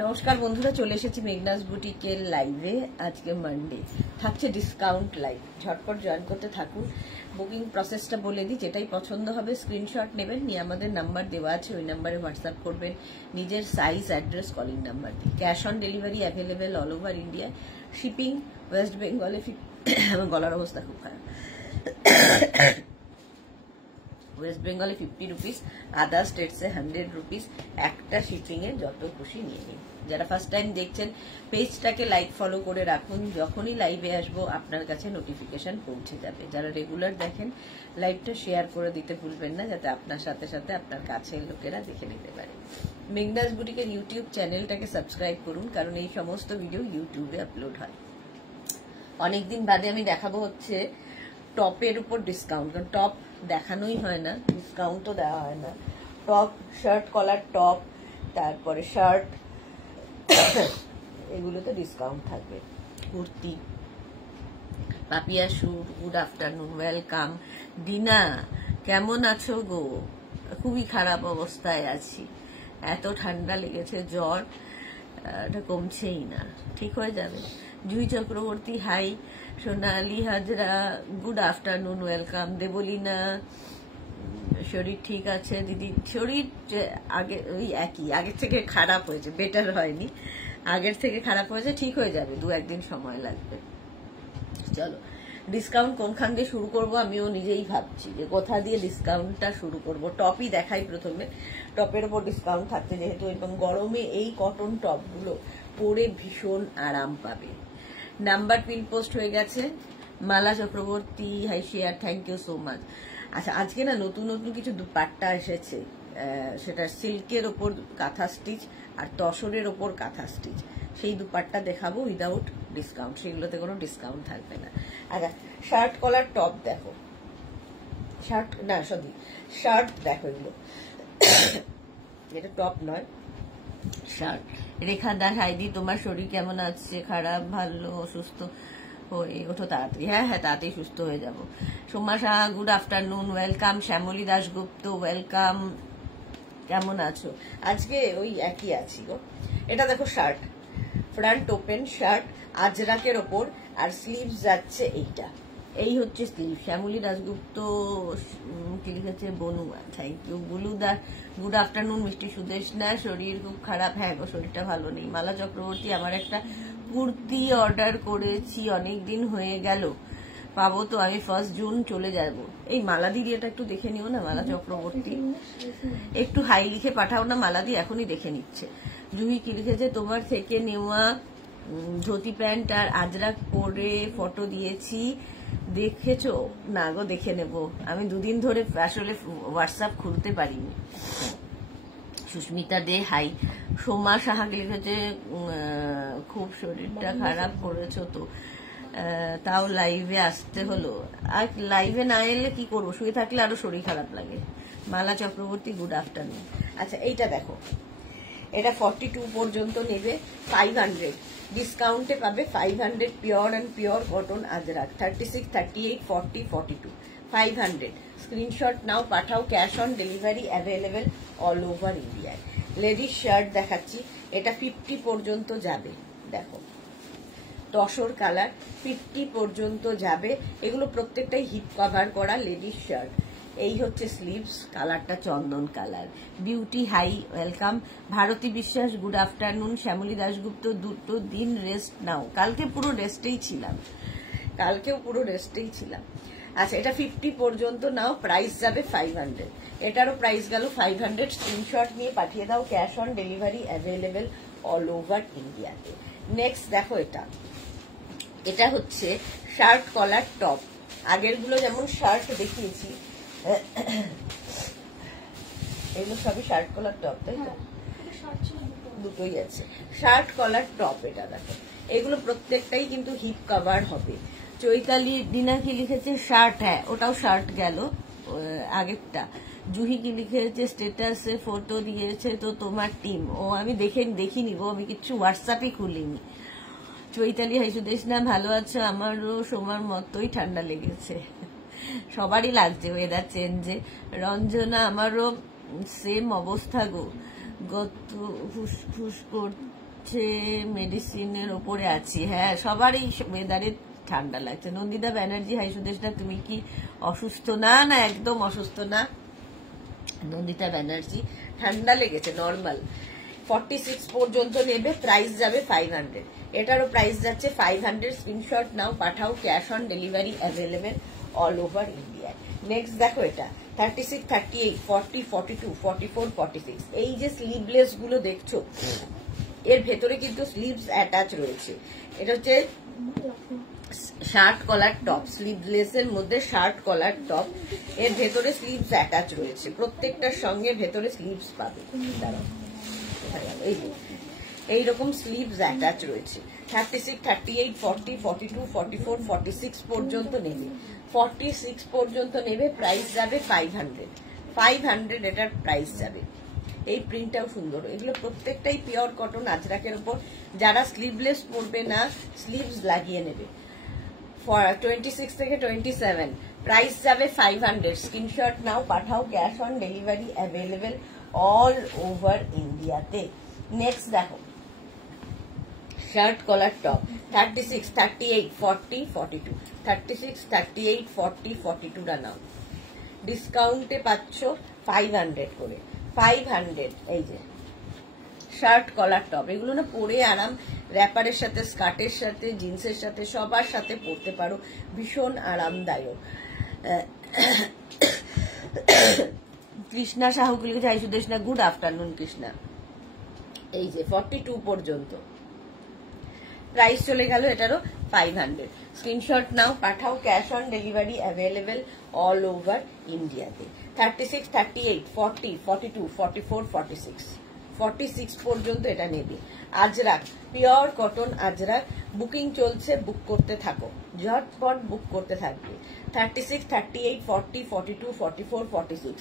নমস্কার বন্ধুরা, চলে এসেছি মেঘনাস বুটিকের লাইভে। আজকে মানডে, থাকছে ডিসকাউন্ট লাইভ। ঝটপট জয়েন করতে থাকুন। বুকিং প্রসেসটা বলে দিই, যেটাই পছন্দ হবে স্ক্রিনশট নেবেন, নিয়ে আমাদের নাম্বার দেওয়া আছে, ওই নাম্বারে হোয়াটসঅ্যাপ করবেন নিজের সাইজ, অ্যাড্রেস, কলিং নাম্বার দিয়ে। Cash on delivery available all over India. Shipping West বেঙ্গলে আমার গলার অবস্থা খুব খারাপ। ওয়েস্ট বেঙ্গলে 50 রুপিস, আদার স্টেটসে 100 রুপিস। একটা শিপিং এ যত খুশি নিয়ে নিন। যারা ফার্স্ট টাইম দেখছেন পেজটাকে লাইক ফলো করে রাখুন, যখনই লাইভে আসবো আপনার কাছে নোটিফিকেশন পৌঁছে যাবে। যারা রেগুলার দেখেন লাইভটা শেয়ার করে দিতে ভুলবেন না, যাতে আপনার সাথে সাথে আপনার কাছের লোকেরা দেখে নিতে পারে। মেঘনাস বুটিকের ইউটিউব চ্যানেলটাকে সাবস্ক্রাইব করুন, কারণ এই সমস্ত ভিডিও ইউটিউবে আপলোড হয়। অনেকদিন বাদে আমি দেখাবো হচ্ছে টপের উপর ডিসকাউন্ট, কারণ টপ দেখানোই হয় না, ডিসকাউন্টও দেওয়া হয় না। টপ, শার্ট কলার টপ, তারপরে শার্ট, এগুলোতে ডিসকাউন্ট থাকবে। Kurti, Papiya suit, good afternoon, welcome. Dina, কেমন আছো গো? খুবই খারাপ অবস্থায় আছি, এত ঠান্ডা লেগেছে, জ্বর এটা কমছেই না, ঠিক হয়ে যাবে। Jui Chakraborty, hi. Sonali Hazra, good afternoon, welcome. Debolina, শরীর ঠিক আছে দিদি? শরীর আগে ওই একই, আগের থেকে খারাপ হয়েছে, বেটার হয়নি, আগের থেকে খারাপ হয়েছে, ঠিক হয়ে যাবে, 2-1 দিন সময় লাগবে। চলো, ডিসকাউন্ট কোনখান দিয়ে শুরু করব আমিও নিজেই ভাবছি যে কোথা দিয়ে ডিসকাউন্টটা শুরু করব। টপই দেখাই প্রথমে। টপের ওপর ডিসকাউন্ট থাকছে যেহেতু, এবং গরমে এই কটন টপগুলো পরে ভীষণ আরাম পাবে। নাম্বার পিন পোস্ট হয়ে গেছে। Mala Chakraborty, hi share, thank you so much. আচ্ছা, আজকে না নতুন নতুন কিছু দুপাট্টা এসেছে, সেটা সিল্কের ওপর কাঁথা স্টিচ আর তসরের ওপর কাঁথা স্টিচ। সেই দুপাট্টা দেখাবো উইদাউট ডিসকাউন্ট, সেগুলোতে কোনো ডিসকাউন্ট থাকবে না। আচ্ছা, শার্ট কলার টপ দেখো, শার্ট না সরি শার্ট দেখো, এগুলো এটা টপ নয়, শার্ট। রেখা দাস, হাইদি, তোমার শরীর কেমন আছে? খারাপ, ভালো, অসুস্থ হয়ে ওঠো তাড়াতাড়ি। হ্যাঁ হ্যাঁ, তাড়াতাড়ি সুস্থ হয়ে যাব। Soma Saha, good afternoon, welcome. Shyamali Dasgupta, welcome. কেমন আছো? আজকে ওই একই আছি গো। এটা দেখো শার্ট, ফ্রন্ট ওপেন শার্ট, আজরাকের ওপর, আর স্লিভস যাচ্ছে এইটা, এই হচ্ছে স্লিভ। শ্যামলী দাশগুপ্ত কি লিখেছে? Bonuya, thank you. বুলুদা, গুড আফটারনুন। মিষ্টি সুদেশনা, শরীর খুব খারাপ। হ্যাঁ গো, শরীরটা ভালো নেই। মালা চক্রবর্তী, আমার একটা কুর্তি অর্ডার করেছি, অনেকদিন হয়ে গেল, পাবো তো? আমি 1 জুন চলে যাব। এই মালাদি এটা একটু দেখে নিও না, মালা চক্রবর্তী, একটু হাই লিখে পাঠাও না, মালাদি এখনই দেখে নিচ্ছে। জুহি কি লিখেছে? তোমার থেকে নেওয়া ধুতি প্যান্ট আর আজরাক পরে ফটো দিয়েছি, দেখেছো? না গো, দেখে নেব, আমি 2 দিন ধরে আসলে হোয়াটসঅ্যাপ খুলতে পারিনি। সুস্মিতা দে, হাই। সোমা সাহা লিখেছে, খুব শরীরটা খারাপ করেছো তো, তাও লাইভে আসতে হলো। আর লাইভে না এলে কি করবো, শুয়ে থাকলে আরো শরীর খারাপ লাগে। মালা চক্রবর্তী, গুড আফটারনুন। আচ্ছা, এইটা দেখো, এটা 42 পর্যন্ত নেবে, 500 ডিসকাউন্টে পাবে। 500 pure and pure cotton Ajrak. 36, 38, 40, 42, 500। Screenshot নাও, পাঠাও। Cash on delivery available all over ইন্ডিয়ায়। লেডিস শার্ট দেখাচ্ছি, এটা 50 পর্যন্ত যাবে। দেখো, তসর কালার, 50 পর্যন্ত যাবে। এগুলো প্রত্যেকটাই হিপ কভার করা লেডিস শার্ট। এই হচ্ছে স্লিভস, কালারটা চন্দন colour. Beauty, hi, welcome. Bharati Biswas, good afternoon. Shyamoli Dasgupta, 2 দিন রেস্ট নাও। কালকে পুরো রেস্টেই ছিলাম, কালকেও পুরো রেস্টেই ছিলাম। আচ্ছা, এটা 50 পর্যন্ত নাও, প্রাইস যাবে 500। এটারও প্রাইস গেল 500। স্ক্রিনশট নিয়ে পাঠিয়ে দাও। Cash on delivery available all over ইন্ডিয়াতে। নেক্সট দেখো, এটা হচ্ছে শার্ট কলার টপ। আগেরগুলো যেমন শার্ট দেখিয়েছি, এগুলো সবই শার্ট কলার টপ, তাই তো? দুটোই আছে, শার্ট কলার টপ। এটা দেখো, এগুলো প্রত্যেকটাই কিন্তু হিপ কভার হবে। চৈতালি ডিনা কি লিখেছে? শার্ট, হ্যাঁ ওটাও শার্ট গেল আগেরটা। জুহি কি লিখেছে? স্ট্যাটাসে ফটো দিয়েছে তো তোমার টিম। ও আমি দেখিনি গো, আমি কিচ্ছু হোয়াটসঅ্যাপই খুলিনি। চৈতালি, হাই সুদেশ না, ভালো আছো? আমারও সোমার মতোই ঠান্ডা লেগেছে, সবারই লাগছে ওয়েদার চেঞ্জে। রঞ্জনা, আমারও সেম অবস্থা গো, গত ফুসফুস লাগছে, মেডিসিনের ওপরে আছি। হ্যাঁ, সবারই ওয়েদারে ঠান্ডা লাগছে। নন্দিতা ব্যানার্জি, হাই সুদেশনা, তুমি কি অসুস্থ? না না, একদম অসুস্থ না নন্দিতা ব্যানার্জি, ঠান্ডা লেগেছে, নর্মাল। 46 পর্যন্ত নেবে, প্রাইস যাবে 500। এটারও প্রাইস যাচ্ছে 500। স্ক্রিনশট নাও, পাঠাও, cash on delivery available all over ইন্ডিয়ায়। নেক্সট দেখো, এটা 36, 38, 40, 42, 44, 46। এই যে স্লিভলেস গুলো দেখছো, এর ভেতরে কিন্তু স্লিভস অ্যাটাচ রয়েছে। এটা হচ্ছে শার্ট কলার টপ, স্লিভলেস এর মধ্যে শার্ট কলার টপ, এর ভেতরে স্লিভস অ্যাটাচ রয়েছে। প্রত্যেকটার সঙ্গে ভেতরে স্লিভস পাবে। এইরকম স্লিভস অ্যাটাচ রয়েছে। 36, 38, 40, 42, 44, 46 পর্যন্ত নেবে। 46 পর্যন্ত নেবে, প্রাইস যাবে 500। 500 এটার প্রাইস যাবে। এই প্রিন্টটাও সুন্দর। এগুলো প্রত্যেকটাই পিওর কটন, আজরাকের উপর। যারা স্লিভলেস পরবে না, স্লিভস লাগিয়ে নেবে। 26 থেকে 27, প্রাইস যাবে 500। স্ক্রিনশট নাও, পাঠাও, cash on delivery available all over ইন্ডিয়াতে। নেক্সট দেখো, শার্ট কলার টপ 36, 38, 40, 42। 36, 38, 40, 42টা নাও। ডিসকাউন্টে পাচ্ছ 500 করে। 500। এই যে শার্ট কলার টপ, এগুলো না পরে আরাম, র্যাপারের সাথে, স্কার্টের সাথে, জিন্সের সাথে, সবার সাথে পরতে পারো, ভীষণ আরামদায়ক। কৃষ্ণা সাহু লিখেছে, hi Sudeshna, good afternoon Krishna. এই যে 42 পর্যন্ত প্রাইস চলে গেল, এটারও 500। স্ক্রিনশট নাও, পাঠাও, cash on delivery available all over ইন্ডিয়াতে। 36, 38, 40, 42, 44, 46। 46 পর্যন্ত এটা নেবে। Ajrak, pure cotton Ajrak, booking চলছে, বুক করতে থাকো, ঝটপট বুক করতে থাকবে। 36, 38, 40, 42, 44, 46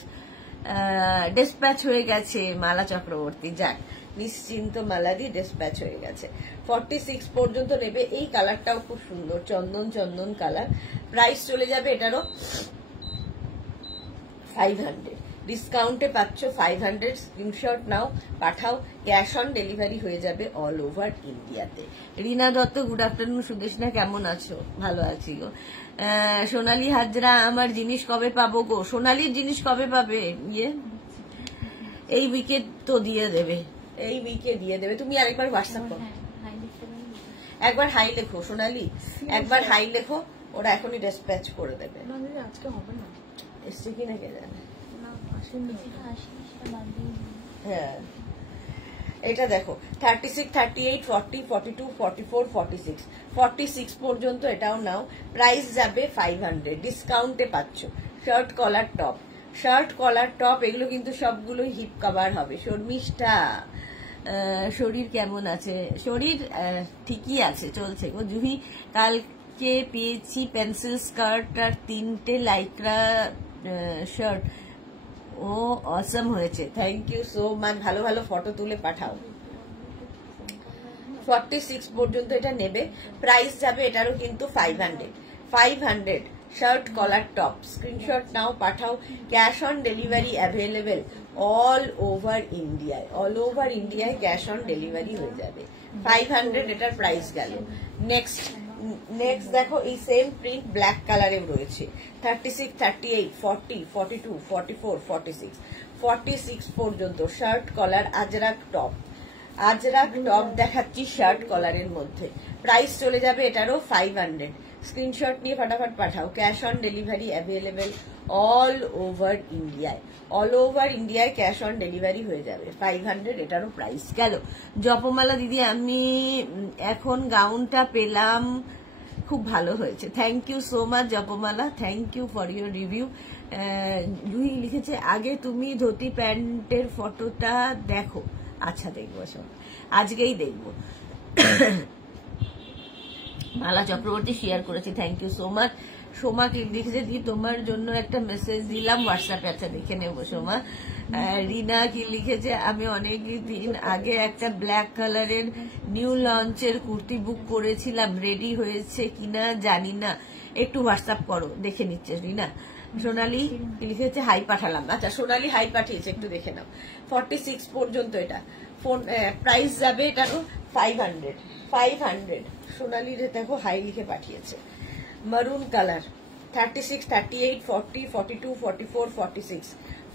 ডিসপ্যাচ হয়ে গেছে। মালা চক্রবর্তী, যাক নিশ্চিন্ত, মালাদি ডিসপ্যাচ হয়ে গেছে। 46 পর্যন্ত নেবে। এই কালারটাও খুব সুন্দর, চন্দন চন্দন কালার। প্রাইস চলে যাবে এটারও 500। ডিসকাউন্টে পাচ্ছ 500। স্ক্রিনশট নাও, পাঠাও, ক্যাশ অন ডেলিভারি হয়ে যাবে অল ওভার ইন্ডিয়াতে। রিনা দত্ত, গুড আফটারনুন সুদেশনা, কেমন আছো? ভালো আছি গো। সোনালী হাজরা, আমার জিনিস কবে পাবো গো? সোনালীর জিনিস কবে পাবে? এই উইকে তো দিয়ে দেবে, এই উইকে দিয়ে দেবে। তুমি আরেকবার হোয়াটসঅ্যাপ করো, একবার হাই লেখো সোনালী, একবার হাই লেখো, ওরা এখনই ডিসপ্যাচ করে দেবে। আজকে হবে না, এসছে কিনা কে জানে। হ্যাঁ, এটা দেখো 36, 38, 40, 42, 44, 46। 46 পর্যন্ত এটাও নাও, প্রাইস যাবে 500। ডিসকাউন্টে পাচ্ছ। Shirt collar top, shirt collar top, এগুলো কিন্তু সবগুলো হিপ কভার হবে। শর্মিষ্ঠা, শরীর কেমন আছে? শরীর ঠিকই আছে, চলছে গো। জুহি, কালকে পেয়েছি পেন্সিল স্কার্ট আর 3টে লাইক্রা শার্ট, ও অসম হয়েছে। থ্যাংক ইউ সো মাচ, ভালো ভালো ফটো তুলে পাঠাও। 46 পর্যন্ত এটা নেবে, প্রাইস যাবে এটারও কিন্তু 500। 500 শার্ট কলার টপ। স্ক্রিনশট নাও, পাঠাও, cash on delivery available all over ইন্ডিয়ায়। অল ওভার ইন্ডিয়ায় ক্যাশ অন ডেলিভারি হয়ে যাবে। 500 এটার প্রাইস গেল। নেক্সট দেখো, এই সেম প্রিন্ট ব্ল্যাক কালারেও রয়েছে। 36, 38, 40, 42, 44, 46। 46 পর্যন্ত shirt collar Ajrak top, Ajrak top দেখাচ্ছি শার্ট কলারের মধ্যে। প্রাইস চলে যাবে এটারও 500। স্ক্রিনশট নিয়ে ফটাফট পাঠাও, cash on delivery available all over ইন্ডিয়ায়। অল ওভার ইন্ডিয়ায় ক্যাশ অন ডেলিভারি হয়ে যাবে। 500 এটারও প্রাইস গেল। জপমালা দিদি, আমি এখন গাউনটা পেলাম, খুব ভালো হয়েছে। Thank you so much Japmala, thank you for your review. Juhi লিখেছে, আগে তুমি ধুতি প্যান্টের ফটোটা দেখো। আচ্ছা, দেখবো, সব আজকেই দেখবো। মালা চক্রবর্তী শেয়ার করেছে, thank you so much. Soma কি লিখেছে, দি তোমার জন্য একটা মেসেজ দিলাম হোয়াটসঅ্যাপে। আচ্ছা, দেখে নেবো সোমা। রিনা কি লিখেছে, আমি অনেক দিন আগে একটা ব্ল্যাক কালারের নিউ লঞ্চের কুর্তি বুক করেছিলাম, রেডি হয়েছে কিনা জানি না, একটু হোয়াটসঅ্যাপ করো, দেখে নিচ্ছে রিনা। সোনালী কি লিখেছে, হাই পাঠালাম। আচ্ছা, সোনালী হাই পাঠিয়েছে, একটু দেখে নাও। 46 পর্যন্ত এটা প্রাইস যাবে এটারও 500 500 সোনালি রে দেখো হাই লিখে পাঠিয়েছে। মারুন কালার 36, 38, 40, 42, 44, 46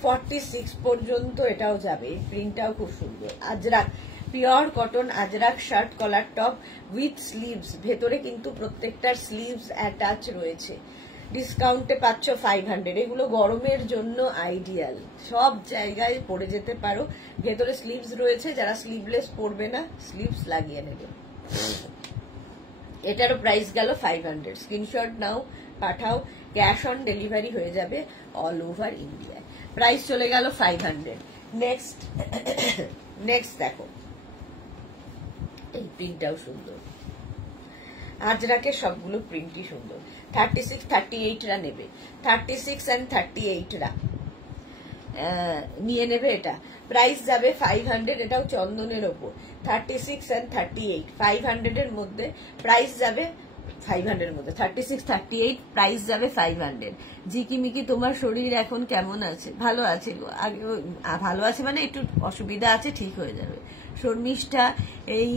46 পর্যন্ত এটাও যাবে। প্রিন্টটাও খুব সুন্দর। Ajrak pure cotton Ajrak shirt collar top with sleeves, ভেতরে কিন্তু প্রত্যেকটার স্লিভস অ্যাটাচ রয়েছে। ডিসকাউন্টে পাচ্ছ 500। এগুলো গরমের জন্য আইডিয়াল, সব জায়গায় পরে যেতে পারো। ভেতরে স্লিভস রয়েছে, যারা স্লিভলেস পরবে না স্লিভস লাগিয়ে নেবে। এটারও প্রাইস গেল 500। স্ক্রিনশট নাও, পাঠাও, ক্যাশ অন ডেলিভারি হয়ে যাবে অল ওভার ইন্ডিয়ায়। প্রাইস চলে গেল 500। নেক্সট দেখো, এই প্রিন্টটাও সুন্দর। আজরাকের সবগুলো প্রিন্টই সুন্দর। 36, 38রা নেবে, 36 and 38রা নিয়ে নেবে। এটা প্রাইস যাবে 500। এটাও চন্দনের ওপর। 36 and 38 500 এর মধ্যে প্রাইস যাবে 500 এর মধ্যে। 36, 38 প্রাইস যাবে 500। ঝিকিমিকি তোমার শরীর এখন কেমন আছে? ভালো আছে গো। আগে ভালো আছে মানে একটু অসুবিধা আছে, ঠিক হয়ে যাবে। শর্মিষ্ঠা, এই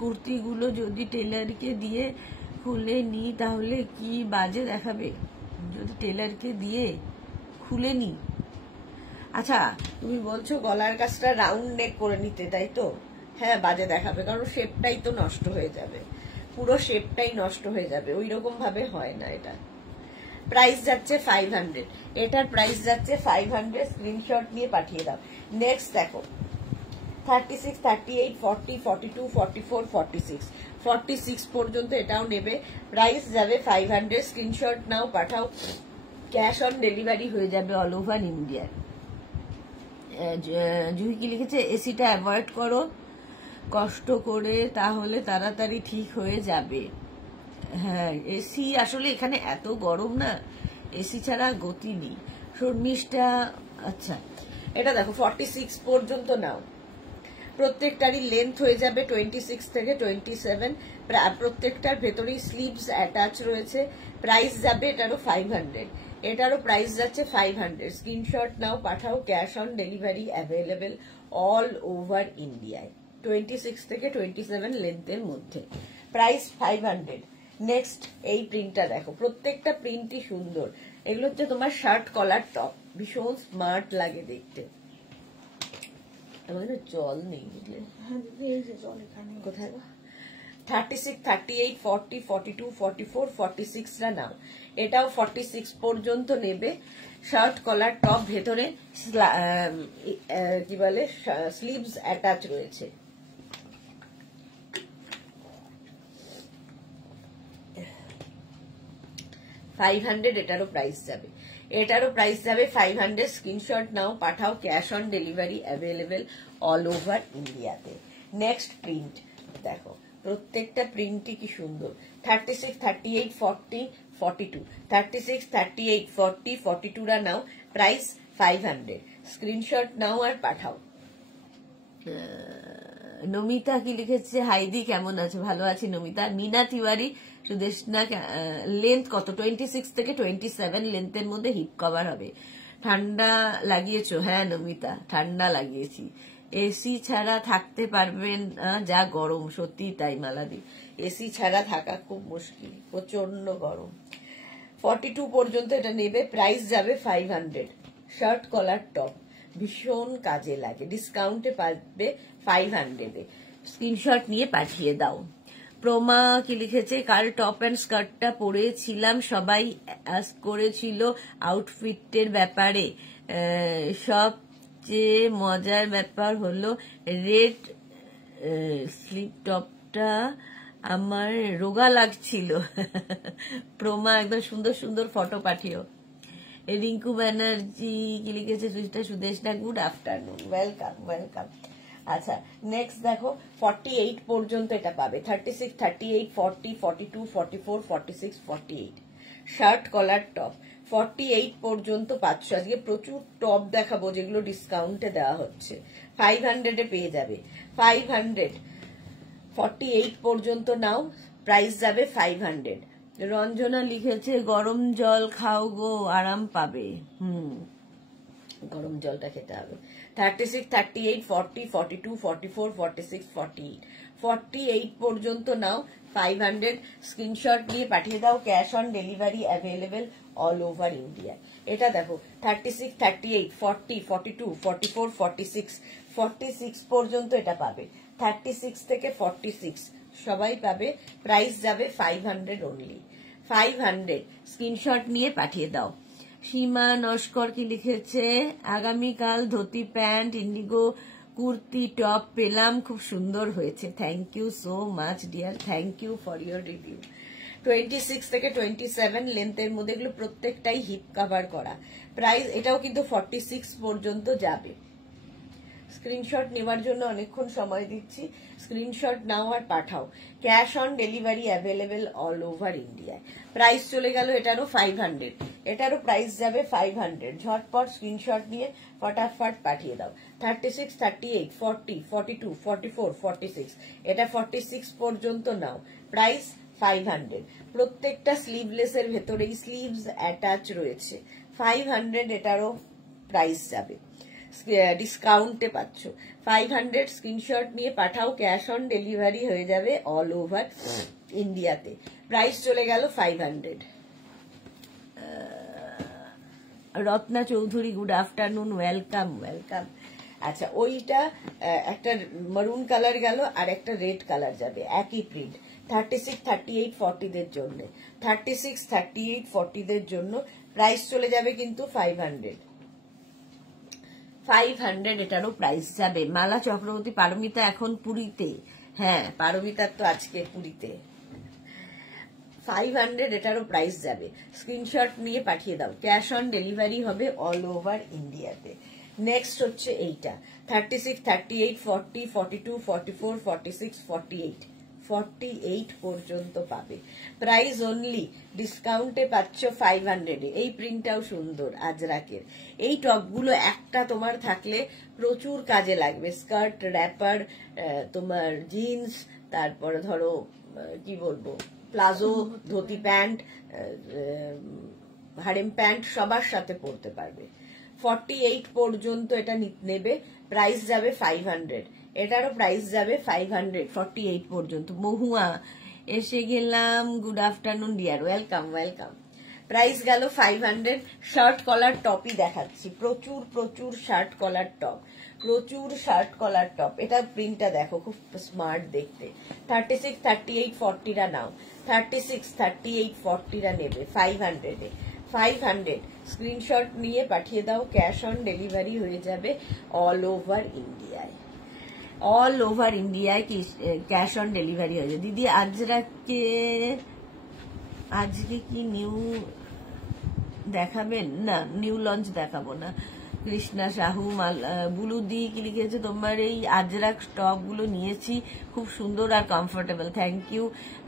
কুর্তিগুলো যদি টেলারকে দিয়ে খুলে নি তাহলে কি বাজে দেখাবে? যদি টেলারকে দিয়ে খুলে নি, আচ্ছা তুমি বলছো গলার কাছটা রাউন্ড নেক করে নিতে, তাই তো? হ্যাঁ, বাজে দেখাবে, কারণ শেপটাই তো নষ্ট হয়ে যাবে, পুরো শেপটাই নষ্ট হয়ে যাবে। ওই রকম ভাবে হয় না এটা। প্রাইস যাচ্ছে 500। এটার প্রাইস যাচ্ছে 500। স্ক্রিনশট নিয়ে পাঠিয়ে দাও। নেক্সট দেখো, 36, 38, 40, 42, 44, 46 46 পর্যন্ত এটাও নেবে। প্রাইস যাবে 500। স্ক্রিনশট নাও, পাঠাও, ক্যাশ অন ডেলিভারি হয়ে যাবে অল ওভার ইন্ডিয়া। জুহি কি লিখেছে? এসিটা অ্যাভয়েড করো কষ্ট করে, তাহলে তাড়াতাড়ি ঠিক হয়ে যাবে। হ্যাঁ, এসি আসলে এখানে এত গরম না, এসি ছাড়া গতি নেই। শর্মিষ্ঠা, আচ্ছা এটা দেখো 46 পর্যন্ত নাও। প্রত্যেকটারই লেন্থ হয়ে যাবে 26 থেকে 27। প্রত্যেকটার ভেতরেই স্লিভস অ্যাটাচ রয়েছে। প্রাইস যাবে এটারও 500। এটারও প্রাইস যাচ্ছে 500। স্ক্রিনশট নাও, পাঠাও, cash on delivery available all over ইন্ডিয়ায়। 26 থেকে 27 লেন্থের মধ্যে। প্রাইস 500। নেক্সট এই প্রিন্টটা দেখো, প্রত্যেকটা প্রিন্টই সুন্দর। এগুলো হচ্ছে তোমার শার্ট কলার টপ, ভীষণ স্মার্ট লাগে দেখতে। আমাদের জল নেই, বুঝলে? কোথায়? 36, 38, 40, 42, 44, 46রা নাও। এটাও 46 পর্যন্ত নেবে। শার্ট কলার টপ, ভেতরে কি বলে স্লিভস অ্যাটাচ রয়েছে। $500 এটারও প্রাইস যাবে। এটারও প্রাইস যাবে 500। স্ক্রিনশট নাও, পাঠাও, cash on delivery available all over ইন্ডিয়াতে। নেক্সট প্রিন্ট দেখো, প্রত্যেকটা প্রিন্টই কি সুন্দর। 36, 38, 40, 42 36, 38, 40, 42রা নাও। প্রাইস 500। স্ক্রিনশট নাও আর পাঠাও। নমিতা কি লিখেছে? হাইদি কেমন আছো? ভালো আছি নমিতা। মিনা তিওয়ারি, সুদেশনা, লেন্থ কত? 26 থেকে 27 লেন্থের মধ্যে হিপ কভার হবে। ঠান্ডা লাগিয়েছো? হ্যাঁ নমিতা, ঠান্ডা লাগিয়েছি। এসি ছাড়া থাকতে পারবেন? যা গরম, সত্যি তাই মালাদি, এসি ছাড়া থাকা খুব মুশকিল, প্রচন্ড গরম। 42 পর্যন্ত এটা নেবে। প্রাইস যাবে 500। শার্ট কলার টপ, ভীষণ কাজে লাগে। ডিসকাউন্টে পাবে 500-এ। স্ক্রিনশট নিয়ে পাঠিয়ে দাও। প্রমা কি লিখেছে? কাল টপ অ্যান্ড স্কার্টটা পরেছিলাম, সবাই আস্ক করেছিল আউটফিটের ব্যাপারে। সবচেয়ে মজার ব্যাপার হলো রেড স্লিপ টপটা আমার রোগা লাগছিল। প্রমা, একদম সুন্দর সুন্দর ফটো পাঠিও। রিঙ্কু ব্যানার্জি কি লিখেছে? Sudeshna, good afternoon, welcome welcome. আচ্ছা নেক্সট দেখো, 48 পর্যন্ত এটা পাবে। 36, 38, 40, 42, 44, 46, 48 শার্ট কলার টপ 48 পর্যন্ত পাচ্ছ। আজকে প্রচুর টপ দেখাবো যেগুলো ডিসকাউন্টে দেওয়া হচ্ছে। 500-এ পেয়ে যাবে। 500 48 পর্যন্ত নাও। প্রাইস যাবে 500। রঞ্জনা লিখেছে গরম জল খাও গো, আরাম পাবে। গরম জলটা খেতে হবে। 36, 38, 40, 42, 44, 46, 48, 48 পর্যন্ত নাও। 500 স্ক্রিনশট নিয়ে পাঠিয়ে দাও। Cash on delivery available all over India. এটা দেখো 36, 38, 40, 42, 44, 46, 46 পর্যন্ত এটা পাবে। 36 থেকে 46 সবাই পাবে। প্রাইস যাবে 500 অনলি। 500 স্ক্রিনশট নিয়ে পাঠিয়ে দাও। সীমা নস্কর কি লিখেছে, আগামীকাল dhoti pant indigo kurti top পেলাম, খুব সুন্দর হয়েছে। Thank you so much dear, thank you for your review. 26 থেকে 27 লেন্থের মধ্যে, এগুলো প্রত্যেকটাই হিপ কভার করা। প্রাইস এটাও কিন্তু 46 পর্যন্ত যাবে। স্ক্রিনশট নেওয়ার জন্য অনেকক্ষণ সময় দিচ্ছি, স্ক্রিনশট নাও আর পাঠাও। Cash on delivery available all over ইন্ডিয়ায়। প্রাইস চলে গেল এটারও 500, এটারও প্রাইস যাবে 500। ঝটপট স্ক্রিনশট নিয়ে ফটাফট পাঠিয়ে দাও। 36, 38, 40, 42, 44, 46, এটা 46 পর্যন্ত নাও। প্রাইস 500। প্রত্যেকটা স্লিভলেসের ভেতরেই স্লিভস অ্যাটাচ রয়েছে। 500 এটারও প্রাইস যাবে, ডিসকাউন্টে পাচ্ছ। 500 স্ক্রিনশট নিয়ে পাঠাও। ক্যাশ অন ডেলিভারি হয়ে যাবে অল ওভার ইন্ডিয়াতে। প্রাইস চলে গেল 500। Ratna Chowdhury good afternoon, welcome welcome. আচ্ছা, ওইটা একটা মারুন কালার গেল আর একটা রেড কালার যাবে, একই প্রিন্ট। 36, 38, 40 দের জন্য, 36, 38, 40 দের জন্য প্রাইস চলে যাবে কিন্তু 500। 500 এটারও প্রাইস যাবে। মালা চক্রবর্তী, পারমিতা এখন পুরীতে। হ্যাঁ, পারমিতার তো আজকে পুরীতে। 500 এটারও প্রাইস যাবে। স্ক্রিনশট নিয়ে পাঠিয়ে দাও। ক্যাশ অন ডেলিভারি হবে অল ওভার ইন্ডিয়াতে। নেক্সট হচ্ছে এইটা 36, 38, 40, 42, 44, 46, 48, 48 পর্যন্ত পাবে। প্রাইস অনলি, ডিসকাউন্টে পাচ্ছ 500 এ। এই প্রিন্টটাও সুন্দর আজরাকের। এই টপগুলো একটা তোমার থাকলে প্রচুর কাজে লাগবে। স্কার্ট, র্যাপার, তোমার জিন্স, তারপরে ধরো কি বলবো, palazzo, dhoti pant, harem pant সবার সাথে পরতে পারবে। 48 পর্যন্ত এটা নেবে। প্রাইস যাবে 500, এটারও প্রাইস যাবে 500। 48 পর্যন্ত। মহুয়া এসে গেলাম, good afternoon dear, welcome welcome. Price গেল 500। শার্ট কলার টপই দেখাচ্ছি, প্রচুর প্রচুর শার্ট কলার টপ, প্রচুর শার্ট কলার টপ। এটা প্রিন্টটা দেখো, খুব স্মার্ট দেখতে। 36, 38, 40রা নাও। 36, 38, 40রা নেবে 500 এ। 500 স্ক্রিনশট নিয়ে পাঠিয়ে দাও। ক্যাশ অন ডেলিভারি হয়ে যাবে অল ওভার ইন্ডিয়ায়। অল ওভার ইন্ডিয়ায় কি ক্যাশ অন ডেলিভারি হয়ে যাবে। দিদি আজকে কি নিউ দেখাবেন? না, নিউ লঞ্চ দেখাবো না। কৃষ্ণা সাহু, বুলুদি কি লিখেছে, তোমার এই আজরাক স্টক গুলো নিয়েছি, খুব সুন্দর আর কমফোর্টেবল, থ্যাংক ইউ।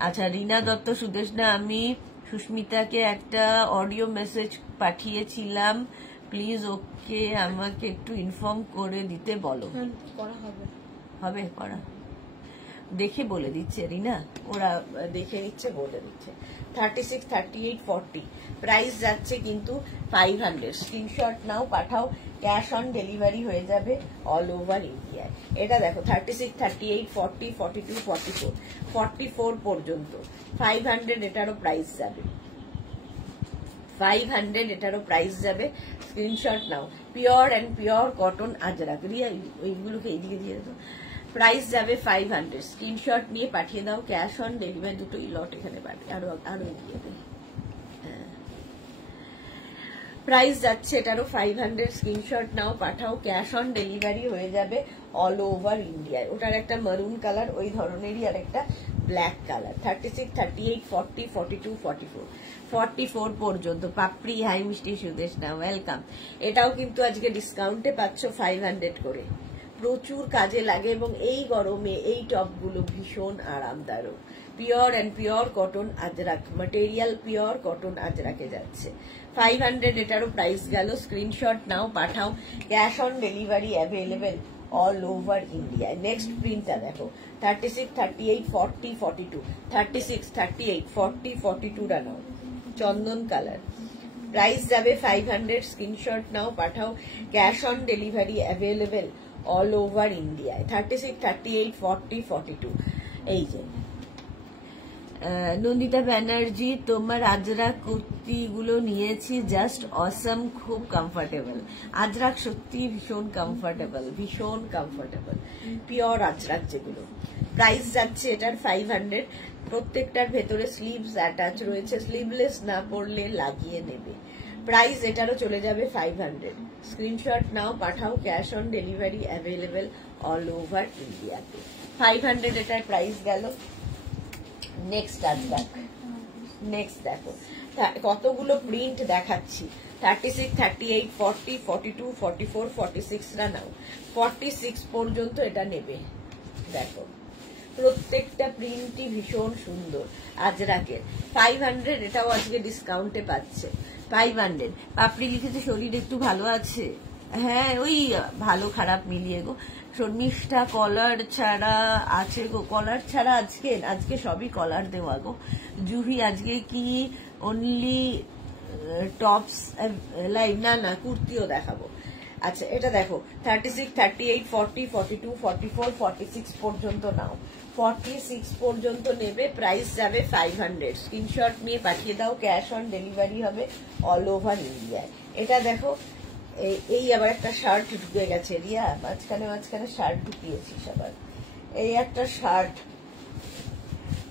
আচ্ছা, রিনা দত্ত সুদেশনা, আমি সুস্মিতাকে একটা অডিও মেসেজ পাঠিয়েছিলাম, প্লিজ ওকে আমাকে একটু ইনফর্ম করে দিতে বলো। হবে করা, দেখে বলে দিচ্ছে রিনা, ওরা দেখে নিচ্ছে, বলে দিচ্ছে। 36, 38, 40 প্রাইস যাচ্ছে কিন্তু 500। স্ক্রিনশট নাও, পাঠাও। ক্যাশ অন ডেলিভারি হয়ে যাবে অল ওভার ইন্ডিয়ায়। এটা দেখো 36, 38, 40, 42, 44, 44 পর্যন্ত 500 এটারও প্রাইস যাবে। 500 এটারও প্রাইস যাবে। স্ক্রিনশট নাও। Pure and pure cotton Ajrak. Riya ওইগুলোকে এইদিকে দিয়ে দেবো। প্রাইস যাবে 500। স্ক্রিনশট নিয়ে পাঠিয়ে দাও। ক্যাশ অন ডেলিভারি, দুটো লট এখানে পাবে, আরো দিয়ে দেবে। প্রাইস যাচ্ছে এটারও 500। স্ক্রিনশট নাও, পাঠাও। ক্যাশ অন ডেলিভারি হয়ে যাবে অল ওভার ইন্ডিয়ায়। ওটার একটা মারুন কালার, ওই ধরনেরই আর একটা ব্ল্যাক কালার। 36, 38, 40, 42, 44, 44 পর্যন্ত। পাপড়ি, হাই মিষ্টি সুদেশ না, ওয়েলকাম। এটাও কিন্তু আজকে ডিসকাউন্টে পাচ্ছ 500 করে। প্রচুর কাজে লাগে এবং এই গরমে এই টপগুলো ভীষণ আরামদায়ক। Pure and pure cotton Ajrak, material pure cotton আজরাকে যাচ্ছে। 500 এটারও প্রাইস গেল। স্ক্রিনশট নাও, পাঠাও। Cash on delivery available all over India. Next প্রিন্টটা দেখো 36, 38, 40, 42, 36, 38, 40, 42টা নাও। চন্দন কালার, প্রাইস যাবে 500, স্ক্রিনশট নাও পাঠাও, cash on delivery available all over ইন্ডিয়ায়। 36, 38, 40, 42। এই যে নন্দিতা ব্যানার্জি, তোমার আজরাক কুর্তিগুলো নিয়েছি, জাস্ট অসম, খুব কমফোর্টেবল। আজরাক সত্যি ভীষণ কমফোর্টেবল, ভীষণ কমফোর্টেবল, পিওর আজরাক যেগুলো। প্রাইস যাচ্ছে এটার 500, প্রত্যেকটার ভেতরে স্লিভস অ্যাটাচ রয়েছে, স্লিভলেস না পরলে লাগিয়ে নেবে। প্রাইস এটারও চলে যাবে 500, স্ক্রিনশট নাও পাঠাও, cash on delivery available all over ইন্ডিয়াতে। 500 এটার প্রাইস গেল। নেক্সট আজরাক, নেক্সট দেখো কতগুলো প্রিন্ট দেখাচ্ছি। 36, 38, 40, 42, 44, 46 রা নাও, 46 পর্যন্ত এটা নেবে। দেখো প্রত্যেকটা প্রিন্টই ভীষণ সুন্দর আজরাকের। 500, এটাও আজকে ডিসকাউন্টে পাচ্ছে 500। পাপড়ি লিখেছে শরীর একটু ভালো আছে, হ্যাঁ ওই ভালো খারাপ মিলিয়ে গো। শর্মিষ্ঠা কলার ছাড়া আছে গো, কলার ছাড়া আজকে সবই কলার দেওয়া গো। জুহি আজকে কি অনলি টপস লাইভ? না কুর্তিও দেখাবো। আচ্ছা এটা দেখো 36, 38, 40, 42, 44, 46 পর্যন্ত নাও, 46 পর্যন্ত নেবে। প্রাইস যাবে 500, স্ক্রিনশট নিয়ে পাঠিয়ে দাও, ক্যাশ অন ডেলিভারি হবে অল ওভার ইন্ডিয়ায়। এটা দেখো এই আবার একটা শার্ট ঢুকে গেছে রিয়া, মাঝখানে শার্ট ঢুকিয়েছিস আবার। এই একটা শার্ট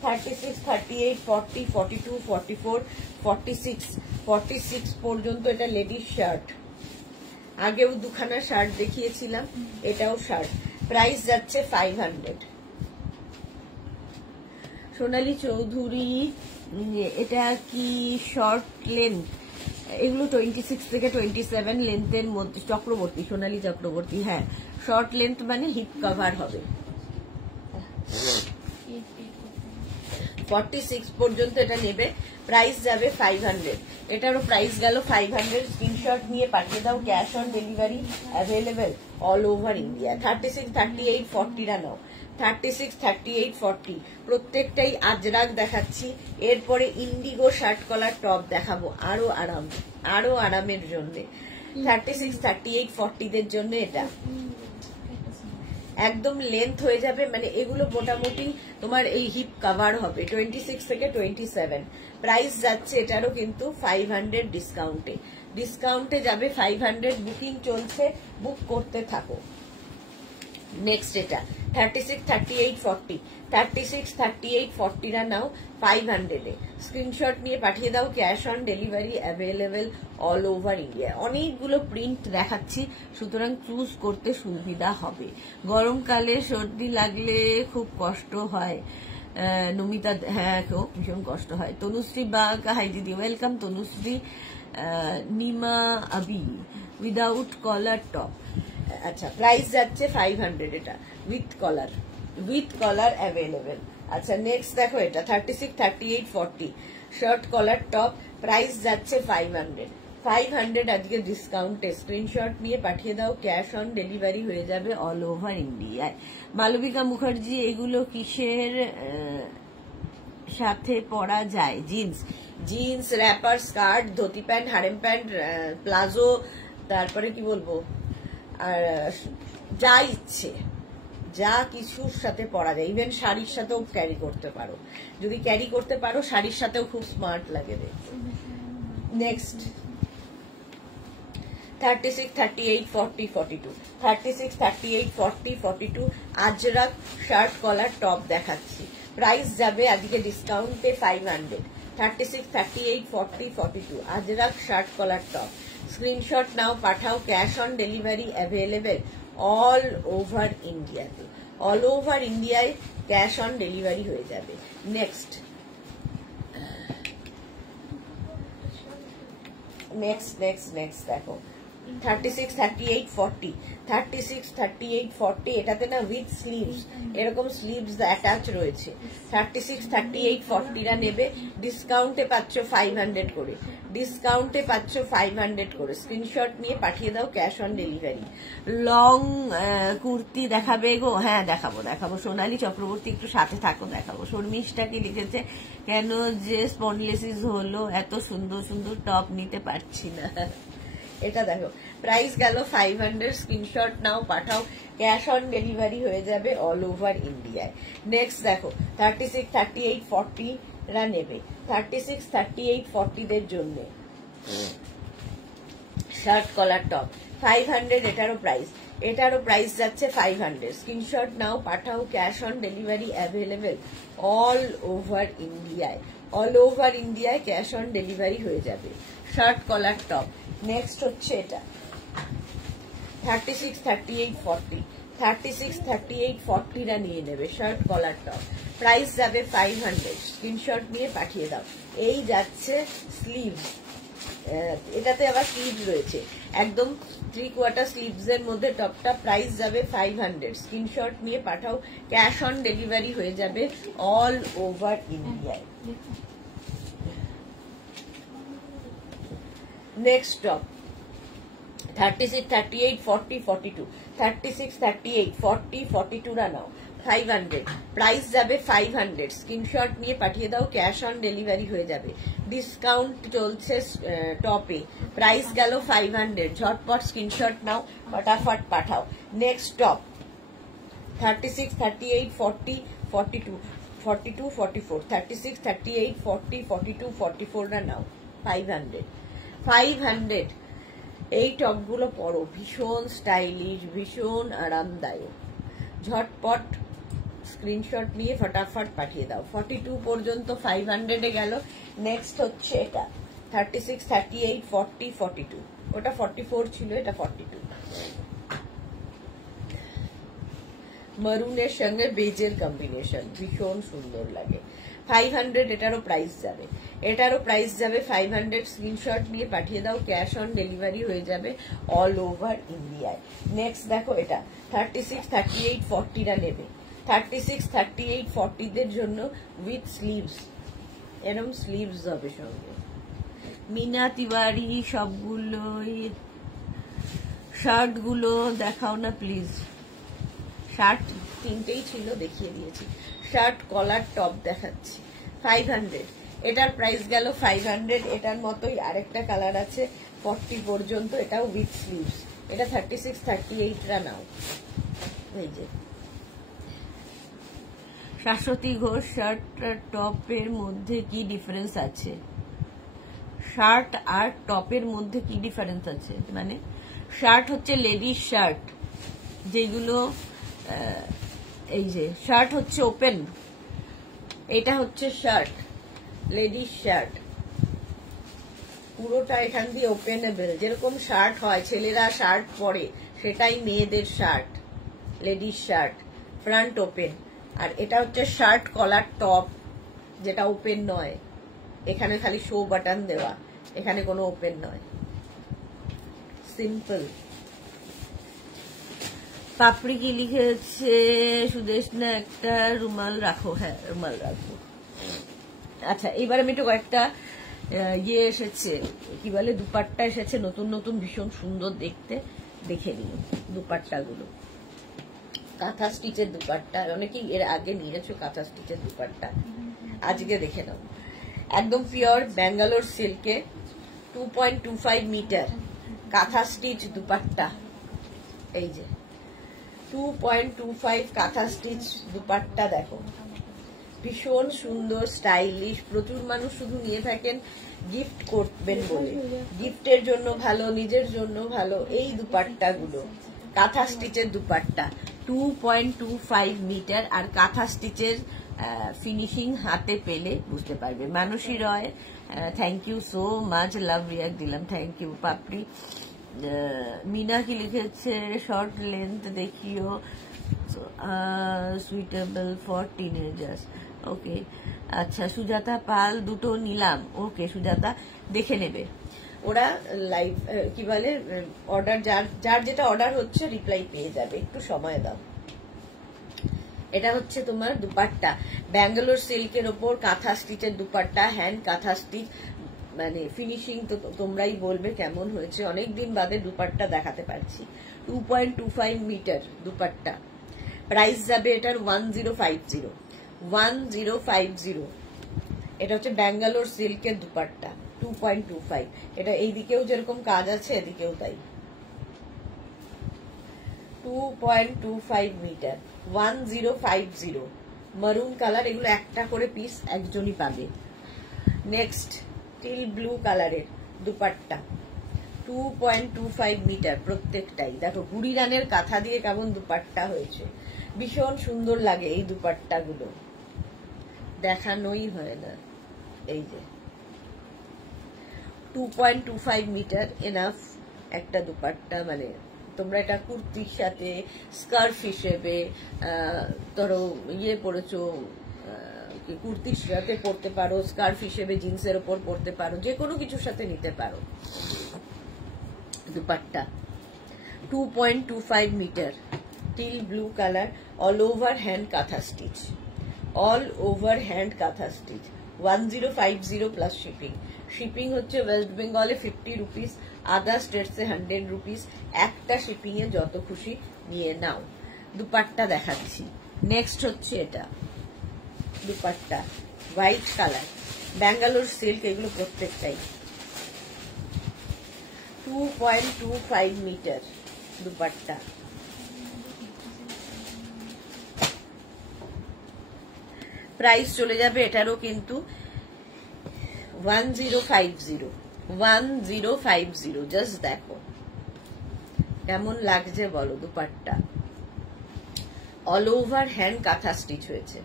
36, 38, 40, 42, 44, 46 পর্যন্ত এটা লেডিস শার্ট। আগেও দুখানা শার্ট দেখিয়েছিলাম, এটাও শার্ট। প্রাইস যাচ্ছে 500। সোনালী চৌধুরী, এটা কি শর্ট লেন্থ? এগুলো 26 থেকে 27 লেন্থের মধ্যে। চক্রবর্তী, সোনালী চক্রবর্তী, হ্যাঁ শর্ট লেন্থ মানে হিপ কভার হবে। 46 পর্যন্ত এটা নেবে। প্রাইস যাবে 500, এটারও প্রাইস গেল 500, স্ক্রিনশট নিয়ে পাঠিয়ে দাও, cash on delivery available all over India. 36, 38, 40 রা নাও, 36, 38, 40 প্রত্যেকটাই আজরাক দেখাচ্ছি। এরপরে ইন্ডিগো শার্ট কলার টপ দেখাবো, আরো আরামের জন্য। 36, 38, 40 দের জন্য এটা একদম লেন্থ হয়ে যাবে, মানে এগুলো মোটামুটি তোমার এই হিপ কভার হবে। 26 থেকে 27 প্রাইস যাচ্ছে এটারও কিন্তু 500 ডিসকাউন্টে যাবে 500। বুকিং চলছে, বুক করতে থাকো। নেক্সট এটা 36, 38, 40, 36, 38, 40 রা নাও 500 এ, স্ক্রিনশট নিয়ে পাঠিয়ে দাও, cash on delivery available all over India. অনেকগুলো প্রিন্ট দেখাচ্ছি, সুতরাং চুজ করতে সুবিধা হবে। গরমকালে সর্দি লাগলে খুব কষ্ট হয় নমিতা, হ্যাঁ খুব ভীষণ কষ্ট হয়। তনুশ্রী বাগ, হাই দিদি, ওয়েলকাম তনুশ্রী। নিমা আবি, উইদাউট কলার টপ। আচ্ছা প্রাইস যাচ্ছে 500, এটা উইথ কলার অ্যাভেলেবেল। আচ্ছা নেক্সট দেখো এটা 36, 38, 40 শার্ট কলার টপ, প্রাইস যাচ্ছে 500 আজকে ডিসকাউন্টে। স্ক্রিনশট নিয়ে পাঠিয়ে দাও, ক্যাশ অন ডেলিভারি হয়ে যাবে অল ওভার ইন্ডিয়ায়। মালবিকা মুখার্জি, এগুলো কিসের সাথে পরা যায়? Jeans, wrapper, skirt, dhoti pant, harem pant, palazzo, তারপরে কি বলবো, আর যা ইচ্ছে যা কিছুর সাথে পরা যায়। ইভেন শাড়ির সাথেও ক্যারি করতে পারো, যদি ক্যারি করতে পারো শাড়ির সাথেও খুব স্মার্ট লাগে দেখতে। Next 36, 38, 40, 42 36, 38, 40, 42 Ajrak shirt collar top দেখাচ্ছি। প্রাইস যাবে আজকে ডিসকাউন্টে 500। 36, 38, 40, 42 Ajrak shirt collar top. Screenshot নাও পাঠাও, cash on delivery available all over ইন্ডিয়াতে। অল ওভার ইন্ডিয়ায় ক্যাশ অন ডেলিভারি হয়ে যাবে। নেক্সট দেখো 36, 38, 40, 36, 38, 40 এটাতে না উইথ স্লিভস, এরকম স্লিভস অ্যাটাচ রয়েছে। 36, 38, 40 রা নেবে, ডিসকাউন্টে পাচ্ছ 500 করে, ডিসকাউন্টে পাচ্ছ 500 করে। স্ক্রিনশট নিয়ে পাঠিয়ে দাও, cash on delivery. Long kurti দেখাবে গো? হ্যাঁ দেখাবো দেখাবো। সোনালী চক্রবর্তী একটু সাথে থাকো, দেখাবো। শর্মিষ্ঠা কি লিখেছে, কেন যে স্পন্ডলেসিস হলো, এত সুন্দর সুন্দর টপ নিতে পারছি না। এটা দেখো, প্রাইস গেল 500, স্ক্রিনশট নাও, পাঠাও, ক্যাশ অন ডেলিভারি হয়ে যাবে অল ওভার ইন্ডিয়ায়। নেক্সট দেখো 36, 38, 40 রা নেবে, 36, 38, 40 দের জন্য শার্ট কলার টপ 500, এটারও প্রাইস যাচ্ছে 500। স্ক্রিনশট নাও, পাঠাও, cash on delivery available all over ইন্ডিয়ায়, অল ওভার ইন্ডিয়ায় ক্যাশ অন ডেলিভারি হয়ে যাবে শার্ট কলার টপ। নেক্সট হচ্ছে এটা 36, 38, 40, 36, 38, 40 রা নিয়ে নেবে শার্ট কলার টপ, প্রাইস যাবে 500। স্ক্রিনশট নিয়ে পাঠিয়ে দাও। এই যাচ্ছে স্লিভ, এটাতে আবার স্লিভ রয়েছে, একদম 3/4 স্লিভস এর মধ্যে টপটা, প্রাইস যাবে 500। স্ক্রিনশট নিয়ে পাঠাও, ক্যাশ অন ডেলিভারি হয়ে যাবে অল ওভার ইন্ডিয়ায়। নেক্সট টপ 36, 38, 40, 42, 36, 38, 40, 42 রা নাও, 500, প্রাইস যাবে 500। স্ক্রিনশট নিয়ে পাঠিয়ে দাও, ক্যাশ অন ডেলিভারি হয়ে যাবে। ডিসকাউন্ট চলছে টপে, প্রাইস গেল 500। ঝটপট স্ক্রিনশট নাও, ফটাফট পাঠাও। নেক্সট টপ 36, 38, 40, 42, 42, 44, 36, 38, 40, 42, 44 রা নাও, 500, 500। এই টপগুলো পরো, ভীষণ স্টাইলিশ, ভীষণ আরামদায়ক। ঝটপট স্ক্রিনশট নিয়ে ফটাফট পাঠিয়ে দাও। 42 পর্যন্ত 500 এ গেল। নেক্সট হচ্ছে এটা 36, 38, 40, 42, ওটা 44 ছিল, এটা 42। মারুনের সঙ্গে বেজের কম্বিনেশন ভীষণ সুন্দর লাগে। 500, এটারও প্রাইস যাবে, এটারও প্রাইস যাবে 500। স্ক্রিনশট নিয়ে পাঠিয়ে দাও, ক্যাশ অন ডেলিভারি হয়ে যাবে অল ওভার ইন্ডিয়ায়। নেক্সট দেখো এটা 36, 38, 40 রা নেবে, 36, 38, 40 দের জন্য উইথ স্লিভস, এরকম স্লিভস হবে সঙ্গে। মিনা তিওয়ারি সবগুলোই শার্ট গুলো দেখাও না প্লিজ। শার্ট তিনটেই ছিল, দেখিয়ে দিয়েছি। শার্ট কলার টপ দেখাচ্ছি 500, এটার প্রাইস গেল 500। এটার মতোই আরেকটা কালার আছে 40 পর্যন্ত, এটাও উইথ স্লিভস, এটা 36, 38 রা নাও। এই যে শাশ্বতী ঘোষ, শার্ট টপের মধ্যে কি ডিফারেন্স আছে? শার্ট আর টপের মধ্যে কি ডিফারেন্স আছে মানে? শার্ট হচ্ছে লেডিস শার্ট, যেগুলো এই যে শার্ট হচ্ছে ওপেন, এটা হচ্ছে শার্ট, লেডিস শার্ট, পুরোটা এখান দিয়ে ওপেনেবল, যেরকম শার্ট হয় ছেলেরা শার্ট পরে, সেটাই মেয়েদের shirt, ladies shirt, front open. আর এটা হচ্ছে শার্ট কলার টপ, যেটা ওপেন নয়, এখানে খালি শো বাটন দেওয়া, এখানে কোনো ওপেন নয়, সিম্পল। পাপড়ি কি লিখেছে সুদেশ না, একটা রুমাল রাখো, হ্যাঁ রুমাল রাখো। আচ্ছা এবার আমি একটু কয়েকটা ইয়ে এসেছে, কি বলে, দুপাট্টা এসেছে নতুন নতুন, ভীষণ সুন্দর দেখতে, দেখে নিও দুপাট্টা গুলো। কাঁথা স্টিচের দুপাট্টা, অনেকেই এর আগে নিয়েছো কাঁথা স্টিচের দুপাট্টা, আজকে দেখে নাও। একদম পিওর ব্যাঙ্গালোর সিল্কে 2.25 মিটার কাঁথা স্টিচ দুপাট্টা, এই যে 2.25 কাঁথা স্টিচ দুপাট্টা দেখো, ভীষণ সুন্দর স্টাইলিশ। প্রচুর মানুষ শুধু নিয়ে থাকেন গিফট করবেন বলে, গিফটের জন্য ভালো, নিজের জন্য ভালো। এই দুপাট্টা গুলো কাঁথা স্টিচের দুপাট্টা 2.25 মিটার, আর কাঁথা স্টিচের ফিনিশিং হাতে পেলে বুঝতে পারবে। Manasi Roy, thank you so much, love react দিলাম, থ্যাংক ইউ। পাপড়ি মিনা কি লিখেছে, শর্ট লেন্থ দেখিও, সুইটেবল ফর টিনেজার্স, ওকে। আচ্ছা সুজাতা পাল, দুটো নিলাম, ওকে সুজাতা দেখে নেবে। ওরা লাইভ কি বলে অর্ডার, যার যেটা অর্ডার হচ্ছে রিপ্লাই পেয়ে যাবে, একটু সময় দাও। এটা হচ্ছে তোমার দুপাট্টা, ব্যাঙ্গালোর সিল্কের ওপর কাঁথা স্টিচের দুপাট্টা, হ্যান্ড কাঁথা স্টিচ, মানে ফিনিশিং তো তোমরাই বলবে কেমন হয়েছে। অনেকদিন বাদে দুপাট্টা দেখাতে পারছি। 2.25 মিটার দুপাট্টা, প্রাইস যাবে এটার 1050। 1050। এটা হচ্ছে ব্যাঙ্গালোর সিল্কের দুপাট্টা 2.25। এটা এইদিকেও যেরকম কাজ আছে এদিকেও তাই। 2.25 মিটার, 1050, মারুন কালার। এগুলো একটা করে পিস একজনই পাবে। নেক্সট টিল ব্লু কালারের দুপাট্টা, 2.25 মিটার প্রত্যেকটাই। দেখো গুড়ি রানের কাঁথা দিয়ে কেমন দুপাট্টা হয়েছে, ভীষণ সুন্দর লাগে এই দুপাট্টা গুলো, দেখানোই হয় না। এই যে 2.25 মিটার এনাফ একটা দুপাট্টা। মানে তোমরা এটা কুর্তির সাথে স্কার্ফ হিসেবে ধরো ইয়ে পরেছো, কুর্তির সাথে পরতে পারো, স্কার্ফ হিসেবে জিন্সের ওপর পরতে পারো, যে কোনো কিছুর সাথে নিতে পারো। Dupatta 2.25 metre, teal blue colour, all over hand kantha stitch, all over hand kantha stitch, 1050 plus shipping. Shipping হচ্ছে ওয়েস্ট বেঙ্গলে 50 রুপিস, আদার স্টেটসে 100 রুপিস। একটা শিপিং এ যত খুশি নিয়ে নাও। দুপাট্টা দেখাচ্ছি। নেক্সট হচ্ছে এটা dupatta, white colour, Bangalore silk, এগুলো প্রত্যেকটাই। 2.25 মিটার দুপাট্টা, প্রাইস চলে যাবে এটারও কিন্তু 1050। 1050। জাস্ট দেখো কেমন লাগছে বলো dupatta, all over hand kantha stitch হয়েছে।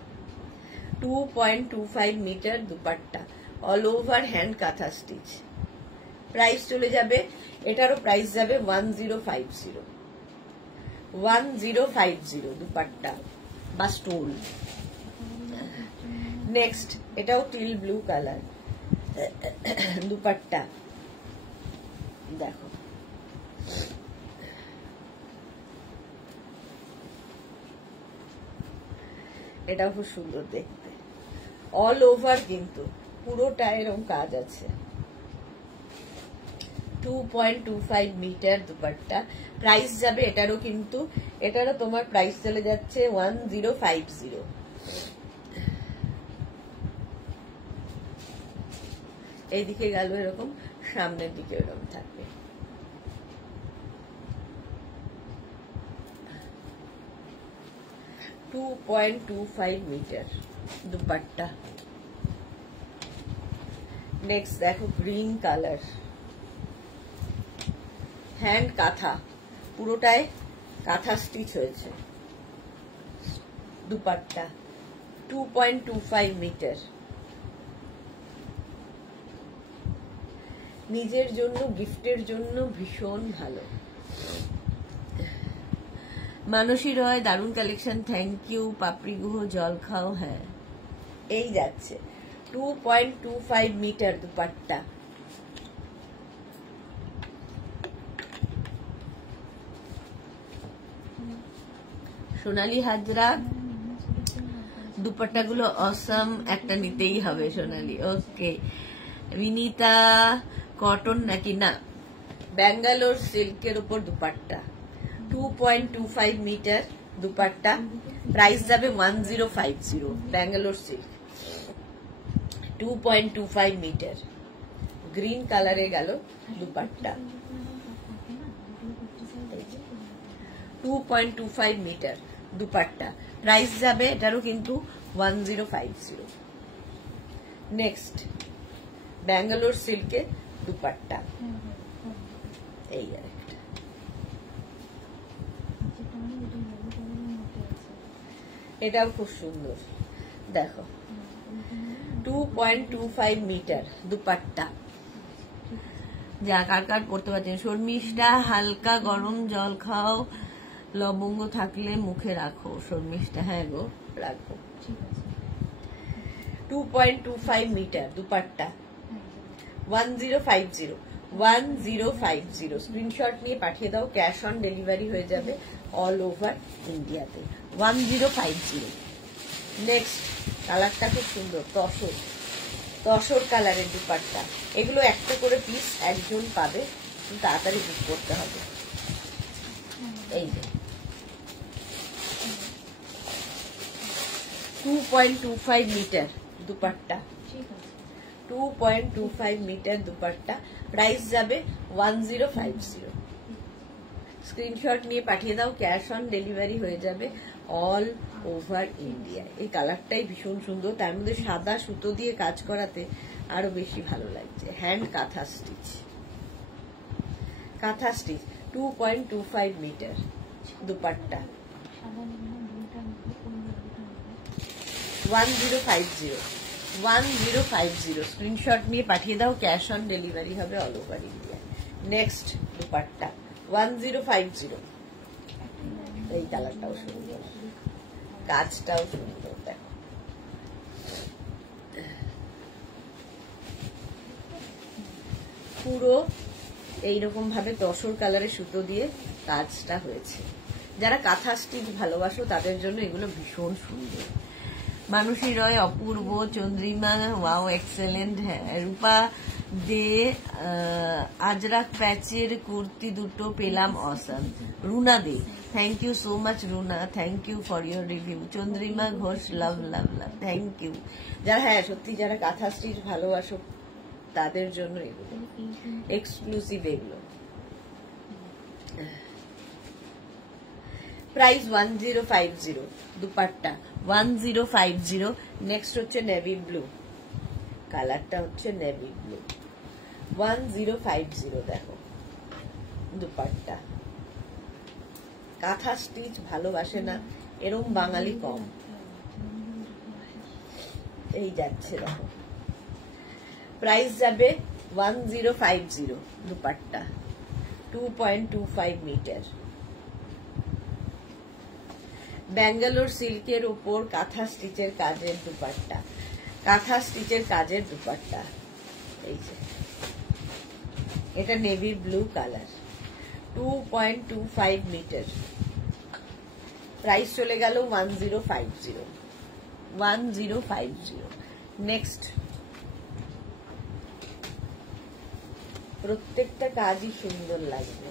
2.25 metre dupatta, all over hand kantha stitch. Price চলে যাবে এটারও, প্রাইস যাবে 1050। 1050 দুপাট্টা বা স্টোল। নেক্সট এটাও টিল ব্লু কালার দুপাট্টা, দেখো এটাও খুব সুন্দর দেখতে, অল ওভার কিন্তু পুরোটা এরকম কাজ আছে। 2.25 মিটার দুপাট্টা, প্রাইস যাবে এটারও কিন্তু, এটারও তোমার প্রাইস চলে যাচ্ছে 1050। এইদিকে গেল এরকম, সামনের দিকে এরকম থাকবে। $2.25 মিটার দুপাট্টা। নেক্সট দেখো গ্রিন কালার, হ্যান্ড কাঁথা, পুরোটায় কাঁথা স্টিচ হয়েছে দুপাট্টা। 2.25 মিটার, নিজের জন্য গিফটের জন্য ভীষণ ভালো। মানসী রয়, দারুণ কালেকশন, থ্যাংক ইউ। পাপড়ি গুহ, জল খাও। হ্যাঁ এই যাচ্ছে 2.25 মিটার দুপাট্টা, সোনালী হাজরা। দুপাট্টাগুলো অসাম, একটা নিতেই হবে সোনালী। ওকে বিনীতা, কটন নাকি না, ব্যাঙ্গালোর সিল্কের উপর দুপাট্টা, 2.25 মিটার দুপাট্টা, প্রাইস যাবে 1050। ব্যাঙ্গালোর সিল্ক 2.25 মিটার, গ্রিন কালারে গেল দুপাট্টা, 2.25 মিটার দুপাট্টা, প্রাইস যাবে এটারও কিন্তু 1050। নেক্সট ব্যাঙ্গালোর সিল্কে দুপাট্টা, এই আরেকটা, এটাও খুব সুন্দর দেখো, 2.25 মিটার দুপাট্টা। যা কার কার পড়তে পারছেন। শর্মিষ্ঠা, হালকা গরম জল খাও, লবঙ্গ থাকলে মুখে রাখো। শর্মিষ্ঠা, হ্যাঁ গো রাখো। 2.25 মিটার দুপাট্টা, 1050। 1050 স্ক্রিনশট নিয়ে পাঠিয়ে দাও, ক্যাশ অন ডেলিভারি হয়ে যাবে অল ওভার ইন্ডিয়াতে। 1050। নেক্সট কালারটা খুব সুন্দর, তসর কালারের দুপাট্টা। এগুলো একটা করে পিস একজন পাবে, তাড়াতাড়ি বুক করতে হবে। এই যে 2.25 metre dupatta, 2.25 metre dupatta. Price যাবে 1050। স্ক্রিনশট নিয়ে পাঠিয়ে দাও, ক্যাশ অন ডেলিভারি হয়ে যাবে অল ওভার ইন্ডিয়া। এই কালারটাই ভীষণ সুন্দর, তার মধ্যে সাদা সুতো দিয়ে কাজ করাতে আরো বেশি ভালো লাগছে। Hand kantha stitch, 2.25 metre dupatta, 1050 screenshot নিয়ে পাঠিয়ে দাও, ক্যাশ অন ডেলিভারি হবে all over India. Next dupatta 1050। এই কালারটাও সুন্দর, কাজটাও সুন্দর, দেখো পুরো এইরকম ভাবে তসর কালারের সুতো দিয়ে কাজটা হয়েছে। যারা কাঁথা স্টিচ ভালোবাসো তাদের জন্য এগুলো ভীষণ সুন্দর। মানসী রয়, অপূর্ব, চন্দ্রিমা, ওয়াও এক্সেলেন্ট। হ্যাঁ, রূপা দে আজরাক প্যাচের কুর্তি দুটো পেলাম, awesome. Runa De, thank you so much Runa, thank you for your review. Chandrima Ghosh, love love love, thank you. যারা হ্যাঁ সত্যি যারা কাঁথা স্টিচ ভালোবাসো তাদের জন্য এগুলো এক্সক্লুসিভ। এগুলো প্রাইস 1050 দুপাট্টা, 1050। নেক্সট হচ্ছে নেভি ব্লু কালারটা, হচ্ছে নেভি ব্লু, 1050। দেখো দুপাট্টা, কাঁথা স্টিচ ভালোবাসে না এরকম বাঙালি কম। এই যাচ্ছে, দেখো প্রাইস যাবে 1050 দুপাট্টা, 2.25 মিটার। ব্যাঙ্গালোর সিল্কের উপর কাঁথা স্টিচের কাজের দুপাট্টা, কাঁথা স্টিচের কাজের দুপাট্টা। এই যে এটা navy blue colour, 2.25 metre. Price চলে গেল 1050। নেক্সট, প্রত্যেকটা কাজই সুন্দর লাগবে।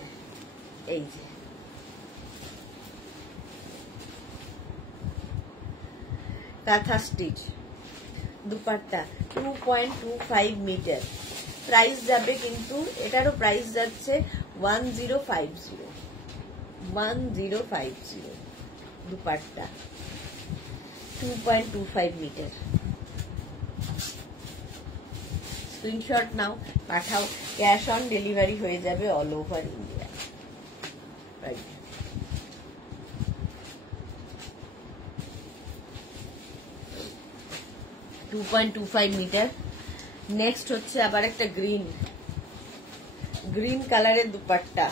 এই যে কাঁথা স্টিচ দুপাট্টা, 2.25 মিটার। প্রাইস যাবে কিন্তু এটারও প্রাইস যাচ্ছে 1050 দুপাট্টা, 2.25 মিটার। স্ক্রিনশট নাও, পাঠাও, ক্যাশ অন ডেলিভারি হয়ে যাবে all over India. 2.25 metre. Next হচ্ছে আবার একটা গ্রিন কালারের দুপাট্টা,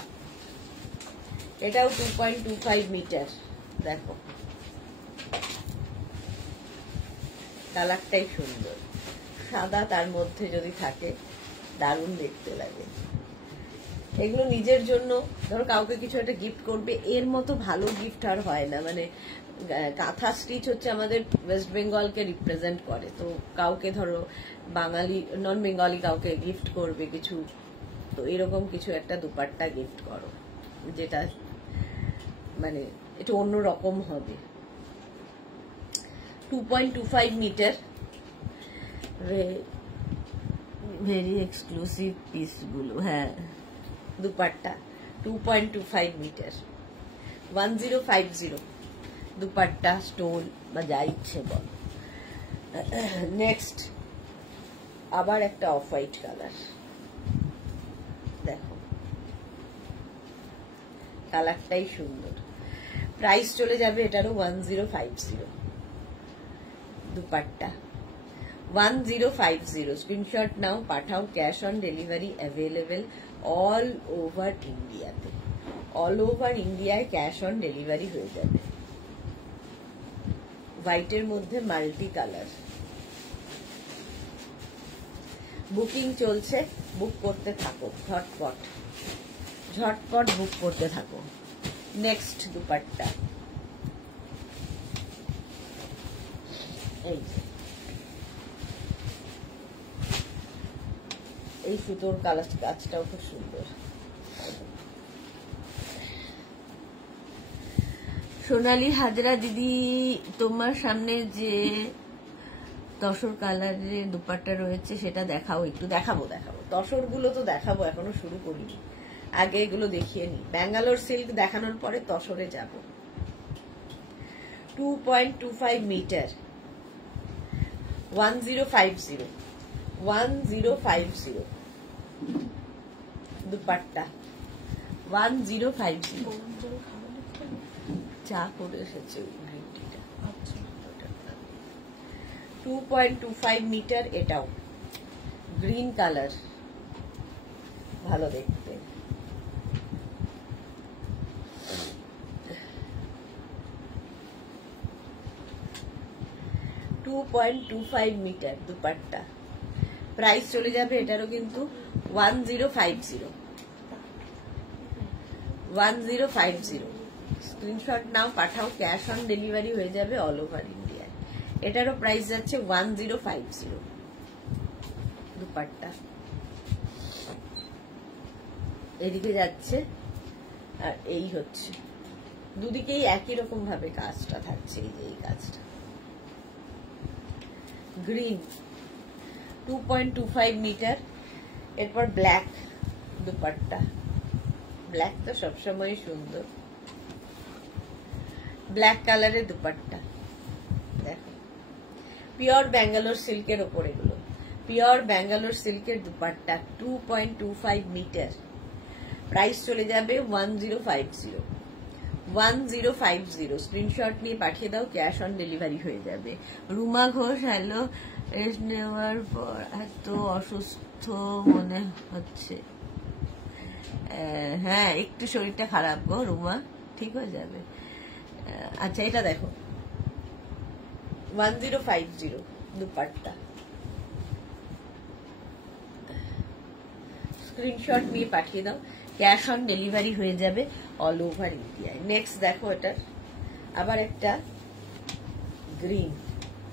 এটাও 2.25 মিটার। দেখো কালারটাই সুন্দর, সাদা তার মধ্যে যদি থাকে দারুণ দেখতে লাগে। এগুলো নিজের জন্য, ধরো কাউকে কিছু একটা গিফট করবে, এর মতো ভালো গিফট আর হয় না। মানে কাঁথা স্টিচ হচ্ছে আমাদের ওয়েস্ট বেঙ্গলকে রিপ্রেজেন্ট করে, তো কাউকে ধরো বাঙালি নন বেঙ্গলি কাউকে গিফট করবে কিছু, তো এরকম কিছু একটা দুপাট্টা গিফট করো যেটা মানে এটা অন্যরকম হবে। 2.25 মিটার, ভেরি এক্সক্লুসিভ পিস গুলো। হ্যাঁ, দুপাট্টা 2.25 মিটার, 1050 দুপাট্টা, স্টোন বা যা ইচ্ছে বল। নেক্সট আবার একটা অফ হোয়াইট কালার, দেখো কালারটাই সুন্দর। প্রাইস চলে যাবে এটারও 1050 দুপাট্টা, 1050। স্ক্রিনশট নাও, পাঠাও, cash on delivery available all over ইন্ডিয়াতে। অল ওভার ইন্ডিয়ায় ক্যাশ অন ডেলিভারি হয়ে যাবে। হোয়াইটের মধ্যে মাল্টি কালার, বুকিং চলছে, বুক করতে থাকো, ঝটপট ঝটপট বুক করতে থাকো। নেক্সট দুপাট্টা, এই সুতোর কাজটাও খুব সুন্দর। সোনালী হাজরা দিদি, তোমার সামনে যে তসর কালারের দুপাট্টা রয়েছে সেটা দেখাও একটু। দেখাবো তসর গুলো তো দেখাবো, এখনো শুরু করিনি, আগে এগুলো দেখিয়ে নি। ব্যাঙ্গালোর সিল্ক দেখানোর পরে তসরে যাব। 2.25 মিটার, 1050 দুপাট্টা, 1050। চা করে এসেছে 2.25 মিটার। এটাও গ্রিন কালার, ভালো দেখতে। $2.25 মিটার দুপাট্টা। প্রাইস চলে যাবে এটারও কিন্তু 1050। স্ক্রিনশট নাও, পাঠাও, ক্যাশ অন ডেলিভারি হয়ে যাবে অল ওভার ইন্ডিয়া। এটারও প্রাইস যাচ্ছে 1050 দুপাট্টা। এদিকে যাচ্ছে আর এই হচ্ছে, দুদিকেই একই রকম ভাবে কাজটা থাকছে। এই যে এই কাজটা গ্রিন, 2.25 মিটার। এরপর ব্ল্যাক দুপাট্টা, ব্ল্যাক তো সবসময় সুন্দর। ব্ল্যাক কালারের দুপাট্টা দেখো, পিওর ব্যাঙ্গালোর সিল্কের ওপর এগুলো, পিওর ব্যাঙ্গালোর সিল্কের দুপাট্টা। 2.25 মিটার। প্রাইস চলে যাবে 1050। স্ক্রিনশট নিয়ে পাঠিয়ে দাও, ক্যাশ অন ডেলিভারি হয়ে যাবে। রুমা ঘোষ, হ্যালো। রেস্ট নেওয়ার পর এত অসুস্থ মনে হচ্ছে। হ্যাঁ, একটু শরীরটা খারাপ গো রুমা, ঠিক হয়ে যাবে। আচ্ছা, এটা দেখো 1050 দুপাট্টা। স্ক্রিনশট নিয়ে পাঠিয়ে দাও, ক্যাশ অন ডেলিভারি হয়ে যাবে অল ওভার ইন্ডিয়ায়। নেক্সট দেখো, এটার আবার একটা গ্রিন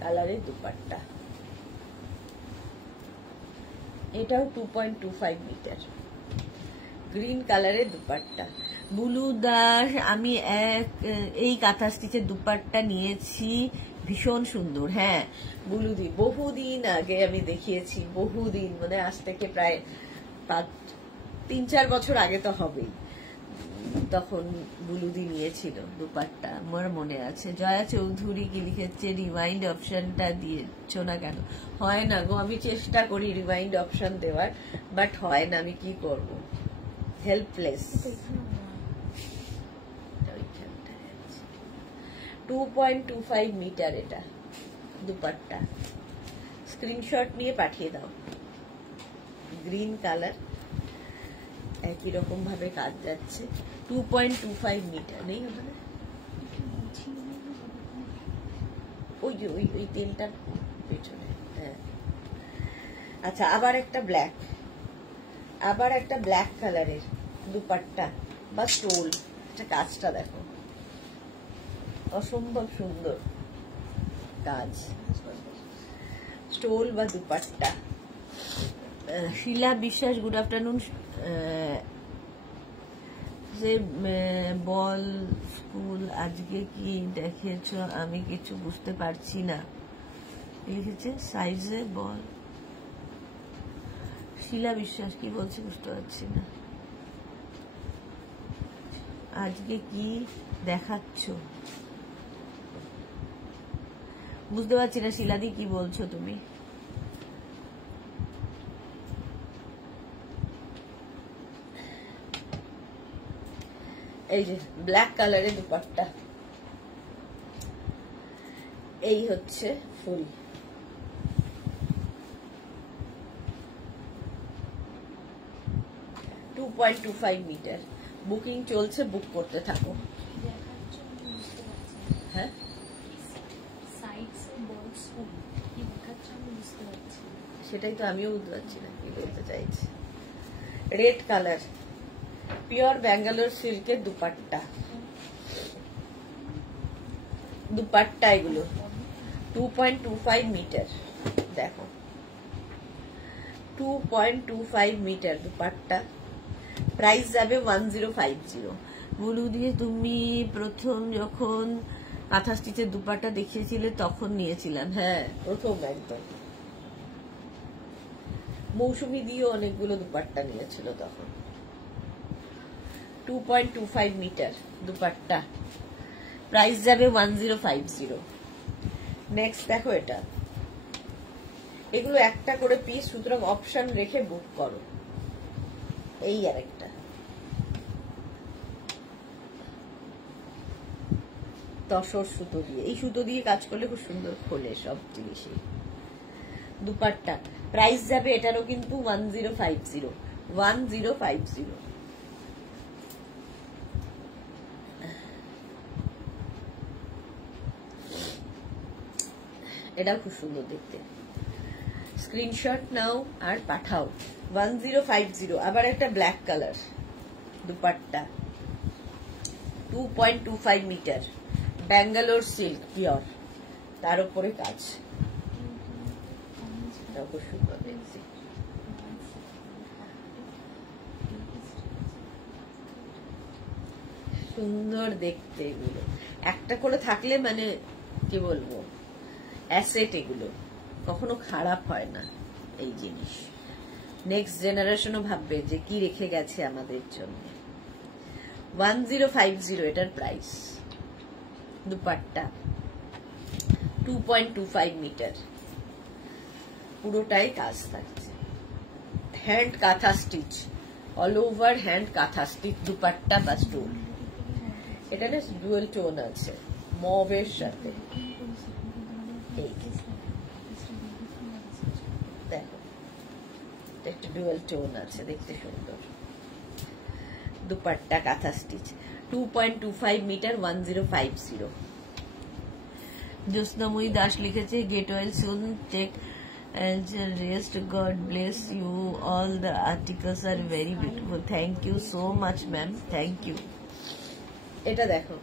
কালারের দুপাট্টা। এটাও 2.25 মিটার, গ্রিন কালারের দুপাট্টা। বুলু দাস, আমি এই কাঁথা স্টিচের দুপাট্টা নিয়েছি, ভীষণ সুন্দর। হ্যাঁ বুলুদি, বহুদিন আগে আমি দেখিয়েছি, বহুদিন, মানে আজ থেকে প্রায় 3-4 বছর আগে তো হবেই। তখন বুলুদি নিয়েছিল দুপাট্টা, আমার মনে আছে। জয়া চৌধুরী কি লিখেছে, রিমাইন্ড অপশনটা দিয়েছ না কেন? হয় না গো, আমি চেষ্টা করি রিমাইন্ড অপশন দেওয়ার, বাট হয় না, আমি কি করব, হেল্পলেস। 2.25 মিটার এটা দুপাট্টা। স্ক্রিনশট নিয়ে পাঠিয়ে দাও। গ্রিন কালার, একই রকম ভাবে কাজ যাচ্ছে। 2.25 মিটার নেই ওখানে, ওই যে ওই তেলটার পেছনে। হ্যাঁ, আচ্ছা, আবার একটা ব্ল্যাক কালারের দুপাট্টা বা স্টোল। এটা কাজটা দেখো, অসম্ভব সুন্দর কাজ। স্টোল বা দুপাট্টা। শিলা বিশ্বাস, গুড আফটারনুন। যে বল স্কুল আজকে কি দেখেছ? আমি কিছু বুঝতে পারছি না। লিখেছে সাইজে বল। শিলা বিশ্বাস কি বলছে বুঝতে পারছি না। আজকে কি দেখাচ্ছ বুঝতে পারছি না। শিলাদি কি বলছো তুমি? এই যে ব্ল্যাক কালারের দুপাট্টা, এই হচ্ছে ফুল। $2.25 মিটার। বুকিং চলছে, বুক করতে থাকো। হ্যাঁ, সেটাই তো আমিও বুঝতে পারছি না কি বলতে চাইছি। রেড কালার, পিওর ব্যাঙ্গালোর সিল্কের দুপাট্টা, দুপাট্টা এগুলো 2.25 মিটার, দেখো 2.25 মিটার দুপাট্টা, প্রাইস যাবে 1050। বলু দিয়ে তুমি প্রথম যখন কাঁথা স্টিচের দুপাট্টা দেখিয়েছিলে তখন নিয়েছিলাম, হ্যাঁ প্রথম একদম। মৌসুমি দিয়ে অনেকগুলো দুপাট্টা নিয়েছিল তখন। 2.25 মিটার দুপাট্টা, প্রাইস যাবে 1050। নেক্সট দেখো এটা, এগুলো একটা করে পিস, সুতরাং অপশন রেখে বুক করো। এই আর একটা, তসর সুতো দিয়ে, এই সুতো দিয়ে কাজ করলে খুব সুন্দর খোলে সব জিনিসই। দুপাট্টা প্রাইস যাবে এটারও কিন্তু 1050, 1050। এটাও খুব সুন্দর দেখতে, স্ক্রিনশট নাও আর পাঠাও। 1050। আবার একটা black colour dupatta, 2.25 metre, Bangalore silk pure, তার উপরে কাজ, খুব সুন্দর দেখতে। সুন্দর দেখতে এগুলো, একটা করে থাকলে মানে কি বলবো অ্যাসেট, এগুলো কখনো খারাপ হয় না এই জিনিস। নেক্সট জেনারেশনও ভাববে যে কি রেখে গেছে আমাদের জন্য। 1050 এটার প্রাইস। দুপাট্টা 2.25 মিটার, পুরোটাই কাজ থাকছে, hand kantha stitch, all over hand kantha stitch dupatta বা স্টোল। এটা না ডুয়াল টোন আছে মবের সাথে, দেখো একটা ডুয়াল টোন আছে, দেখতে সুন্দর। দুপাট্টা কাঁথা স্টিচ, 2.25 মিটার, 1050। জ্যোৎস্নাময়ী দাস লিখেছে get well soon, take rest, God bless you, all the articles are very beautiful. Thank you so much ma'am, thank you. এটা দেখো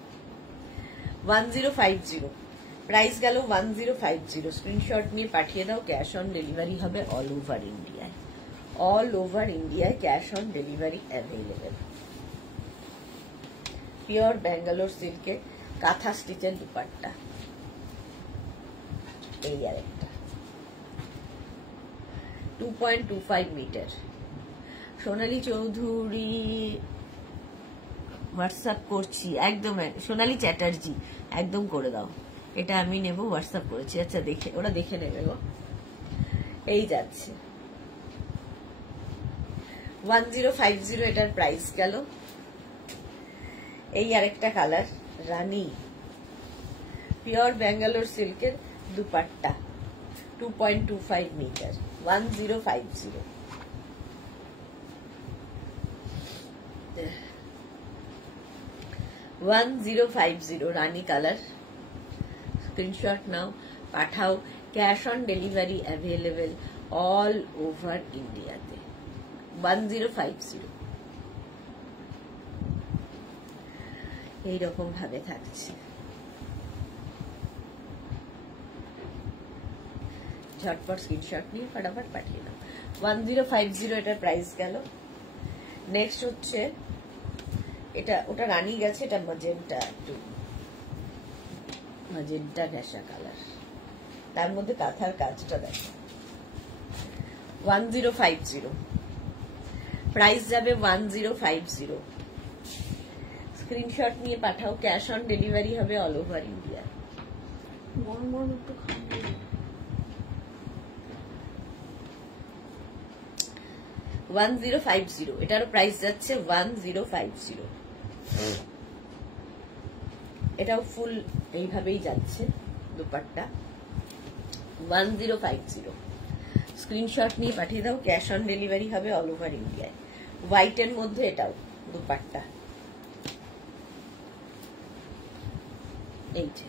1050, প্রাইস গেল 1050। স্ক্রিনশট নিয়ে পাঠিয়ে দাও, ক্যাশ অন ডেলিভারি হবে অল ওভার ইন্ডিয়ায়, অল ওভার ইন্ডিয়ায় cash on delivery available. Pure Bangalore সিল্কের কাঁথা স্টিচের দুপাট্টা, এই আর একটা 2.25 মিটার। সোনালী চৌধুরী হোয়াটসঅ্যাপ করছি, একদম সোনালী চ্যাটার্জি একদম করে দাও, এটা আমি নেব, হোয়াটসঅ্যাপ করেছি। আচ্ছা দেখে ওরা দেখে নেবে গো। এই যাচ্ছে 1050 এটার প্রাইস গেল। এই আরেকটা কালার রানী, পিওর ব্যাঙ্গালোর সিল্কের dupatta, 2.25 metre, 1050। Rani colour, screenshot নাও পাঠাও, cash on delivery available all over ইন্ডিয়াতে, 1050। এইরকম ভাবে থাকছে, ঝটপট স্ক্রিনশট নিয়ে ফটাফট পাঠিয়ে দাও। 1050 এটার প্রাইস গেল। নেক্সট হচ্ছে এটা, ওটা রানী গেছে, এটা ম্যাজেন্টা, একটু ম্যাজেন্টা নেশা কালার, তার মধ্যে কাঁথার কাজটা দেখো। 1050, প্রাইস যাবে 1050। স্ক্রিনশট নিয়ে পাঠাও, ক্যাশ অন ডেলিভারি হবে অল ওভার ইন্ডিয়া। 1050, এটারও প্রাইস যাচ্ছে 1050। এটাও ফুল এইভাবেই যাচ্ছে দুপাট্টা, 1050। স্ক্রিনশট নিয়ে পাঠিয়ে দাও, ক্যাশ অন ডেলিভারি হবে অল ওভার ইন্ডিয়ায়। হোয়াইটের মধ্যে এটাও দুপাট্টা, এই যে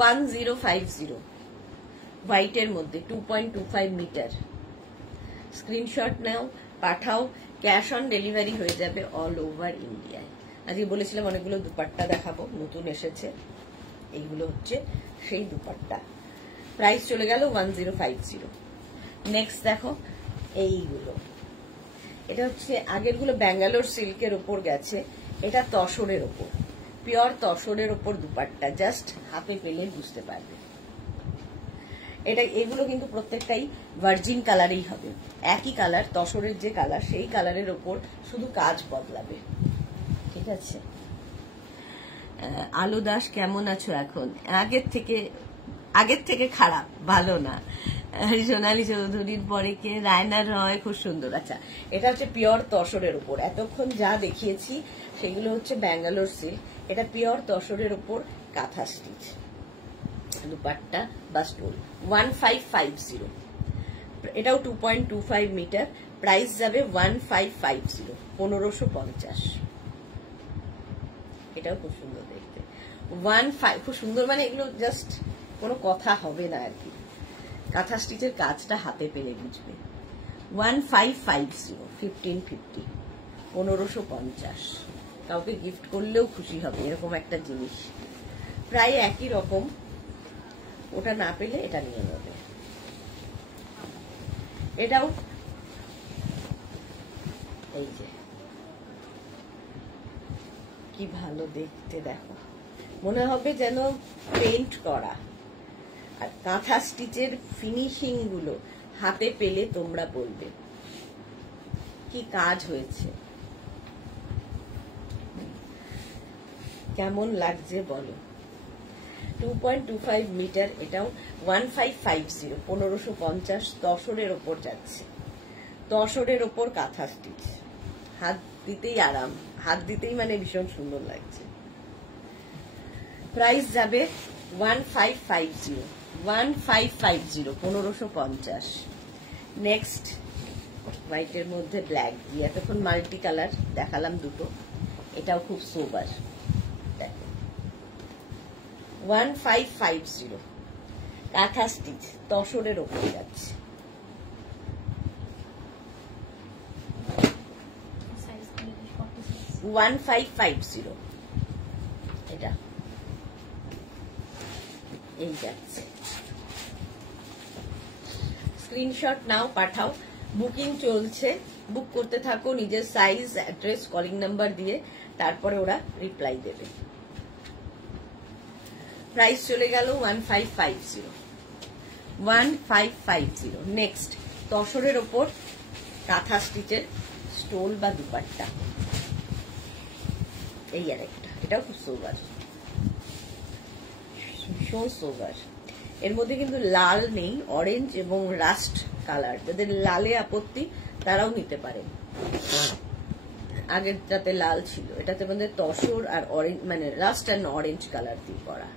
1050, হোয়াইটের মধ্যে 2.25 মিটার। স্ক্রিনশট নাও, পাঠাও, ক্যাশ অন ডেলিভারি হয়ে যাবে অল ওভার ইন্ডিয়ায়। আজকে বলেছিলাম অনেকগুলো দুপাট্টা দেখাবো, নতুন এসেছে, এইগুলো হচ্ছে সেই দুপাট্টা। প্রাইস চলে গেল 1050। নেক্সট দেখো এইগুলো, এটা হচ্ছে আগেরগুলো ব্যাঙ্গালোর সিল্কের ওপর গেছে, এটা তসরের ওপর, পিওর তসরের ওপর দুপাট্টা, জাস্ট হাতে পেলে বুঝতে পারবে। এটা এগুলো কিন্তু প্রত্যেকটাই ভার্জিন কালারেই হবে, একই কালার, তসরের যে কালার সেই কালারের ওপর শুধু কাজ বদলাবে, ঠিক আছে। আলো দাস কেমন আছো এখন? আগের থেকে খারাপ, ভালো না। সোনালী চৌধুরীর পরে কে? রায়না রয়, খুব সুন্দর। আচ্ছা, এটা হচ্ছে পিওর তসরের উপর, এতক্ষণ যা দেখিয়েছি সেগুলো হচ্ছে ব্যাঙ্গালোর সিল্ক, এটা পিওর তসরের উপর কাঁথা স্টিচ, দুপাট্টা বা স্টোল। 1550, এটাও 2.25 মিটার। প্রাইস যাবে 1550, 1550। এটাও খুব সুন্দর দেখতে, 15, খুব সুন্দর, মানে এগুলো জাস্ট কোনো কথা হবে না আর কি, কাঁথা স্টিচের কাজটা হাতে পেলে বুঝবে। 1550, 1550, 1550। কাউকে গিফট করলেও খুশি হবে এরকম একটা জিনিস, প্রায় একই রকম। ওটা না পেলে এটা নিয়ে নেবে। এটাও এই যে কি ভালো দেখতে, দেখো মনে হবে যেন পেইন্ট করা। আর কাঁথা স্টিচের ফিনিশিং গুলো হাতে পেলে তোমরা বলবে কি কাজ হয়েছে, কেমন লাগছে বলো। 2.25 মিটার, এটাও 1550, 1550। তসরের ওপর যাচ্ছে, তসরের ওপর কাঁথা স্টিচ, হাত দিতেই আরাম, হাত দিতেই মানে ভীষণ সুন্দর লাগছে। প্রাইস যাবে 1550, 1550, 1550। নেক্সট হোয়াইটের মধ্যে ব্ল্যাক দিয়ে, এতক্ষণ মাল্টি কালার দেখালাম দুটো, এটাও খুব সোবার, দেখো 1550, কাঁথা স্টিচ, তসরের ওপর যাচ্ছে। ওয়ান 1550, এটা এই যাচ্ছে। স্ক্রিনশট নাও, পাঠাও, বুকিং চলছে, বুক করতে থাকো নিজের সাইজ, অ্যাড্রেস, কলিং নাম্বার দিয়ে, তারপরে ওরা রিপ্লাই দেবে। প্রাইস চলে গেল 1550, 1550। নেক্সট তসরের ওপর কাঁথা স্টিচের স্টোল বা দুপাট্টা, এই আর একটা, এটাও খুব সোবার, ভীষণ সোবার। এর মধ্যে কিন্তু লাল নেই, অরেঞ্জ এবং রাস্ট কালার, যাদের লালে আপত্তি তারাও নিতে পারেন। আগের যাতে লাল ছিল, এটাতে মধ্যে তসর আর অরেঞ্জ, মানে রাস্ট অ্যান্ড অরেঞ্জ কালার দিয়ে করা।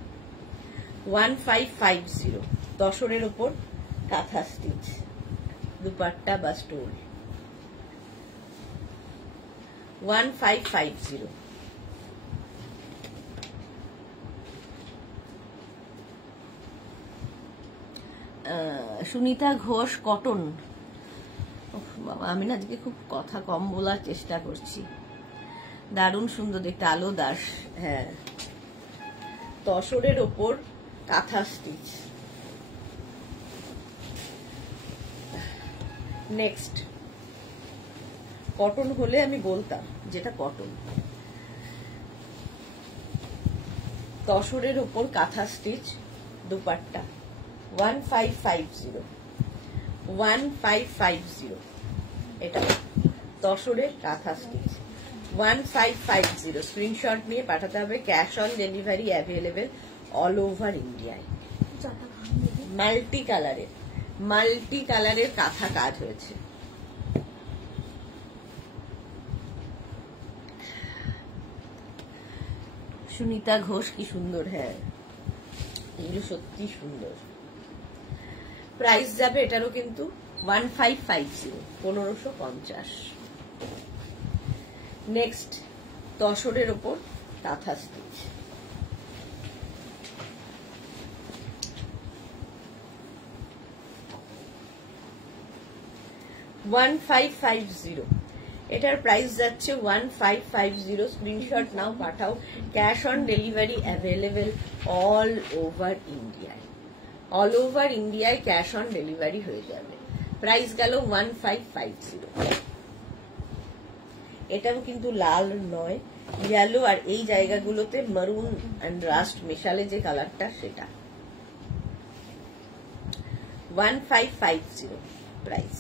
1550, তসরের ওপর কাঁথা স্টিচ, দুপাট্টা বা স্টোল, 1550। সুনিতা ঘোষ কটন, বাবা আমি না আজকে খুব কথা কম বলার চেষ্টা করছি। দারুণ সুন্দর দেখতে, আলো দাস, হ্যাঁ, তসরের ওপর কাঁথা স্টিচ। নেক্সট কটন হলে আমি বলতাম যেটা কটন, তসরের ওপর কাঁথা স্টিচ, দুপাট্টা, 1550, 1550। এটা তসরের কাঁথা স্টিচ, 1550। স্ক্রিনশট নিয়ে পাঠাতে হবে, cash on delivery available all over ইন্ডিয়ায়। মাল্টি কালারের কাঁথা কাজ হয়েছে। সুনিতা ঘোষ কি সুন্দর, হ্যাঁ এগুলো সত্যি সুন্দর। প্রাইস যাবে এটারও কিন্তু 1550, 1550। নেক্সট তসরের ওপর কাঁথা স্টিচ, 1550, এটার প্রাইস যাচ্ছে 1550। স্ক্রিনশট নাও, পাঠাও। Cash on delivery available all over ইন্ডিয়ায়। অল ওভার ইন্ডিয়ায় ক্যাশ অন ডেলিভারি হয়ে যাবে। প্রাইস গেল 1550। এটাও কিন্তু লাল নয়, ইয়েলো, আর এই জায়গাগুলোতে মারুন এন্ড রাস্ট মেশালে যে কালারটা সেটা। 1550 প্রাইস।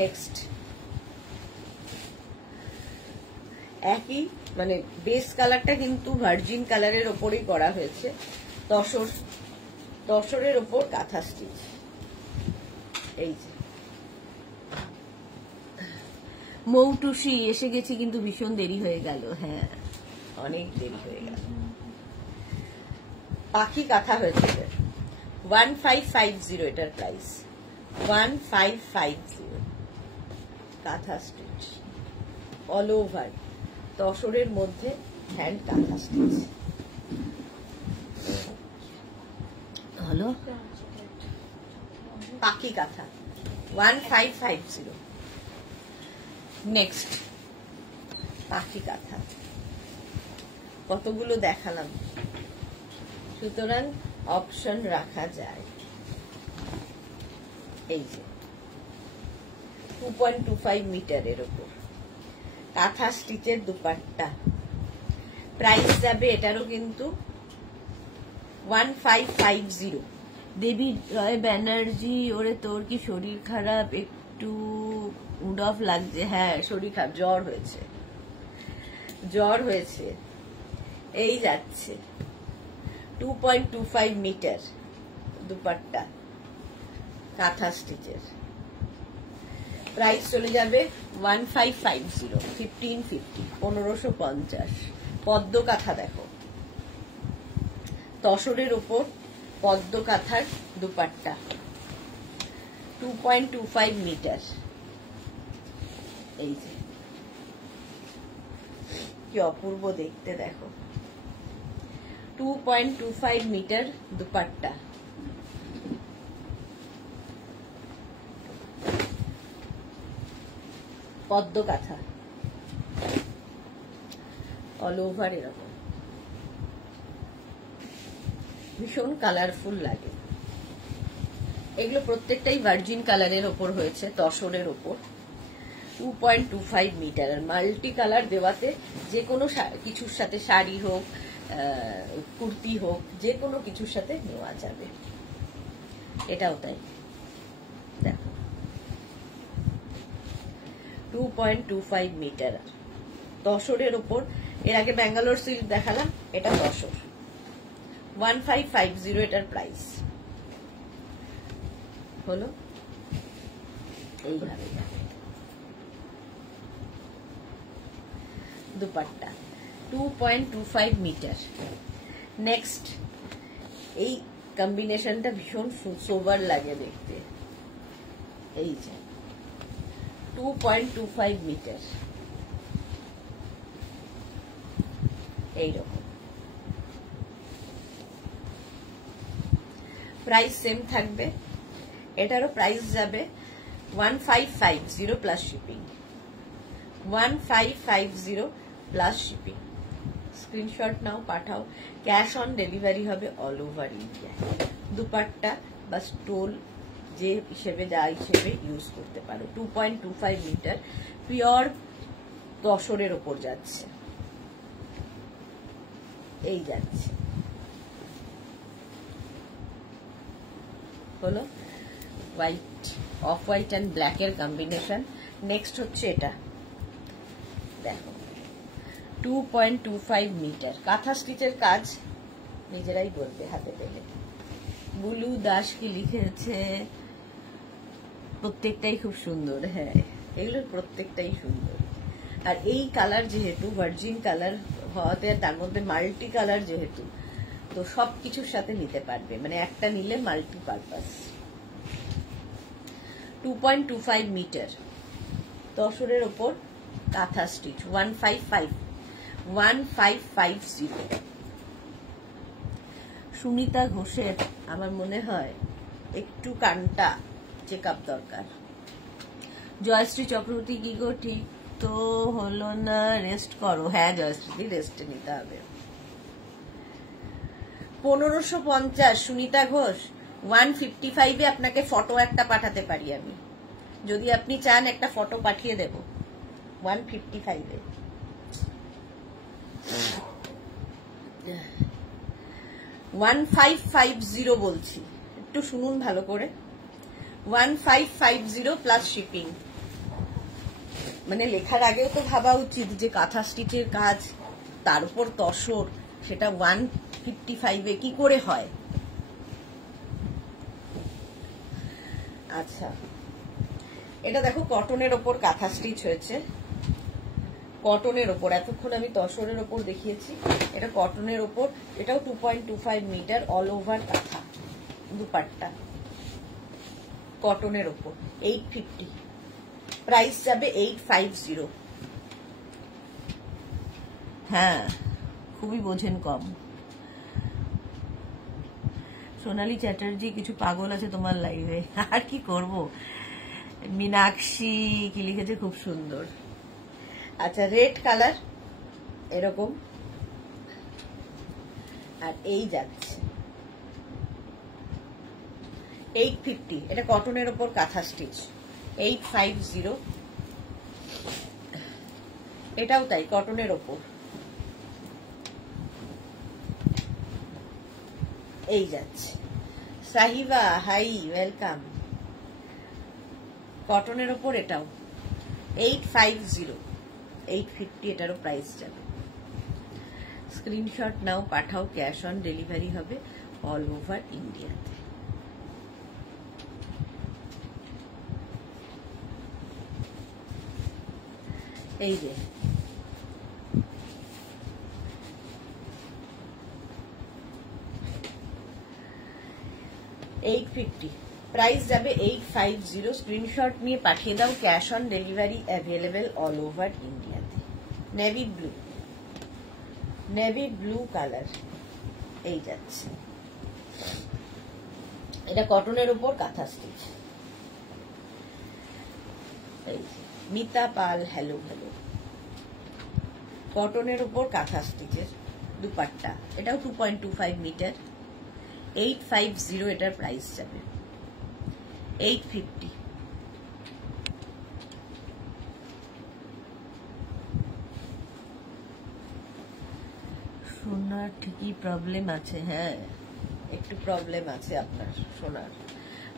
নেক্সট একই মানে বেস কালারটা কিন্তু ভার্জিন কালারের ওপরেই করা হয়েছে। তসরের ওপর কাঁথা স্টিচ। এই যে মৌটুসি এসে গেছি, কিন্তু ভীষণ দেরি হয়ে গেল। হ্যাঁ, অনেক দেরি হয়ে গেল। পাখি কাঁথা হয়েছে 1550 এটার প্রাইস। 1550 কাঁথা স্টিচ অল ওভার, তসরের মধ্যে হ্যান্ড কাঁথা স্টিচ। হলো পাখি কাঁথা 1550। নেক্সট পাখি কাঁথা কতগুলো দেখালাম, সুতরাং অপশন রাখা যায়। এই যে 2.25 মিটারের উপর কাঁথা স্টিচের দুপাট্টা। প্রাইস যাবে এটারও কিন্তু 1550। দেবী রয় ব্যানার্জি, ওরে তোর কি শরীর খারাপ? একটু মুড অফ লাগছে। হ্যাঁ, শরীর খারাপ, জ্বর হয়েছে। এই যাচ্ছে 2.25 মিটার দুপাট্টা কাঁথা স্টিচের। প্রাইস চলে যাবে 1550। 1550, 1550। পদ্ম কাঁথা দেখো, তসরের উপর পদ্ম কাঁথার দুপাট্টা 2.25 মিটার। এই যে কি অপূর্ব দেখতে, দেখো 2.25 মিটার দুপাট্টা। পদ্ম কাঁথা অল ওভার এরকম, ভীষণ কালারফুল লাগে। এগুলো প্রত্যেকটাই ভার্জিন কালারের ওপর হয়েছে, তসরের ওপর। 2.25 মিটার আর মাল্টি কালার দেওয়াতে যে কোনো কিছুর সাথে, শাড়ি হোক, কুর্তি হোক, যে কোনো কিছুর সাথে নেওয়া যাবে। এটাও তাই, দেখো 2.25 মিটার তসরের ওপর। এর আগে ব্যাঙ্গালোর সিল্ক দেখালাম, এটা তসর। 1550 এটার প্রাইস হলো। এইভাবে দুপাট্টা 2.25 মিটার। নেক্সট এই কম্বিনেশনটা ভীষণ সোবার লাগে দেখতে। এই যে 2.25 মিটার, এইরকম। প্রাইস সেম থাকবে, এটারও প্রাইস যাবে 1550 plus shipping. 1550 plus shipping. Screenshot নাও, পাঠাও। ক্যাশ অন ডেলিভারি হবে অল ওভার ইন্ডিয়া। দুপাট্টা বা স্টোল যে হিসেবে, যা হিসেবে ইউজ করতে পারো। 2.25 মিটার পিওর তসরের ওপর যাচ্ছে। এই যাচ্ছে হলো white, off white and black এর কম্বিনেশন। নেক্সট হচ্ছে এটা, দেখো 2.25 মিটার কাঁথা স্টিচের কাজ, নিজেরাই বলবে হাতে পেলে। বুলু দাস কি লিখেছে, প্রত্যেকটাই খুব সুন্দর। হ্যাঁ, এগুলোর প্রত্যেকটাই সুন্দর। আর এই কালার যেহেতু ভার্জিন কালার হওয়াতে, তার মধ্যে মাল্টি কালার যেহেতু, তো সবকিছুর সাথে নিতে পারবে, মানে একটা নিলে মাল্টি পারপাস। 2.25 মিটার তসরের ওপর কাঁথা স্টিচ 1550। সুনিতা ঘোষের আমার মনে হয় একটু কানটা চেক আপ দরকার। জয়শ্রী চক্রবর্তী কি গো, ঠিক তো হলো না, রেস্ট করো। হ্যাঁ জয়শ্রী, রেস্ট নিতে হবে। 1550 সুনিতা ঘোষ। 155 আপনাকে ফটো একটা পাঠাতে পারি আমি, যদি আপনি চান একটা ফটো পাঠিয়ে দেব। 155 1550 বলছি, একটু শুনুন ভালো করে। 1550 প্লাস শিপিং। মানে লেখার আগেও তো ভাবা উচিত যে কাঁথা স্টিচের কাজ, তার উপর তসর, সেটা 155 কি করে হয়। আচ্ছা, এটা দেখো কটনের ওপর কাঁথা স্টিচ হয়েছে, কটনের ওপর। এতক্ষণ আমি তসরের ওপর দেখিয়েছি, এটা কটনের ওপর। এটাও 2.25 মিটার অল ওভার কাঁথা দুপাট্টা, কটনের ওপর। 850, প্রাইস যাবে 850। হ্যাঁ, খুবই বোঝেন কম। সোনালী চ্যাটার্জি, কিছু পাগল আছে তোমার লাইভে। আর কি করব। মীনাক্ষী কি লিখেছে, খুব সুন্দর। আচ্ছা, রেড কালার এরকম, আর এই যাচ্ছে 850। এটা কটনের ওপর কাঁথা স্টিচ, 850। এটাও তাই, কটনের ওপর। এই যাচ্ছে। Sahiba, hi, welcome. কটনের ওপর এটাও 850, 850 এটারও প্রাইস যাবে। স্ক্রিনশট নাও, পাঠাও, ক্যাশ অন ডেলিভারি হবে অল ওভার ইন্ডিয়াতে। এই যে 850, প্রাইস যাবে 850। স্ক্রিনশট নিয়ে পাঠিয়ে দাও, cash on delivery available all over ইন্ডিয়াতে। Navy blue, navy blue colour, এই যাচ্ছে। এটা কটনের উপর kantha stitch. Mita Pal, hello hello. কটনের উপর কাঁথা স্টিচের দুপাট্টা, এটাও 2.25 মিটার, 850 এটার প্রাইস যাবে। 850। শোনার ঠিকই প্রবলেম আছে। হ্যাঁ, একটু প্রবলেম আছে আপনার শোনার।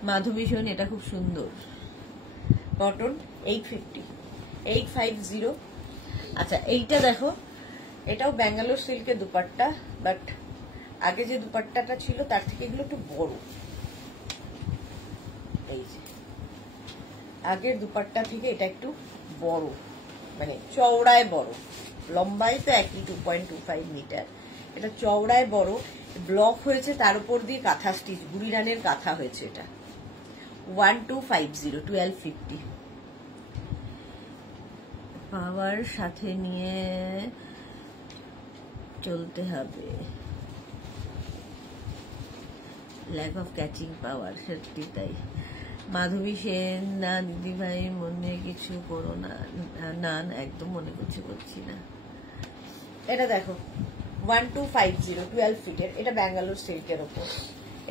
মাধবী শোন, এটা খুব সুন্দর। কটন, 850, 850। আচ্ছা, এইটা দেখো, এটাও ব্যাঙ্গালোর সিল্কের দুপাট্টা, বাট আগে যে দুপাট্টাটা ছিল তার থেকে এগুলো একটু বড়। এই যে আগের দুপাট্টা থেকে এটা একটু বড়, মানে চওড়ায় বড়। লম্বায় তো একই 2.25 মিটার, এটা চওড়ায় বড়। ব্লক হয়েছে, তার উপর দিয়ে কাঁথা স্টিচ, গুড়িরানের কাঁথা হয়েছে। এটা 1250, 1250। পাওয়ার সাথে নিয়ে চলতে হবে, ল্যাক অফ ক্যাচিং পাওয়ার, সত্যি তাই। মাধবী সেন, না দিদি ভাই মনে কিছু করো না। না না, একদম মনে করছি না। এটা দেখো 1250, 12 ফিটের। এটা ব্যাঙ্গালোর সিল্কের ওপর।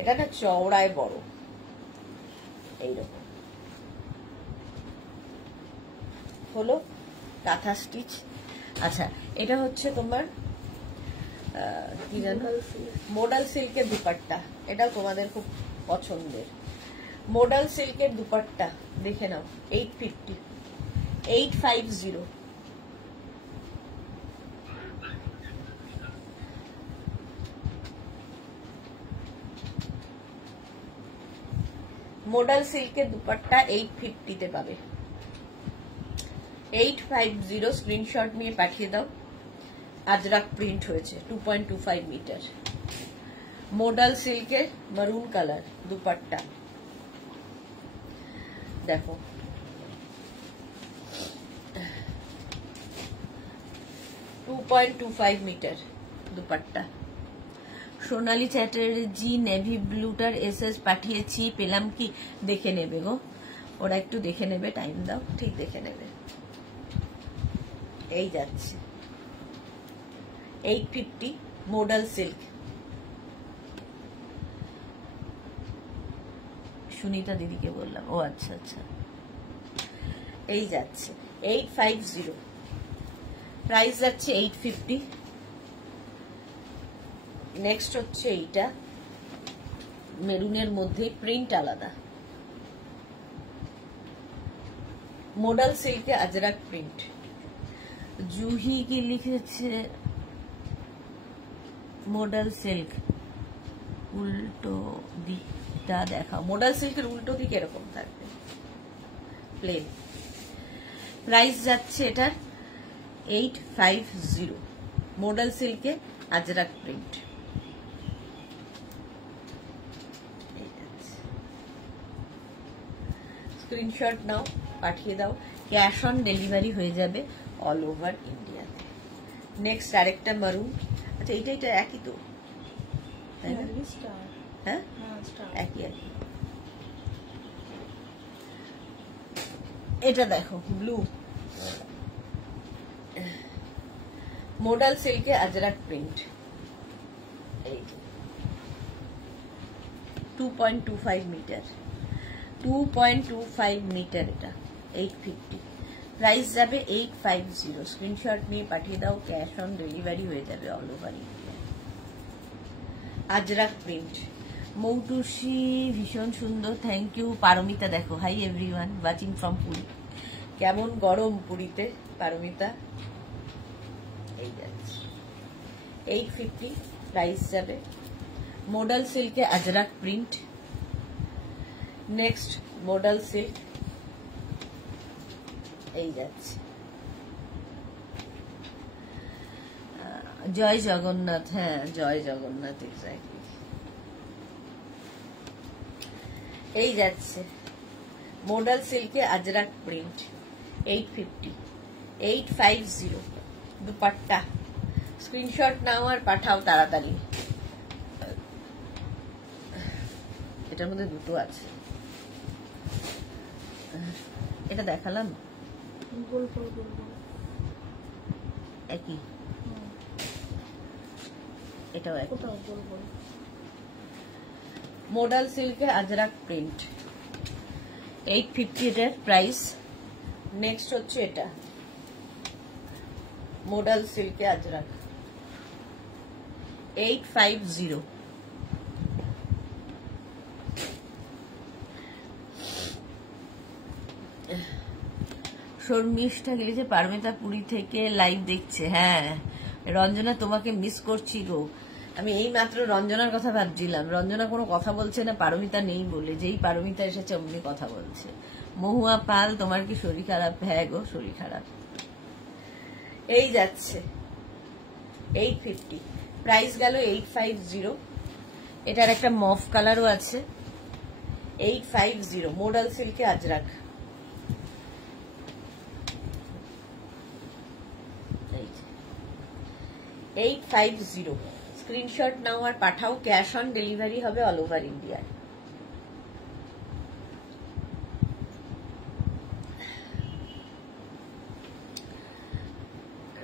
এটা না চওড়ায় বড়, এইরকম হলো কাঁথা স্টিচ। আচ্ছা, এটা হচ্ছে তোমার কি জানো, মোডাল সিল্কের দুপাট্টা। এটা তোমাদের খুব পছন্দের মোডাল সিল্কের দুপাট্টা, দেখে নাও। 850, 850। মোডাল সিল্কের দুপাট্টা 850 তে পাবে। 850, স্ক্রিনশট নিয়ে পাঠিয়ে দাও। আজরাক প্রিন্ট হয়েছে, 2.25 মিটার। মোডাল সিল্কের মারুন কালার দুপাট্টা, দেখো। $2.25 মিটার দুপাট্টা। সোনালী চ্যাটার্জি, নেভি ব্লুটার এসএস পাঠিয়েছি, পেলাম কি? দেখে নেবে গো। ওরা একটু দেখে নেবে, টাইম দাও, ঠিক দেখে নেবে। এই যাচ্ছে 850 মডাল সিল্ক। সুনিতা দিদিকে বললাম, ও আচ্ছা আচ্ছা। এই যাচ্ছে 850, প্রাইস যাচ্ছে 850। নেক্সট হচ্ছে এইটা মেরুনের মধ্যে, প্রিন্ট আলাদা, মডাল সিল্কে আজরাক প্রিন্ট। জুহি কি লিখেছে? মডাল সিল্ক উল্টো দিকটা দেখাও। মডাল সিল্কের উল্টো দিক এরকম থাকবে, প্লেন। প্রাইস যাচ্ছে এটার 850, মডাল সিল্কে আজরাক প্রিন্ট। স্ক্রিনশট নাও, পাঠিয়ে দাও, ক্যাশ অন ডেলিভারি হয়ে যাবে অল ওভার ইন্ডিয়াতে। নেক্সট আরেকটা মারুন। আচ্ছা এইটা এটা একই তো, তাই না? হ্যাঁ একই একই। এটা দেখো ব্লু, মডাল সিল্কে আজরাক প্রিন্ট। এই 2.25 মিটার, 2.25 মিটার, এটা 850। প্রাইস যাবে 850। স্ক্রিনশট নিয়ে পাঠিয়ে দাও, ক্যাশ অন ডেলিভারি হয়ে যাবে all over India. Ajrak print. Moutusi ভীষণ সুন্দর, থ্যাংক ইউ। পারমিতা দেখো, hi everyone watching from Puri. কেমন গরম পুরীতে পারমিতা? এই যাচ্ছে 850, প্রাইস যাবে। মডাল সিল্কে Ajrak print. Next modal silk, এই যাচ্ছে। জয় জগন্নাথ, হ্যাঁ জয় জগন্নাথ, এক্স্যাক্টলি। এই যাচ্ছে মডাল সিল্কে আজরাক প্রিন্ট, 850, 850 দুপাট্টা। স্ক্রিনশট নাও আর পাঠাও তাড়াতাড়ি। এটার মধ্যে দুটো আছে, এটা দেখালাম একই, এটাও একই। মডাল সিল্কে আজরাক প্রিন্ট, 850 এটার প্রাইস। নেক্সট হচ্ছে এটা মডাল সিল্কে আজরাক, 850। শর্মিষ্ঠা গেছে, পারমিতা পুরী থেকে লাইভ দেখছে। হ্যাঁ রঞ্জনা, তোমাকে মিস করছি গো। আমি এই মাত্র রঞ্জনার কথা ভাবছিলাম, রঞ্জনা কোনো কথা বলছে না, পারমিতা নেই বলে। যেই পারমিতা এসেছে অমনি কথা বলছে। মহুয়া পাল, তোমার কি শরীর খারাপ? হ্যাঁ গো শরীর খারাপ। এই যাচ্ছে 850, প্রাইস গেল 850। এটার একটা মফ কালারও আছে, 850 মডাল সিল্কে আজরাক। 850, স্ক্রিনশট নাও আর পাঠাও, ক্যাশ অন ডেলিভারি হবে অল ওভার ইন্ডিয়া।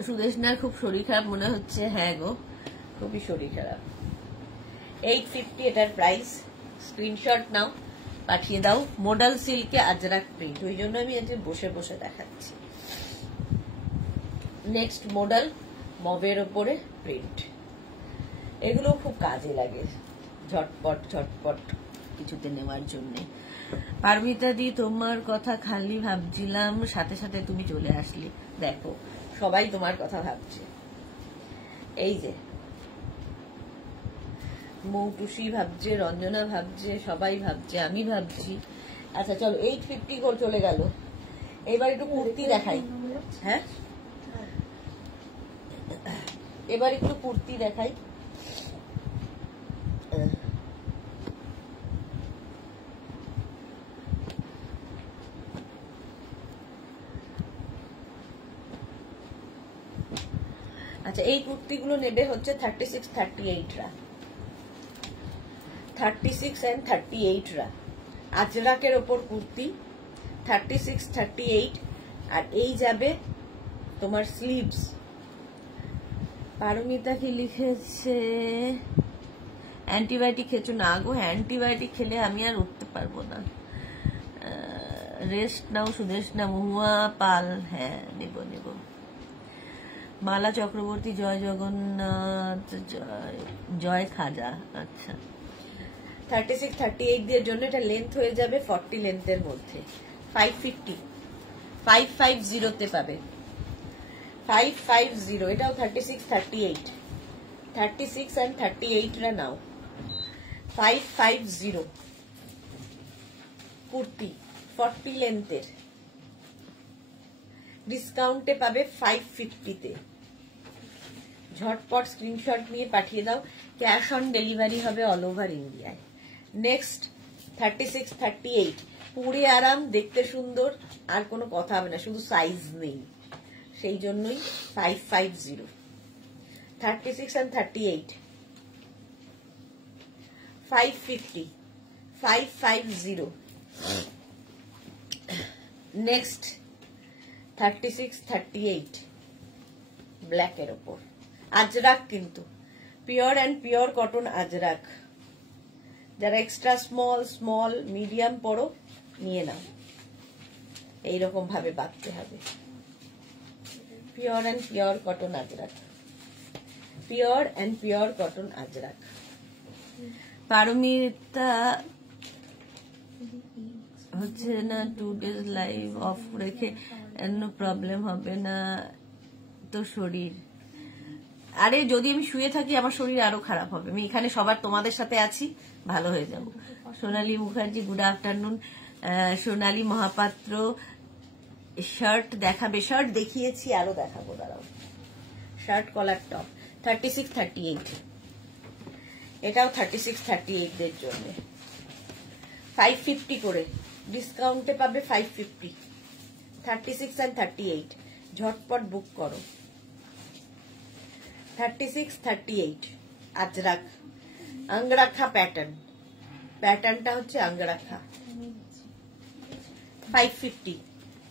সুদেশনার খুব শরীর খারাপ মনে হচ্ছে। হ্যাঁ গো খুবই শরীর খারাপ। 850 এটার প্রাইস। স্ক্রিনশট নাও, পাঠিয়ে দাও। মডাল সিল্কে আজরাক প্রিন্ট, ওই জন্য আমি আজ বসে বসে দেখাচ্ছি। নেক্সট মডেল মবের ওপরে প্রিন্ট, এগুলো খুব কাজে লাগে ঝটপট ঝটপট কিছুতে নেওয়ার জন্য। পারমিতা দি, তোমার কথা খালি ভাবছিলাম, সাথে সাথে তুমি চলে আসলে। দেখো সবাই তোমার কথা ভাবছে। এই যে মৌটুসি ভাবছে, রঞ্জনা ভাবছে, সবাই ভাবছে, আমি ভাবছি। আচ্ছা চলো 850 করে চলে গেল। এবার একটু কুর্তি দেখাই। হ্যাঁ এবার একটু কুর্তি দেখাই। আচ্ছা এই কুর্তিগুলো নেবে হচ্ছে 36, 38 রা, 36 and 38 রা। আজরাকের ওপর কুর্তি, 36, 38, আর এই যাবে তোমার স্লিভস। পারমিতা কি লিখেছে, অ্যান্টিবায়োটিক খেয়েছো? না গো, অ্যান্টিবায়োটিক খেলে আমি আর উঠতে পারবো না। রেস্ট নাও সুদেশ না, মহুয়া পাল, হ্যাঁ নেব নেব। মালা চক্রবর্তী, জয় জগন্নাথ, জয় খাজা। আচ্ছা, 36, 38 দিয়ে জন্য এটা লেন্থ হয়ে যাবে 40 লেন্থের মধ্যে। 550, 550 পাবে। 550, এটাও 36, 38, 36 and 38 রা নাও। 550 কুর্তি 40 লেন্থের, ডিসকাউন্টে পাবে 550-তে। ঝটপট স্ক্রিনশট নিয়ে পাঠিয়ে দাও, ক্যাশ অন ডেলিভারি হবে অল ওভার ইন্ডিয়ায়। নেক্সট 36, 38, পরে আরাম, দেখতে সুন্দর, আর কোনো কথা হবে না, শুধু সাইজ নেই, সেই জন্যই 550। 36 and 38, 550, 550। নেক্সট 36, 38 ব্ল্যাকের ওপর, আজরাক, কিন্তু pure and pure cotton Ajrak. যারা এক্সট্রা স্মল মিডিয়াম পরো নিয়ে নাও, এইরকম ভাবে বাঁধতে হবে। Pure and pure cotton Ajrak, pure and pure cotton Ajrak. Paramita হচ্ছে না 2 days লাইভ অফ রেখে, প্রবলেম হবে না তো শরীর? আরে যদি আমি শুয়ে থাকি আমার শরীর আরো খারাপ হবে, আমি এখানে সবার তোমাদের সাথে আছি, ভালো হয়ে যাব। সোনালী মুখার্জি, গুড আফটারনুন। সোনালী মহাপাত্র, শার্ট দেখাবে? শার্ট দেখিয়েছি, আরো দেখাবো, দাঁড়াও। শার্ট কলার টপ 36, 38, এটাও 36, 38 দের জন্য 550 করে, ডিসকাউন্টে পাবে 550। 36 and 38 ঝটপট বুক করো। 36, 38 আজরাক, আঙ্গরাখা প্যাটার্ন, প্যাটার্নটা হচ্ছে আঙ্গরাখা। 550,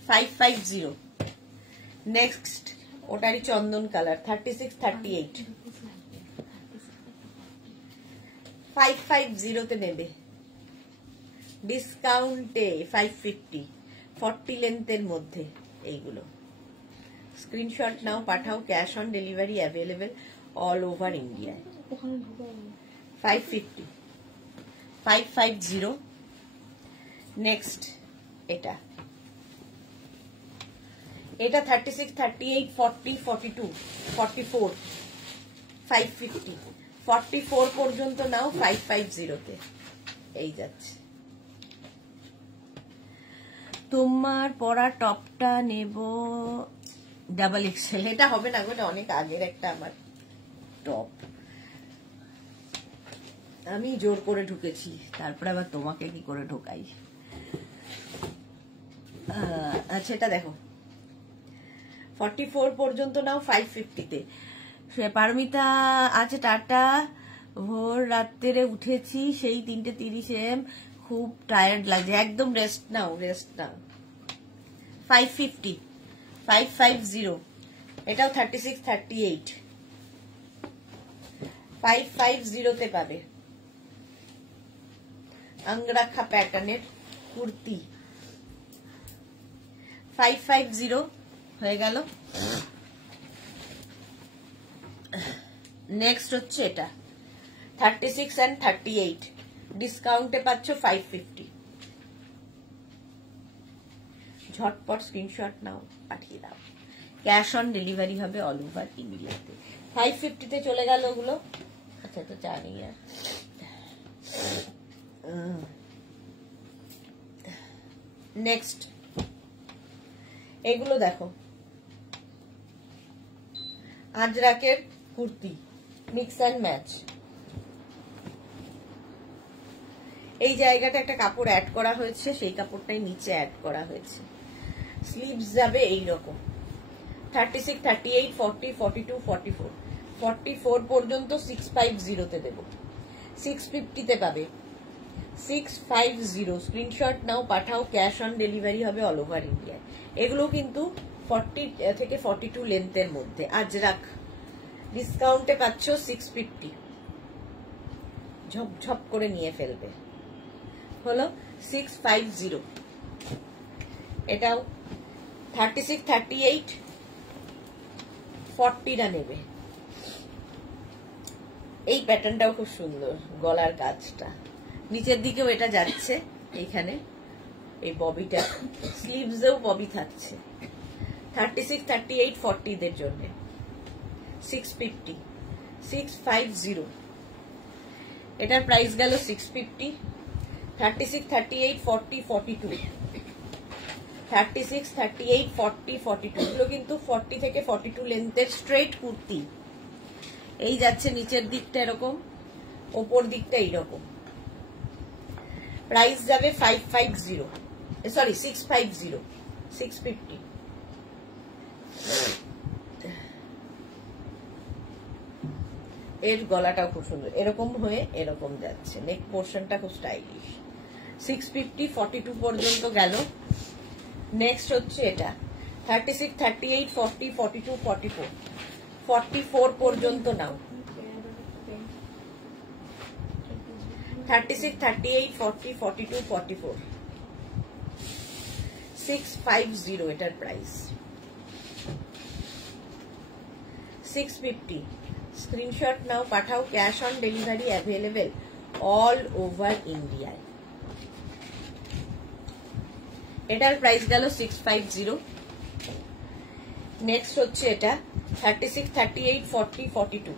550। নেক্সট ওটারই চন্দন কালার, 36, 38, 550-তে নেবে, ডিসকাউন্টে 550, 40 লেন্থের মধ্যে এইগুলো। স্ক্রিনশট নাও, পাঠাও, cash on delivery available all over ইন্ডিয়ায়। 550, 550। নেক্সট এটা 36, 38, 40, 42, 44, 550, 44 পর্যন্ত নাও 550-তে, এই যাচ্ছে। তোমার পরা টপটা নেব ডাবল এক্সেল, এটা হবে না গো, এটা অনেক আগের একটা আমার টপ, আমি জোর করে ঢুকেছি, তারপরে আবার তোমাকে কি করে ঢোকাই। আচ্ছা, এটা দেখো 44 পর্যন্ত নাও 550-তে। পারমিতা আছে, টাটা, ভোর রাত্রে উঠেছি, সেই 3:30 AM, খুব টায়ার্ড লাগছে, একদম রেস্ট নাও, রেস্ট নাও। 550, 550, এটাও 36, 38, 550-তে পাবে। আঙ্গরাখা প্যাটার্নের কুর্তি 550 হয়ে গেল। নেক্সট হচ্ছে এটা 36 and 38, ডিসকাউন্টে পাচ্ছ 550। ঝটপট স্ক্রিনশট নাও, পাঠিয়ে দাও, ক্যাশ অন ডেলিভারি হবে অল ওভার ইন্ডিয়াতে। 550-তে চলে গেল ওগুলো। আচ্ছা, তো জানি আর। নেক্সট এগুলো দেখো, আজরাকের কুর্তি, মিক্স অ্যান্ড ম্যাচ। এই জায়গাটা একটা কাপড় অ্যাড করা হয়েছে, সেই কাপড়টাই নিচে অ্যাড করা হয়েছে। স্লিভস যাবে এইরকম। 36, 38, 40, 42, 44, 44 পর্যন্ত 650-তে দেব। 650-তে পাবে। 650 স্ক্রিনশট নাও, পাঠাও, ক্যাশ অন ডেলিভারি হবে অল ওভার ইন্ডিয়া। এগুলো কিন্তু 40 থেকে 42 লেন্থের মধ্যে। আজরাক ডিসকাউন্টে পাচ্ছ 650, ঝপঝপ করে নিয়ে ফেলবে। হলো 650। এটাও 36, 38, 40টা নেবে। এই প্যাটার্নটাও খুব সুন্দর, গলার কাজটা নিচের দিকেও এটা যাচ্ছে, এইখানে এই ববিটা, স্লিভসেও ববি থাকছে। 36, 38, 40 দের জন্য 650, 650। এটার প্রাইস গেল 650। 36, 38, 40, 42, 36, 38, 40, 42 এগুলো কিন্তু 40 থেকে 42 লেন্থের স্ট্রেট কুর্তি। এই যাচ্ছে নিচের দিকটা এরকম, ওপর দিকটা এইরকম। প্রাইস যাবে 550, সরি 650, 650। এর গলাটাও খুব সুন্দর, এরকম হয়ে এরকম যাচ্ছে, নেক পোর্শনটা খুব স্টাইলিশ। 650, 42 পর্যন্ত গেল। নেক্সট হচ্ছে এটা 36, 38, 40, 42, 44, 44 পর্যন্ত নাও। 36, 38, 40, 42, 44, 650 এটার প্রাইস। 650 স্ক্রিনশট নাও, পাঠাও, cash on delivery available all over ইন্ডিয়ায়। এটার প্রাইস গেল 650। নেক্সট হচ্ছে এটা 36, 38, 40, 42।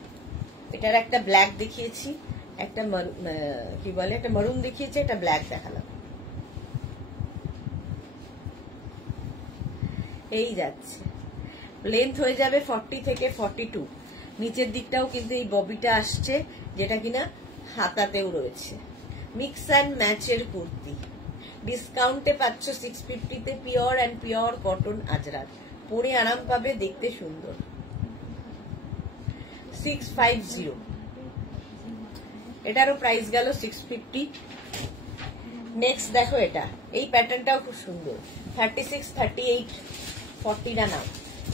এটার একটা ব্ল্যাক দেখিয়েছি, একটা কি বলে, একটা মারুন দেখিয়েছি, একটা ব্ল্যাক দেখালাম। এই যাচ্ছে, লেন্থ হয়ে যাবে 40 থেকে 42। নিচের দিকটাও কিন্তু এই ববিটা আসছে, যেটা কিনা হাতাতেও রয়েছে। মিক্স অ্যান্ড ম্যাচের কুর্তি, ডিসকাউন্টে পাচ্ছ 650-তে, pure and pure cotton Ajrak, পরে আরাম পাবে, দেখতে সুন্দর। 650 এটারও প্রাইস গেল 650। নেক্সট দেখো এটা, এই প্যাটার্নটাও খুব সুন্দর। 36, 38, 40টা নাও।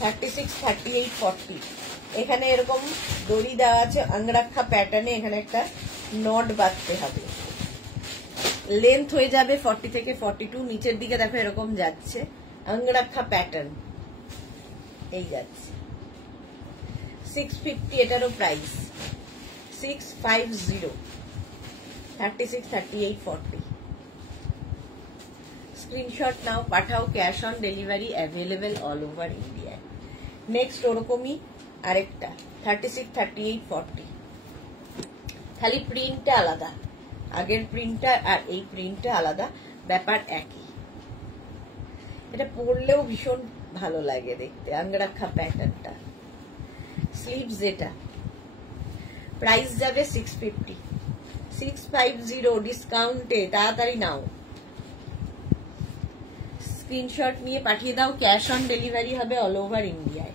36, 38, 40 এখানে এরকম দড়ি দেওয়া আছে আংরাক্ষা প্যাটার্নে, এখানে একটা নট বাঁধতে হবে। লেন্থ হয়ে যাবে 40 থেকে 42। নিচের দিকে দেখো এরকম যাচ্ছে, আংরাক্ষা প্যাটার্ন এই যাচ্ছে। 650 এটারও প্রাইস 650। 36, 38, 40 স্ক্রিনশট নাও, পাঠাও, cash on delivery available all over ইন্ডিয়ায়। নেক্সট ওরকমই আরেকটা 36, 38, 40, খালি প্রিন্টটা আলাদা, আগের প্রিন্টটা আর এই প্রিন্টটা আলাদা, ব্যাপার একই। এটা পরলেও ভীষণ ভালো লাগে দেখতে, আঙ্গরাক্ষা প্যাটার্নটা। স্লিভস এটা, প্রাইস যাবে 650, 650 ডিসকাউন্টে, তাড়াতাড়ি নাও, স্ক্রিনশট নিয়ে পাঠিয়ে দাও, ক্যাশ অন ডেলিভারি হবে অল ওভার ইন্ডিয়ায়।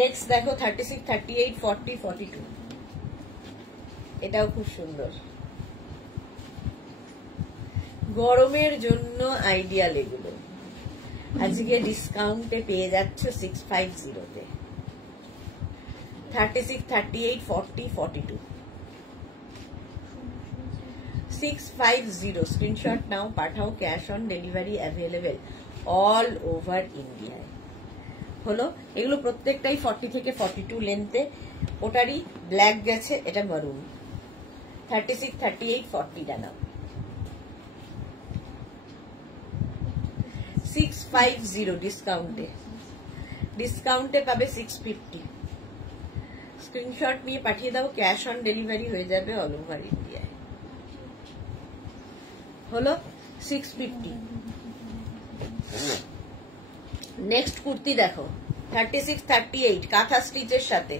নেক্সট দেখো 36, 38, 40, 42 এটাও খুব সুন্দর, গরমের জন্য আইডিয়াল এগুলো। আজকে ডিসকাউন্টে পেয়ে যাচ্ছ 650-তে। 36, 38, 40, 42 650 স্ক্রিনশট নাও, পাঠাও, cash on delivery available all over ইন্ডিয়ায়। হলো এগুলো প্রত্যেকটাই 40 থেকে 42 লেন্থে, ওটারই ব্ল্যাক গেছে, এটা মারুন। 36, 38, 40টা নাও। 650 ডিসকাউন্টে, ডিসকাউন্টে পাবে 650। স্ক্রিনশট নিয়ে পাঠিয়ে দাও, ক্যাশ অন ডেলিভারি হয়ে যাবে অল ওভার ইন্ডিয়ায়। হলো 650। নেক্সট কুর্তি দেখো 36, 38 কাঁথা স্টিচের সাথে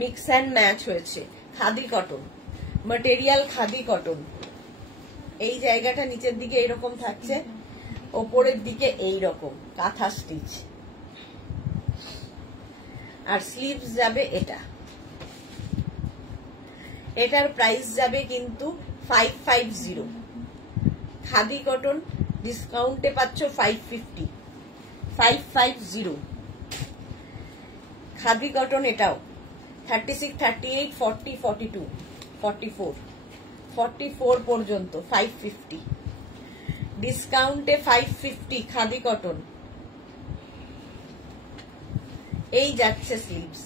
মিক্স অ্যান্ড ম্যাচ হয়েছে, khadi cotton material, khadi cotton. এই জায়গাটা নিচের দিকে এইরকম থাকছে, ওপরের দিকে এইরকম কাঁথা স্টিচ, আর স্লিভস যাবে এটা। এটার প্রাইস যাবে কিন্তু 550, খাদি কটন ডিসকাউন্টে পাচ্ছ 550, 550 খাদি কটন। এটাও 36, 38, 40, 42, 44, 44 পর্যন্ত 550 ডিসকাউন্টে 550 খাদি কটন। এই যাচ্ছে স্লিভস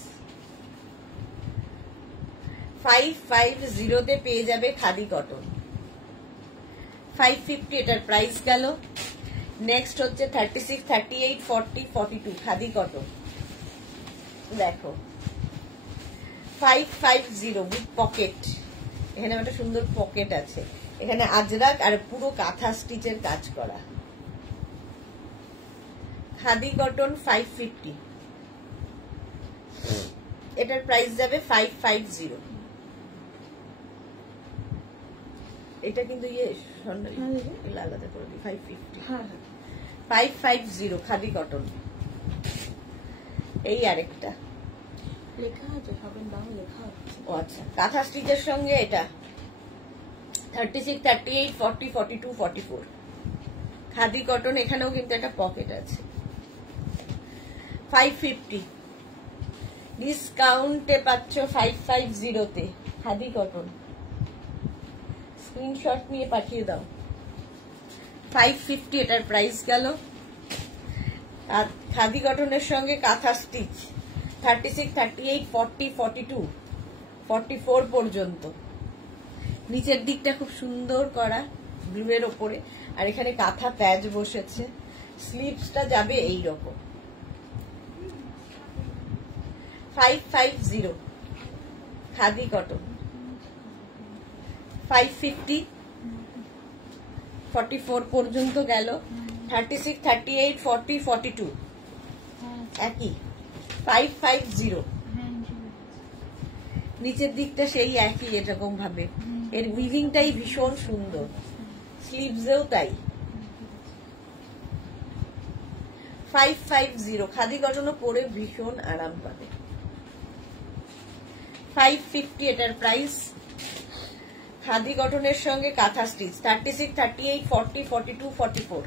550 তে পেয়ে যাবে খাদি কটন। 550 এটার প্রাইস গেল। নেক্সট হচ্ছে 36, 38, 40, 42 খাদি কটন। দেখো 550 উইথ পকেট। এখানে একটা সুন্দর পকেট আছে, এখানে আজরাক আর পুরো কাঁথা স্টিচের কাজ করা। খাদি কটন 550, এটার প্রাইস যাবে 550। এটা কিন্তু আলাদা করে দিই 550, 550 খাদি কটন। এই আরেকটা লেখা আছে, সবের দাম লেখা আছে। ও আচ্ছা, কাঁথা স্টিচের সঙ্গে এটা 36, 38, 40, 42, 44 খাদি কটন। এখানেও কিন্তু একটা পকেট আছে। 550 ডিসকাউন্টে পাচ্ছ 550 তে খাদি কটন। স্ক্রিনশট নিয়ে পাঠিয়ে দাও। 550 এটার প্রাইস গেল। আর খাদি কটনের সঙ্গে কাঁথা স্টিচ 36, 38, 40, 42, 44 পর্যন্ত। নিচের দিকটা খুব সুন্দর করা ব্লু এর ওপরে, আর এখানে কাঁথা প্যাচ বসেছে। স্লিভসটা যাবে এই রকম। 550 খাদি কটন। 550 44 পর্যন্ত গেল। 36, 38, 40, 42 একই 550। নিচের দিকটা সেই একই এরকম ভাবে। এর উইভিংটাই ভীষণ সুন্দর, স্লিভসেও তাই। 550 খাদি কটনও পরে ভীষণ আরাম পাবে। 550 এটার প্রাইস। খাদি কটনের সঙ্গে কাঁথা স্টিচ 36, 38, 40, 42, 44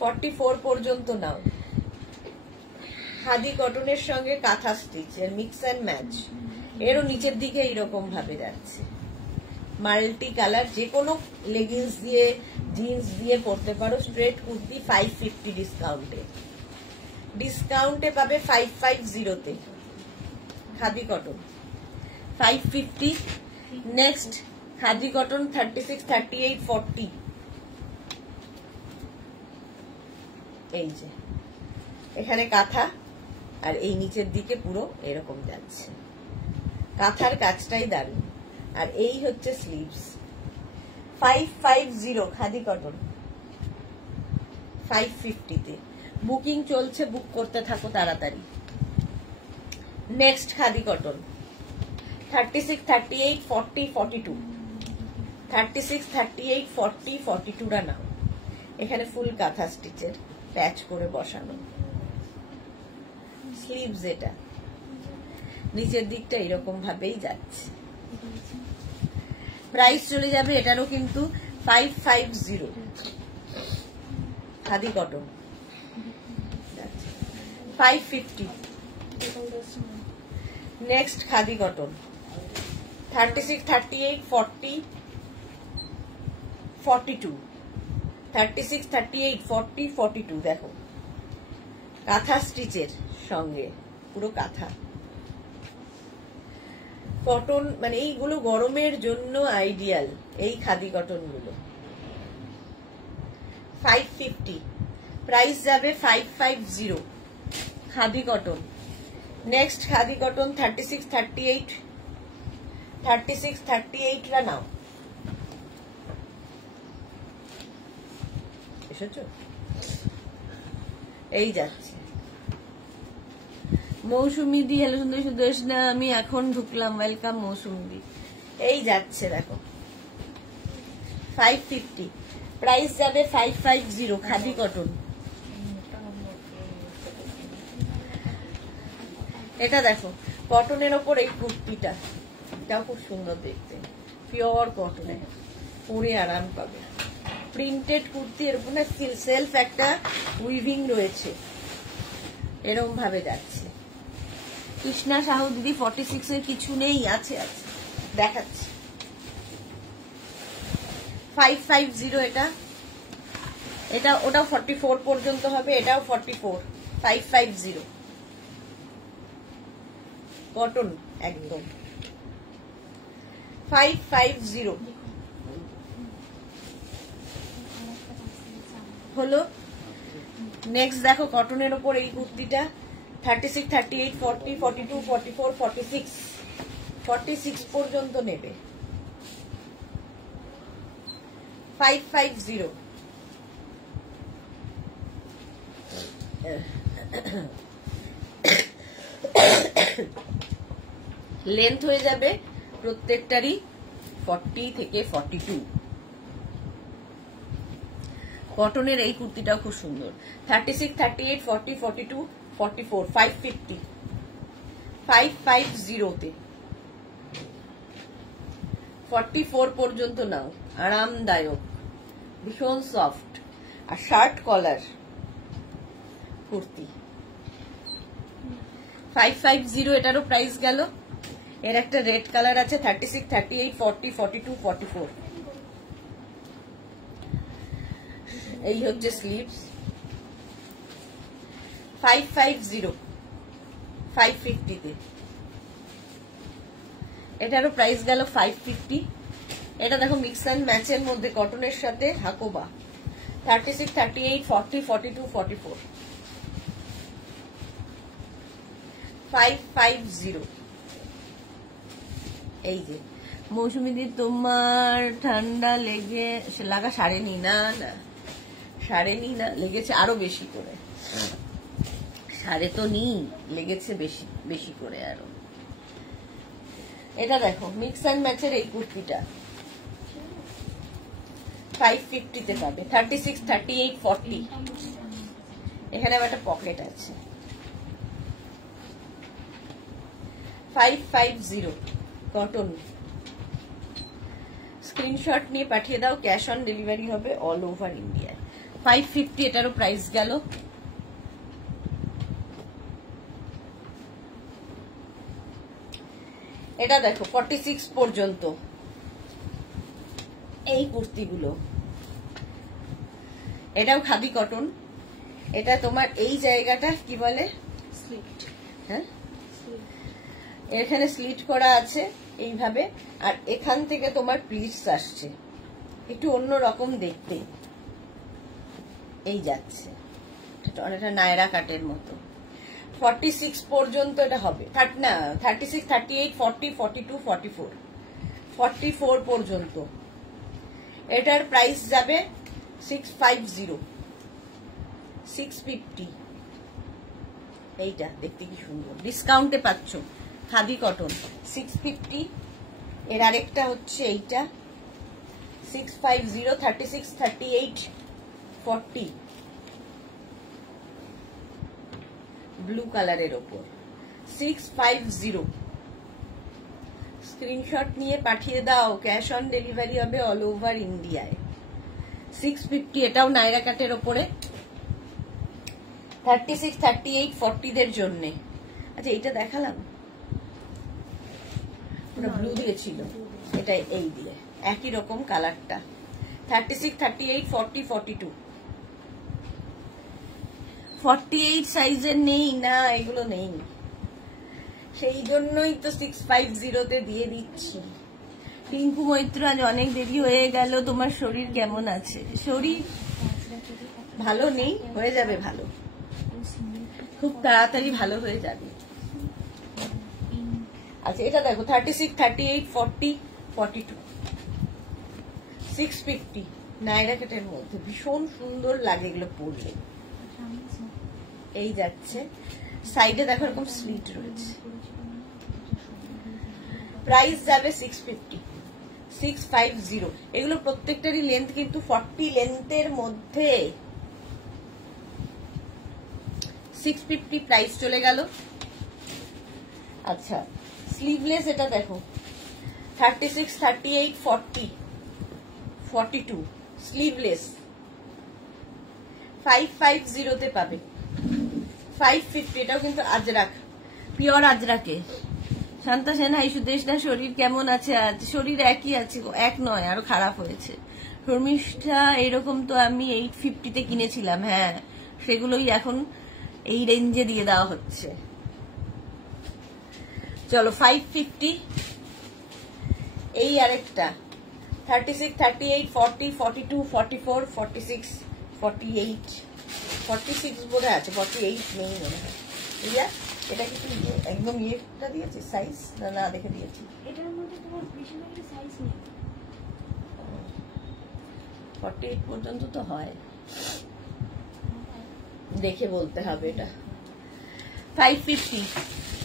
44 পর্যন্ত নাও। খাদি কটনের সঙ্গে কাঁথা স্টিচ এর মিক্স অ্যান্ড ম্যাচ। এরও নিচের দিকে এইরকম ভাবে যাচ্ছে, মাল্টি কালার। যে কোনো লেগিংস দিয়ে জিন্স দিয়ে পরতে পারো। স্ট্রেট কুর্তি 550 ডিসকাউন্টে। ডিসকাউন্টে পাবে 550 তে khadi cotton 550। Next khadi cotton 36, 38, 40 এই যে এখানে কাঁথা, আর এই নিচের দিকে পুরো এরকম যাচ্ছে। কাঁথার কাজটাই দারুণ। আর এই হচ্ছে স্লিভস। 550 খাদি কটন 550 তে। বুকিং চলছে, বুক করতে থাকো তাড়াতাড়ি। নেক্সট খাদি কটন 36, 38, 40, 42 36, 38, 40, 42 টা নাও। এখানে ফুল কাঁথা স্টিচের প্যাচ করে বসানো স্লিভস। এটা নিচের দিকটা এরকম ভাবেই যাচ্ছে। প্রাইস চলে যাবে এটারও কিন্তু 550 khadi cotton 550। Next khadi cotton 36, 38, 40, 42 36, 38, 40, 42 দেখো কাঁথা স্টিচের সঙ্গে পুরো কাঁথা কটন। মানে এইগুলো গরমের জন্য আইডিয়াল, এই খাদি কটন গুলো। 550 প্রাইস যাবে 550 khadi cotton. Next khadi cotton 36, 38, 36, 38 রা নাও। এসেছো? এই যাচ্ছে মৌসুমি দি। হ্যালো সুন্দর সুদেশ না, আমি এখন ঢুকলাম। ওয়েলকাম মৌসুমি দি। এই যাচ্ছে দেখো 550 প্রাইস যাবে 550 খাদি কটন। এটা দেখো কটনের ওপর এই কুর্তিটা, এটাও খুব সুন্দর দেখতে, পিওর কটনে, পরে আরাম পাবে। প্রিন্টেড কুর্তি, এর উপর না সেলফ একটা উইভিং রয়েছে, এরকম ভাবে যাচ্ছে। কৃষ্ণা সাহু দিদি 46 এর কিছু নেই, আছে আছে দেখাচ্ছি। 550 এটা, এটা ওটাও 44 পর্যন্ত হবে, এটাও 44। 550 কটন একদম 550 হলো। নেক্সট দেখো কটনের ওপর এই কুর্তিটা 36, 38, 40, 42, 44, 46, 46 পর্যন্ত নেবে। 550 লেন্থ হয়ে যাবে প্রত্যেকটারই 40 থেকে 42। কটনের এই কুর্তিটাও খুব সুন্দর। 36, 38, 40, 42, 44, 550, 550 তে 44 পর্যন্ত নাও, আরামদায়ক, ভীষণ সফট, আর শার্ট কলার কুর্তি। 550 এটারও প্রাইস গেল। এর একটা রেড কালার আছে 36, 38, 40, 42, 44। এই হচ্ছে স্লিভস। 550, 550 তে এটারও প্রাইস গেল 550। এটা দেখো মিক্স অ্যান্ড ম্যাচের মধ্যে কটনের সাথে হাকোবা। 36, 38, 40, 42, 44। 550 এই যে মৌসুমীদি, তোমার ঠান্ডা লাগা সারেনি? না না সারেনি, না লেগেছে আরো বেশি করে, সারে তো নি, লেগেছে বেশি বেশি করে আরো। এটা দেখো মিক্স অ্যান্ড ম্যাচের এই কুর্তিটা 550 তে পাবে। 36, 38, 40। এখানে আবার একটা পকেট আছে। 550 কটন। স্ক্রিনশট নিয়ে পাঠিয়ে দাও, ক্যাশ অন ডেলিভারি হবে অল ওভার ইন্ডিয়ায়। 550 এটারও প্রাইস গেল। এটা দেখো 46 পর্যন্ত এই কুর্তিগুলো, এটাও খাদি কটন। এটা তোমার এই জায়গাটা কি বলে, স্লিট, হ্যাঁ এখানে স্লিট করা আছে এইভাবে, আর এখান থেকে তোমার প্লিটস আসছে, একটু অন্য রকম দেখতে এই যাচ্ছে, অনেকটা নায়রা কাটের মতো। 46 পর্যন্ত এটা হবে, 36, 38, 40, 42, 44, 44 পর্যন্ত। এটার প্রাইস যাবে 650, 650। এইটা দেখতে কি সুন্দর, ডিসকাউন্টে পাচ্ছ, খাদি কটন 650। এর আরেকটা হচ্ছে এইটা 650, 36, 38, 40 ব্লু কালারের ওপর 650। স্ক্রিনশট নিয়ে পাঠিয়ে দাও, ক্যাশ অন ডেলিভারি হবে অল ওভার ইন্ডিয়ায়। 650 এটাও নায়রা কাটের ওপরে। 36, 38, 40 দের জন্যে। আচ্ছা এইটা দেখালাম, ওটা ব্লু দিয়েছিল, এটা এই দিয়ে একই রকম কালারটা। 36, 38, 40, 42। 48 সাইজের নেই না, এগুলো নেই, সেই জন্যই তো 650 তে দিয়ে দিচ্ছি। টিঙ্কু মৈত্র, আজ অনেক দেরি হয়ে গেল, তোমার শরীর কেমন আছে? শরীর ভালো নেই, হয়ে যাবে ভালো, খুব তাড়াতাড়ি ভালো হয়ে যাবে। আচ্ছা এটা দেখো 36, 38, 40, 42, 650 নায়রা কাটের মধ্যে, ভীষণ সুন্দর লাগে এগুলো পরলে। এই যাচ্ছে, সাইডে দেখো এরকম স্লিট রয়েছে। প্রাইস যাবে 650, 650। এগুলো প্রত্যেকটারই লেন্থ কিন্তু 40 লেন্থের মধ্যে। 650 প্রাইস চলে গেল। আচ্ছা স্লিভলেস এটা দেখো 36, 38, 40, 42 স্লিভলেস 550 তে পাবে 550। এটাও কিন্তু আজরাক, পিওর আজরাকে। শান্তা সেন হাই, সুদেশ দা শরীর কেমন আছে আজ? শরীর একই আছে, এক নয়, আরো খারাপ হয়েছে। শর্মিষ্ঠা এরকম তো আমি 850 তে কিনেছিলাম, হ্যাঁ সেগুলোই এখন এই রেঞ্জে দিয়ে দেওয়া হচ্ছে। চলো 550। এই আরেকটা 36, 38, 40, 42, 44, 46, 48, 46 বোধ আছে, 48 নেই মনে হয়। রিয়া এটা কি তুমি একদম ইয়েটা দিয়েছি সাইজ? না না দেখে দিয়েছি। এটার মধ্যে তোমার বেশি একটা সাইজ নেই। 48 পর্যন্ত তো হয়, দেখে বলতে হবে। এটা 550।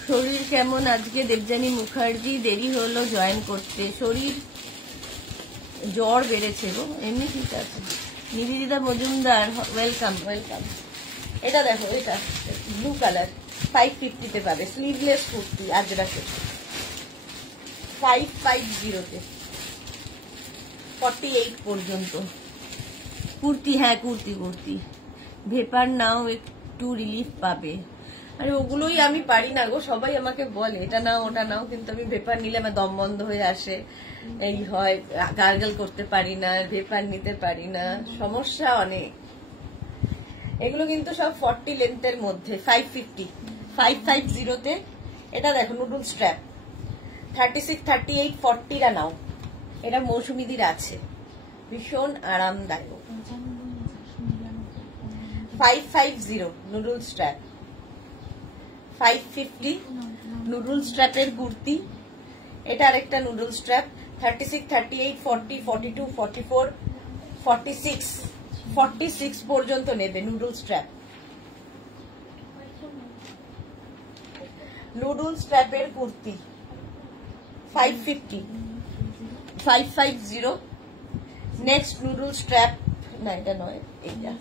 শরীর কেমন আজকে? দেবযানী মুখার্জি দেরি হলো জয়েন করতে, শরীর জ্বর বেড়েছে গো, এমনি ঠিক আছে। Nivedita Majumdar welcome welcome. এটা দেখো, এটা ব্লু কালার 550 তে পাবে, স্লিভলেস কুর্তি আজরাকে 550 তে 48 পর্যন্ত কুর্তি। হ্যাঁ কুর্তি কুর্তি ভেপার নাও একটু রিলিফ পাবে। আরে ওগুলোই আমি পারি না গো, সবাই আমাকে বলে এটা নাও ওটা নাও, কিন্তু আমি ভেপার নিলে আমার দম বন্ধ হয়ে আসে, এই হয়, গার্গল করতে পারি না, ভেপার নিতে পারি না, সমস্যা অনেক। এগুলো কিন্তু সব 40 লেন্থের মধ্যে 550 550 তে। এটা দেখো নুডল স্ট্র্যাপ 36, 38, 40 রা নাও, এটা মৌসুমীদির আছে, ভীষণ আরামদায়ক। 550 নুডল স্ট্র্যাপ 550 নুডল স্ট্র্যাপের কুর্তি। এটা আরেকটা নুডল স্ট্র্যাপ 36, 38, 40, 42, 44, 46, 46 পর্যন্ত নেবে নুডল স্ট্র্যাপ। নুডল স্ট্র্যাপের কুর্তি 550 550। নেক্সট নুডল স্ট্র্যাপ, না এটা নয়, এটা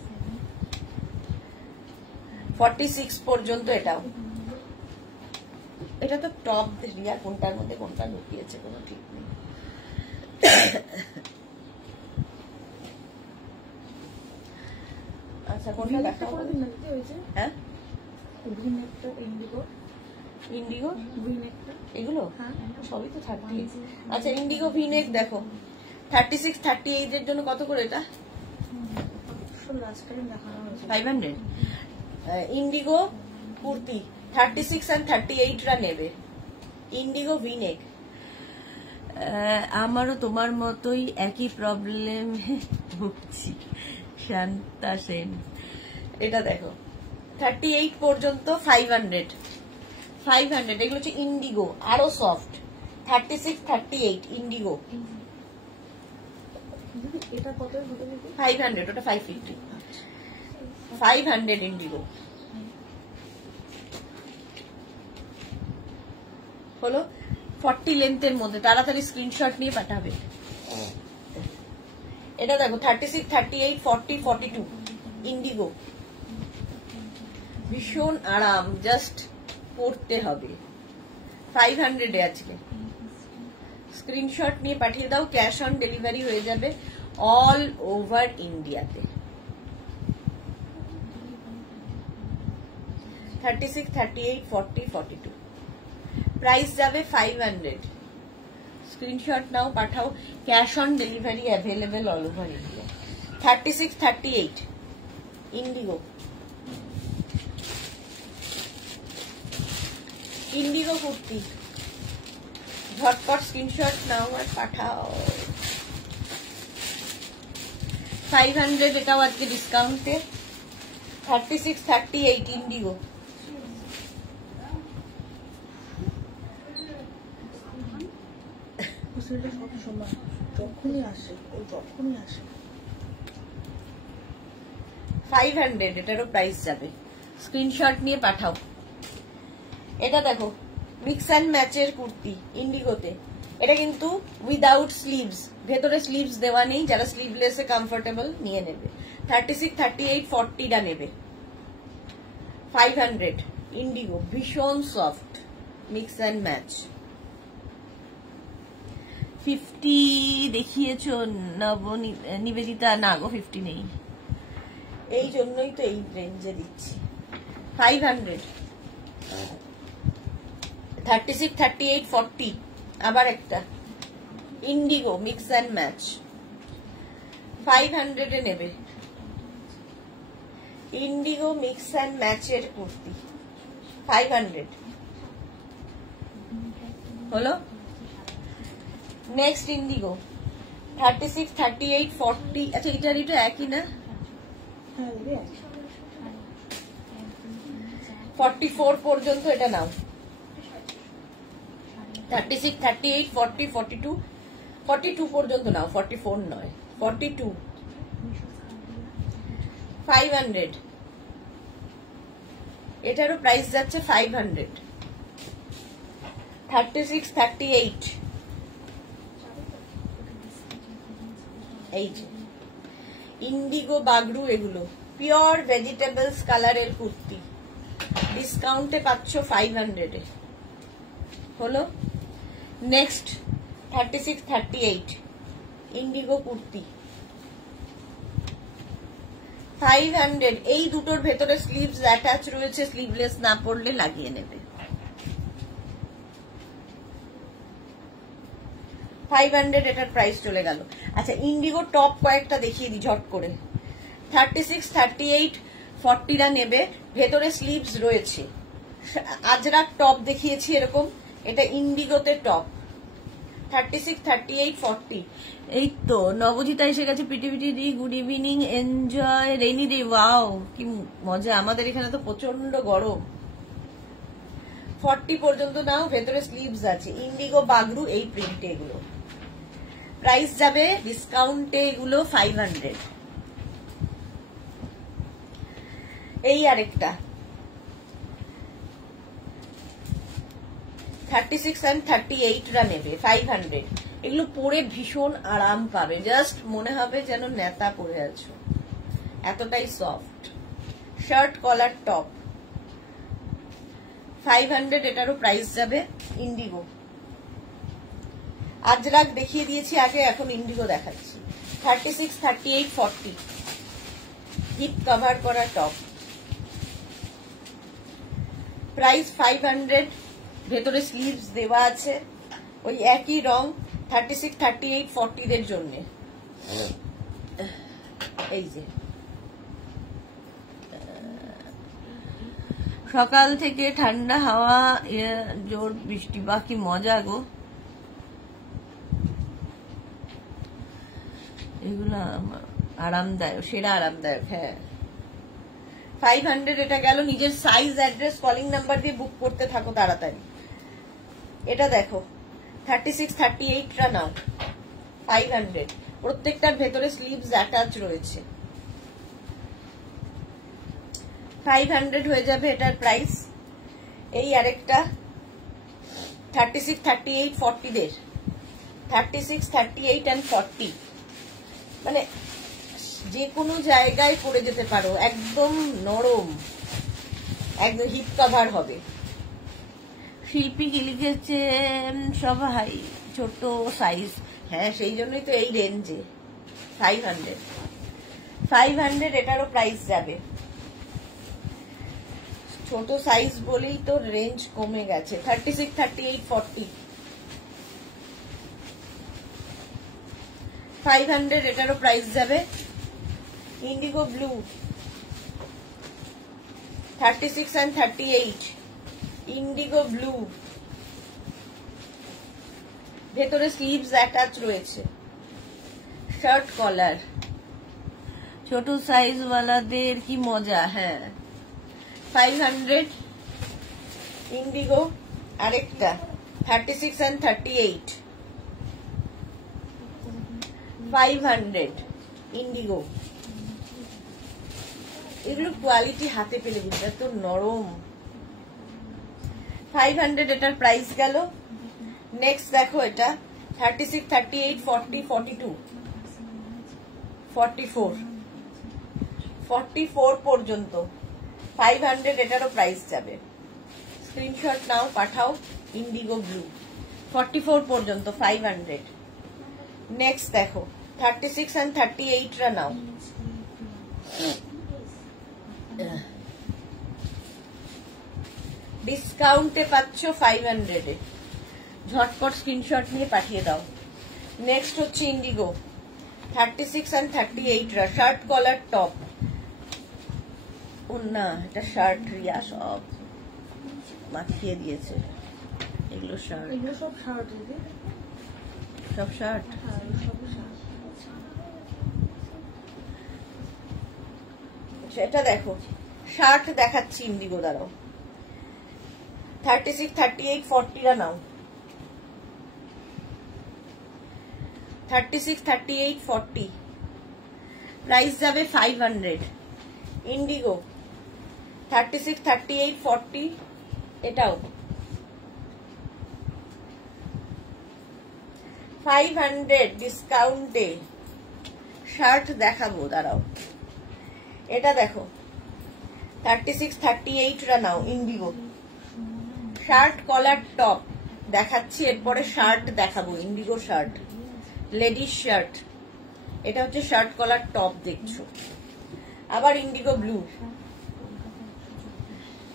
46 পর্যন্ত। এটাও, এটা তো টপ রিয়া, কোনটার মধ্যে কোনটা লুকিয়েছে কোনো ঠিক নেই। আচ্ছা কোনটা দেখাবো? হ্যাঁ ইন্ডিগো ইন্ডিগো ভিনেকটা এগুলো হ্যাঁ সবই তো 30। আচ্ছা ইন্ডিগো ভিনেক দেখো 36, 38 এর জন্য কত করে? এটা লাস্ট টাইম দেখানো হয়েছে 500। ইন্ডিগো কুর্তি 36 and 38 রা নেবে, ইন্ডিগো ভিনেক। আমারও তোমার মতোই একই প্রবলেম ভুগছি, শান্তা সেন। এটা দেখো 38 পর্যন্ত 500 500। এগুলো হচ্ছে ইন্ডিগো, আরো সফট 36, 38 ইন্ডিগো। এটা কত হবে? 500, ওটা 550। 500 ইন্ডিগো হলো 40 লেন্থের মধ্যে, তাড়াতাড়ি স্ক্রিনশট নিয়ে পাঠাবে। এটা দেখো 36, 38, 40, 42 ইন্ডিগো, ভীষণ আরাম, জাস্ট পড়তে হবে। 500 এ আজকে স্ক্রিনশট নিয়ে পাঠিয়ে দাও, ক্যাশ অন ডেলিভারি হয়ে যাবে অল ওভার ইন্ডিয়াতে। 36, 38, 40, 42 প্রাইস যাবে 500। স্ক্রিনশট নাও, পাঠাও, cash on delivery available all over India. 36, 38 Indigo Indigo kurti, ঝটপট স্ক্রিনশট নাও আর পাঠাও। 500 এটাও আজকে ডিসকাউন্টে। 36, 38 ইন্ডিগো। সেটা সব সময় যখনই আসে, ও যখনই আসে 500 এটারও প্রাইস যাবে, স্ক্রিনশট নিয়ে পাঠাও। এটা দেখো মিক্স অ্যান্ড ম্যাচের কুর্তি ইন্ডিগোতে, এটা কিন্তু উইদাউট স্লিভস, ভেতরে স্লিভস দেওয়া নেই, যারা স্লিভলেসে কমফোর্টেবল নিয়ে নেবে। 36, 38, 40 টা নেবে। 500 ইন্ডিগো, ভীষণ সফট মিক্স অ্যান্ড ম্যাচ। 50 দেখিয়েছো নিবেদিতা? না গো, 50 নেই, এই জন্যই তো এই রেঞ্জে দিচ্ছি। 500, 36, 38, 40। আবার একটা ইন্ডিগো মিক্স অ্যান্ড ম্যাচ, 500 এ নেবে। ইন্ডিগো মিক্স অ্যান্ড ম্যাচের কুর্তি 500 হলো। Next Indigo 36, 38, 40। আচ্ছা, এটা একই না? হ্যাঁ দিদি, 44 পর্যন্ত এটা নাও। 36, 38, 40, 42, 42 পর্যন্ত নাও, 44 নয়, 42, 500। এটারও প্রাইস যাচ্ছে 500। 36, 38, এই যে ইন্ডিগো বাগরু, এগুলো পিওর ভেজিটেবলস কালারের কুর্তি, ডিসকাউন্টে পাচ্ছ 500 এ হলো। Next 36, 38 Indigo kurti 500। এই দুটোর ভেতরে স্লিভস অ্যাটাচ রয়েছে, স্লিভলেস না পড়লে লাগিয়ে নেবে। 500 এটার প্রাইস চলে গেল। আচ্ছা, ইন্ডিগো টপ কয়েকটা দেখিয়ে দিই ঝট করে। 36, 38, 40 নেবে, ভেতরে স্লিভস রয়েছে। আজরাক টপ দেখিয়েছি এরকম, এটা ইন্ডিগোতে টপ। 36, 38, 40। এই তো নবজিতা এসে গেছে। পিটিপিটি good evening, enjoy rainy day. Wow, কি মজা, আমাদের এখানে তো প্রচন্ড গরম। 40 পর্যন্ত নাও, ভেতরে স্লিভস আছে। ইন্ডিগো বাগরু, এই প্রিন্টে এগুলো প্রাইস যাবে ডিসকাউন্টে এগুলো 500। এই আরেকটা 36 and 38 রা নেবে 500। এগুলো পরে ভীষণ আরাম পাবে, জাস্ট মনে হবে যেন নেতা পরে আছো, এতটাই সফট। শার্ট কলার টপ 500, এটারও প্রাইস যাবে। ইন্ডিগো আজরাক দেখিয়ে দিয়েছি আগে, এখন ইন্ডিগো দেখাচ্ছি। 36, 38, 40 হিপ কভার করা টপ, প্রাইস 500, ভেতরে স্লিভস দেওয়া আছে, ওই একই রং। 36, 38, 40 দের জন্য এই যে সকাল থেকে ঠান্ডা হাওয়া, জোর বৃষ্টি, বাকি মজা গো। এগুলো আরামদায়ক, সেরা আরামদায়ক। হ্যাঁ, 500 এটা গেল। নিজের সাইজ, অ্যাড্রেস, কলিং নাম্বার দিয়ে বুক করতে থাকো তাড়াতাড়ি। এটা দেখো 36, 38 টা নাও 500, প্রত্যেকটার ভেতরে স্লিভস অ্যাটাচ রয়েছে। 500 হয়ে যাবে এটার প্রাইস। এই আরেকটা 36, 38, 40 দের, 36, 38 and 40, মানে যে কোনো জায়গায় পরে যেতে পারো, একদম নরম, একদম হিপ কভার হবে। শিল্পী কি লিখেছে? সবাই ছোট সাইজ। হ্যাঁ, সেই জন্যই তো এই রেঞ্জে 500। 500 এটারও প্রাইস যাবে, ছোট সাইজ বলেই তো রেঞ্জ কমে গেছে। 36, 38, 40 500, এটারও প্রাইস যাবে। Indigo blue 36 and 38 Indigo blue, ভেতরে স্লিভস অ্যাটাচ রয়েছে, শার্ট কলার। ছোট সাইজ ওয়ালাদের কি মজা। হ্যাঁ, 500 ইন্ডিগো। আরেকটা 36 and 38 500 ইন্ডিগো। এগুলো কোয়ালিটি হাতে পেলে বুঝতে, এত নরম। 500 এটার প্রাইস গেল। নেক্সট দেখো এটা 36, 38, 40, 42, 44, 44 পর্যন্ত 500, এটারও প্রাইস যাবে। স্ক্রিনশট নাও, পাঠাও। ইন্ডিগো ব্লু 44 পর্যন্ত 500। নেক্সট দেখো 36 and 38 রা নাও। ডিসকাউন্টে পাচ্ছ 500 এ, ঝটপট স্ক্রিনশট নিয়ে পাঠিয়ে দাও। নেক্সট হচ্ছে ইন্ডিগো 36 and 38 রা, শার্ট কলার টপ। ও না, এটা শার্ট, রিয়া সব মাখিয়ে দিয়েছে। এগুলো শার্ট, এগুলো সব শার্ট দিদি, সব শার্ট। হ্যাঁ সব শার্ট। এটা দেখো শার্ট দেখাচ্ছি ইন্ডিগো, দাঁড়াও। 36, 38, 40 রা নাও। 36, 38, 40 প্রাইস যাবে 500। ইন্ডিগো 36, 38, 40 এটাও 500 ডিসকাউন্টে। শার্ট দেখাবো, দাঁড়াও। এটা দেখো 36, 38 রা নাও ইন্ডিগো, শার্ট কলার টপ দেখাচ্ছি, এরপরে শার্ট দেখাবো। Indigo shirt, ladies shirt. এটা হচ্ছে শার্ট কলার টপ দেখছো। আবার ইন্ডিগো ব্লু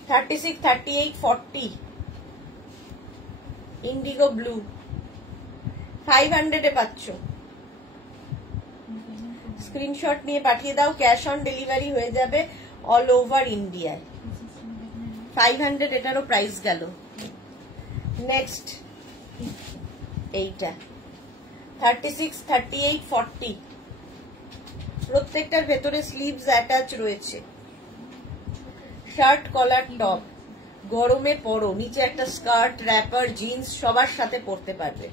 36, 38, 40 ইন্ডিগো ব্লু 500 এ পাচ্ছ। স্ক্রিনশট নিয়ে পাঠিয়ে দাও, ক্যাশ অন ডেলিভারি হয়ে যাবে অল ওভার ইন্ডিয়ায়। 500 এটারও প্রাইস গেল। নেক্সট এইটা 36, 38, 40 প্রত্যেকটার ভেতরে স্লিভস অ্যাটাচ রয়েছে। শার্ট কলার টপ, গরমে পরো, নিচে একটা স্কার্ট, র্যাপার, জিন্স সবার সাথে পরতে পারবে।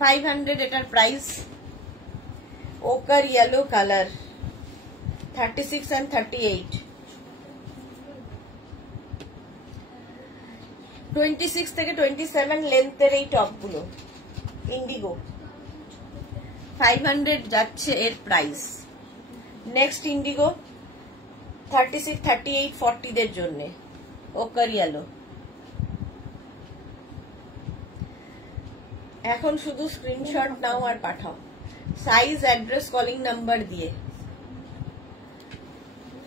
500 এটার প্রাইস। ওকার ইয়েলো কালার 36 and 38, 26 থেকে 27 লেন্থের এই টপগুলো ইন্ডিগো 500 যাচ্ছে এর প্রাইস। নেক্সট ইন্ডিগো 36, 38, 40 দের জন্য ওকার ইয়েলো। এখন শুধু স্ক্রিনশট নাও আর পাঠাও, সাইজ, অ্যাড্রেস, কলিং নাম্বার দিয়ে।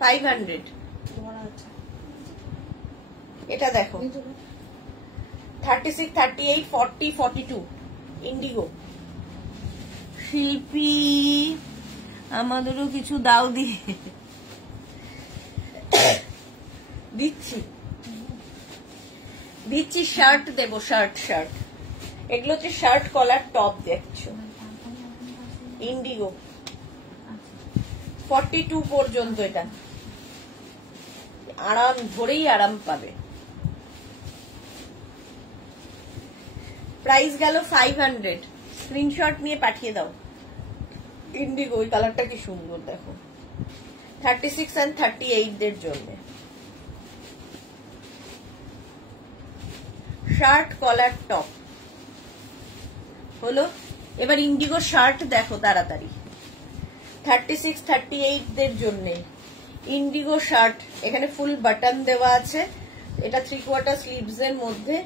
500 তোমার আছে এটা দেখো 36, 38, 40, 42 ইন্ডিগো। শিল্পী আমাদেরও কিছু দাও দিয়ে দিচ্ছি শার্ট দেবো, শার্ট শার্ট এগুলো হচ্ছে শার্ট কলার টপ দেখছো ইন্ডিগো 42 পর্যন্ত। এটা আরাম ধরেই আরাম পাবে। প্রাইস গেল 500। স্ক্রিনশট নিয়ে পাঠিয়ে দাও। ইন্ডিগো ওই কালারটা কি সুন্দর দেখো, 36 and 38 দের জন্য। শার্ট কলার টপ হলো। এবার ইন্ডিগো শার্ট দেখো তাড়াতাড়ি, 36, 38 দের জন্য ইন্ডিগো শার্ট। এখানে ফুল বাটন দেওয়া আছে, এটা 3/4 স্লিভস এর মধ্যে।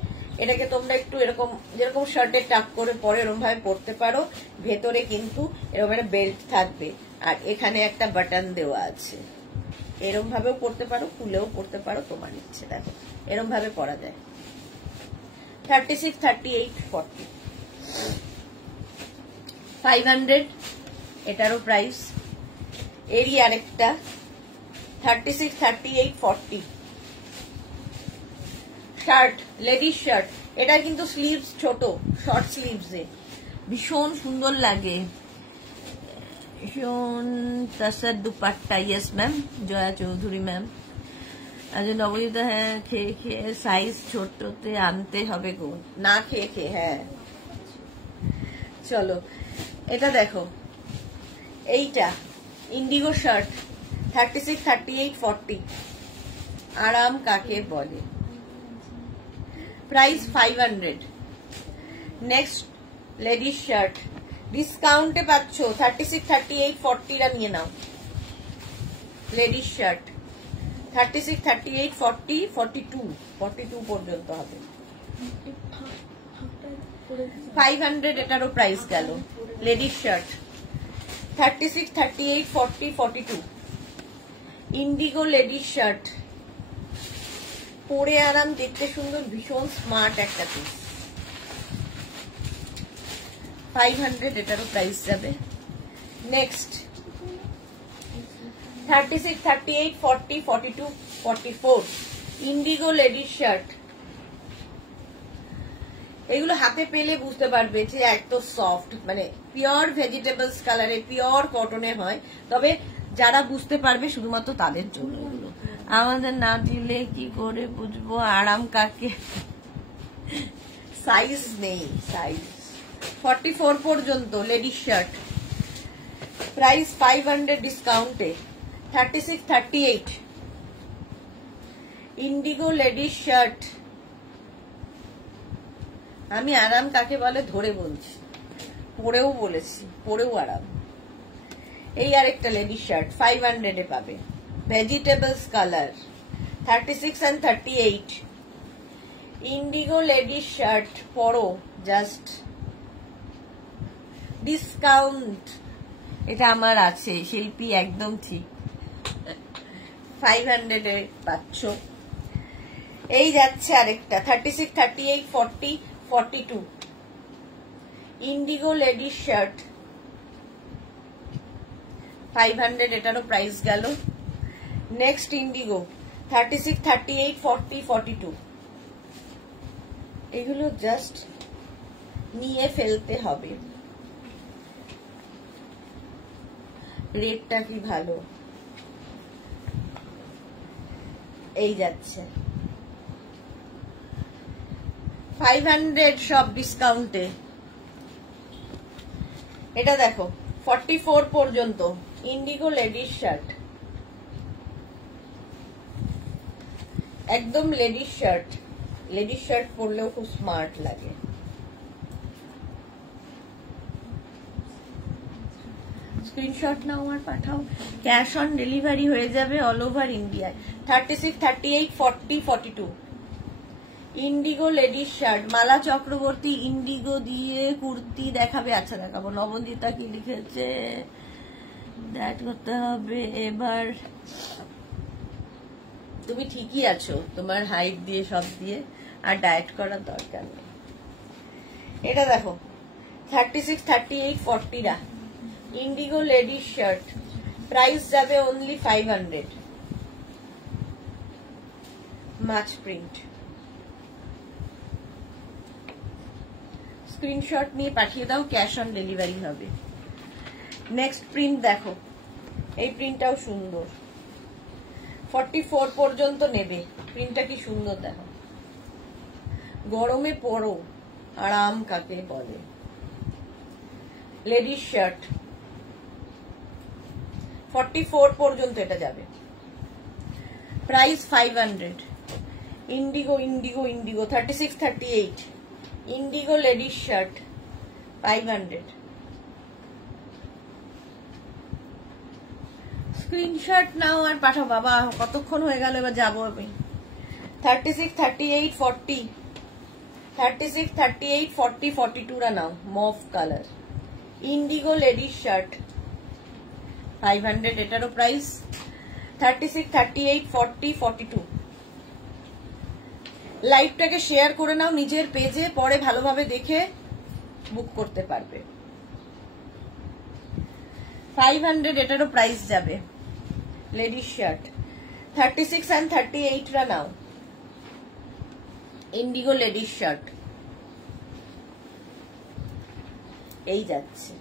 এটাকে তোমরা একটু এরকম, যেরকম শার্টে টাক করে পরে এরকম ভাবে পরতে পারো। ভেতরে কিন্তু এরকম একটা বেল্ট থাকবে, আর এখানে একটা বাটন দেওয়া আছে। এরকম ভাবেও পরতে পারো, খুলেও পরতে পারো, তোমার ইচ্ছে। দেখো এরকম ভাবে পরা যায়। 36, 38, 40 500 এটারও প্রাইস। এরই আরেকটা 36, 38, 40 শার্ট, লেডিস শার্ট। এটা কিন্তু স্লিভস ছোট, শর্ট স্লিভস এ ভীষণ সুন্দর লাগে। ভীষণ tussar dupatta. Yes ma'am, Jaya Chowdhury ma'am. আজ নবনীতা, হ্যাঁ খেয়ে খেয়ে সাইজ ছোটতে আনতে হবে গো, না খেয়ে খেয়ে। হ্যাঁ চলো এটা দেখো, এইটা ইন্ডিগো শার্ট 36, 38, 40 আরাম কাকে বলে। প্রাইস 500। নেক্সট লেডিস শার্ট, ডিসকাউন্টে পাচ্ছ 36, 38, 40 রা নিয়ে নাও। লেডিস শার্ট 36, 38, 40, 42 পর্যন্ত হবে। 500 এটারও প্রাইস গেল। Ladies shirt 36, 38, 40, 42 indigo ladies shirt, পরে আরাম, দেখতে সুন্দর, ভীষণ স্মার্ট একটা পিস। 500 এটারও প্রাইস যাবে। Next 36, 38, 40, 42, 44 Indigo ladies shirt. এগুলো হাতে পেলে বুঝতে পারবে যে এত সফট, মানে পিওর ভেজিটেবলস কালারে, পিওর কটনে হয়। তবে যারা বুঝতে পারবে শুধুমাত্র তাদের জন্য এগুলো। আমাদের না দিলে কি করে বুঝবো আরাম কাকে? সাইজ নেই, সাইজ 44 পর্যন্ত লেডিস শার্ট, প্রাইস 500 ডিসকাউন্টে। 36, 38 ইন্ডিগো লেডিস শার্ট। আমি আরাম কাকে বলে ধরে বলছি, পরেও বলেছি, পরেও আরাম। এই আরেকটা লেডিস শার্ট 500 এ পাবে, vegetables colour. 36 and 38 indigo ladies shirt, পরো, জাস্ট ডিসকাউন্ট। এটা আমার আছে শিল্পী, একদম ঠিক, 500 এ পাচ্ছ। এই যাচ্ছে আরেকটা 36, 38, 40, 42 ইন্ডিগো লেডিস শার্ট, 500 এটারও প্রাইস গেল। নেক্সট ইন্ডিগো 36, 38, 40, 42 এগুলো জাস্ট নিয়ে ফেলতে হবে। রেটটা কি ভালো, এই যাচ্ছে 500 সব ডিসকাউন্টে। এটা দেখো 44 পর্যন্ত ইন্ডিগো লেডিস শার্ট, একদম লেডিস শার্ট। লেডিস শার্ট পরলেও খুব স্মার্ট লাগে। স্ক্রিনশট নাও আর পাঠাও, ক্যাশ অন ডেলিভারি হয়ে যাবে অল ওভার ইন্ডিয়ায়। 36, 38, 40, 42 indigo ladies shirt. Mala Chakraborty indigo দিয়ে কুর্তি দেখাবে। আচ্ছা দেখাবো। নবনীতা কি লিখেছে দ্যাট করতে হবে এবার। তুমি ঠিকই আছো, তোমার হাইট দিয়ে সব দিয়ে আর ডায়েট করার দরকার নেই। এটা দেখো 36, 38, 40 ইন্ডিগো লেডিস শার্ট, প্রাইস যাবে অনলি 500। মাছ প্রিন্ট। স্ক্রিনশট নিয়ে পাঠিয়ে দাও, ক্যাশ অন ডেলিভারি হবে। নেক্সট প্রিন্ট দেখো, এই প্রিন্টটাও সুন্দর। 44 পর্যন্ত নেবে। প্রিন্টটা কি সুন্দর দেখো, গরমে পরো, আরাম কাকে বলে। লেডিস শার্ট 44 পর্যন্ত এটা যাবে, price 500। Indigo indigo indigo 36, 38 indigo ladies shirt, 500। Screenshot নাও আর পাঠাও। বাবা কতক্ষণ হয়ে গেল, এবার যাবো আমি। 36, 38, 40 36, 38, 40, 42 নাও, mauve colour indigo ladies shirt, 500 এটারও প্রাইস। 36, 38, 40, 42 লাইভটাকে শেয়ার করে নাও নিজের পেজে, পরে ভালোভাবে দেখে বুক করতে পারবে। 500 এটারও প্রাইস যাবে। Ladies shirt 36 and 38 now, Indigo ladies shirt, এই যাচ্ছে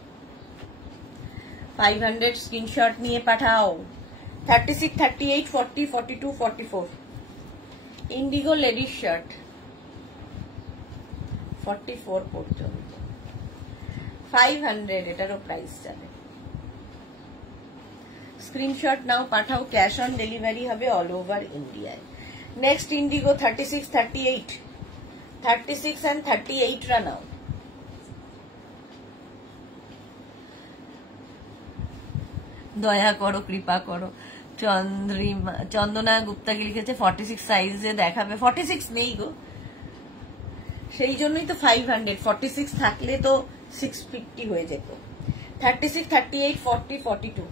500। স্ক্রিনশট নিয়ে পাঠাও। 36, 38, 40, 42, 44 ইন্ডিগো লেডিস শার্ট, 44 পর্যন্ত 500 এটারও প্রাইস যাবে। স্ক্রিনশট নাও পাঠাও, ক্যাশ অন ডেলিভারি হবে অল ওভার ইন্ডিয়ায়। নেক্সট ইন্ডিগো 36, 38 36 and 38 নাও। দয়া করো, কৃপা করো। চন্দনা গুপ্তা কি লিখেছে 46 সাইজে দেখাবে। 46 নেই গো, সেই জন্যই তো 500, 46 থাকলে তো 650 হয়ে যেত। 36, 38, 40, 42।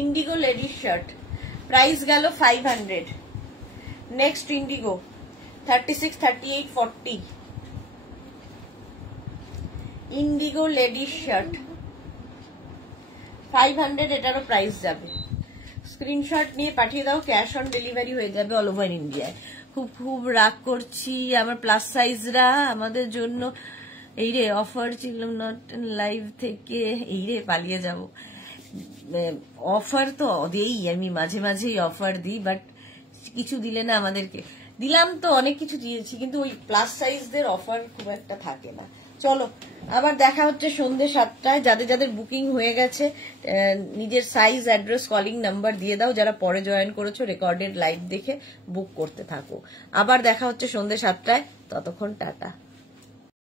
ইন্ডিগো লেডিস শার্ট প্রাইস গেল 500। Next Indigo 36, 38, 40। Indigo ladies shirt 500, এটারও প্রাইস যাবে। স্ক্রিনশট নিয়ে পাঠিয়ে দাও, ক্যাশ অন ডেলিভারি হয়ে যাবে অল ওভার ইন্ডিয়ায়। খুব খুব রাগ করছি আমার প্লাস সাইজরা, আমাদের জন্য এই রে অফার ছিল নট লাইভ থেকে, এই রে পালিয়ে যাব। অফার তো দেই আমি, মাঝে মাঝেই অফার দিই, বাট কিছু দিলে না আমাদেরকে। দিলাম তো, অনেক কিছু দিয়েছি, কিন্তু ওই প্লাস সাইজদের অফার খুব একটা থাকে না। চলো আবার দেখা হচ্ছে সন্ধ্যে 7টায়। যাদের যাদের বুকিং হয়ে গেছে নিজের সাইজ, অ্যাড্রেস, কলিং নাম্বার দিয়ে দাও। যারা পরে জয়েন করেছো রেকর্ডেড লাইভ দেখে বুক করতে থাকো। আবার দেখা হচ্ছে সন্ধ্যে 7টায়, ততক্ষণ টাটা।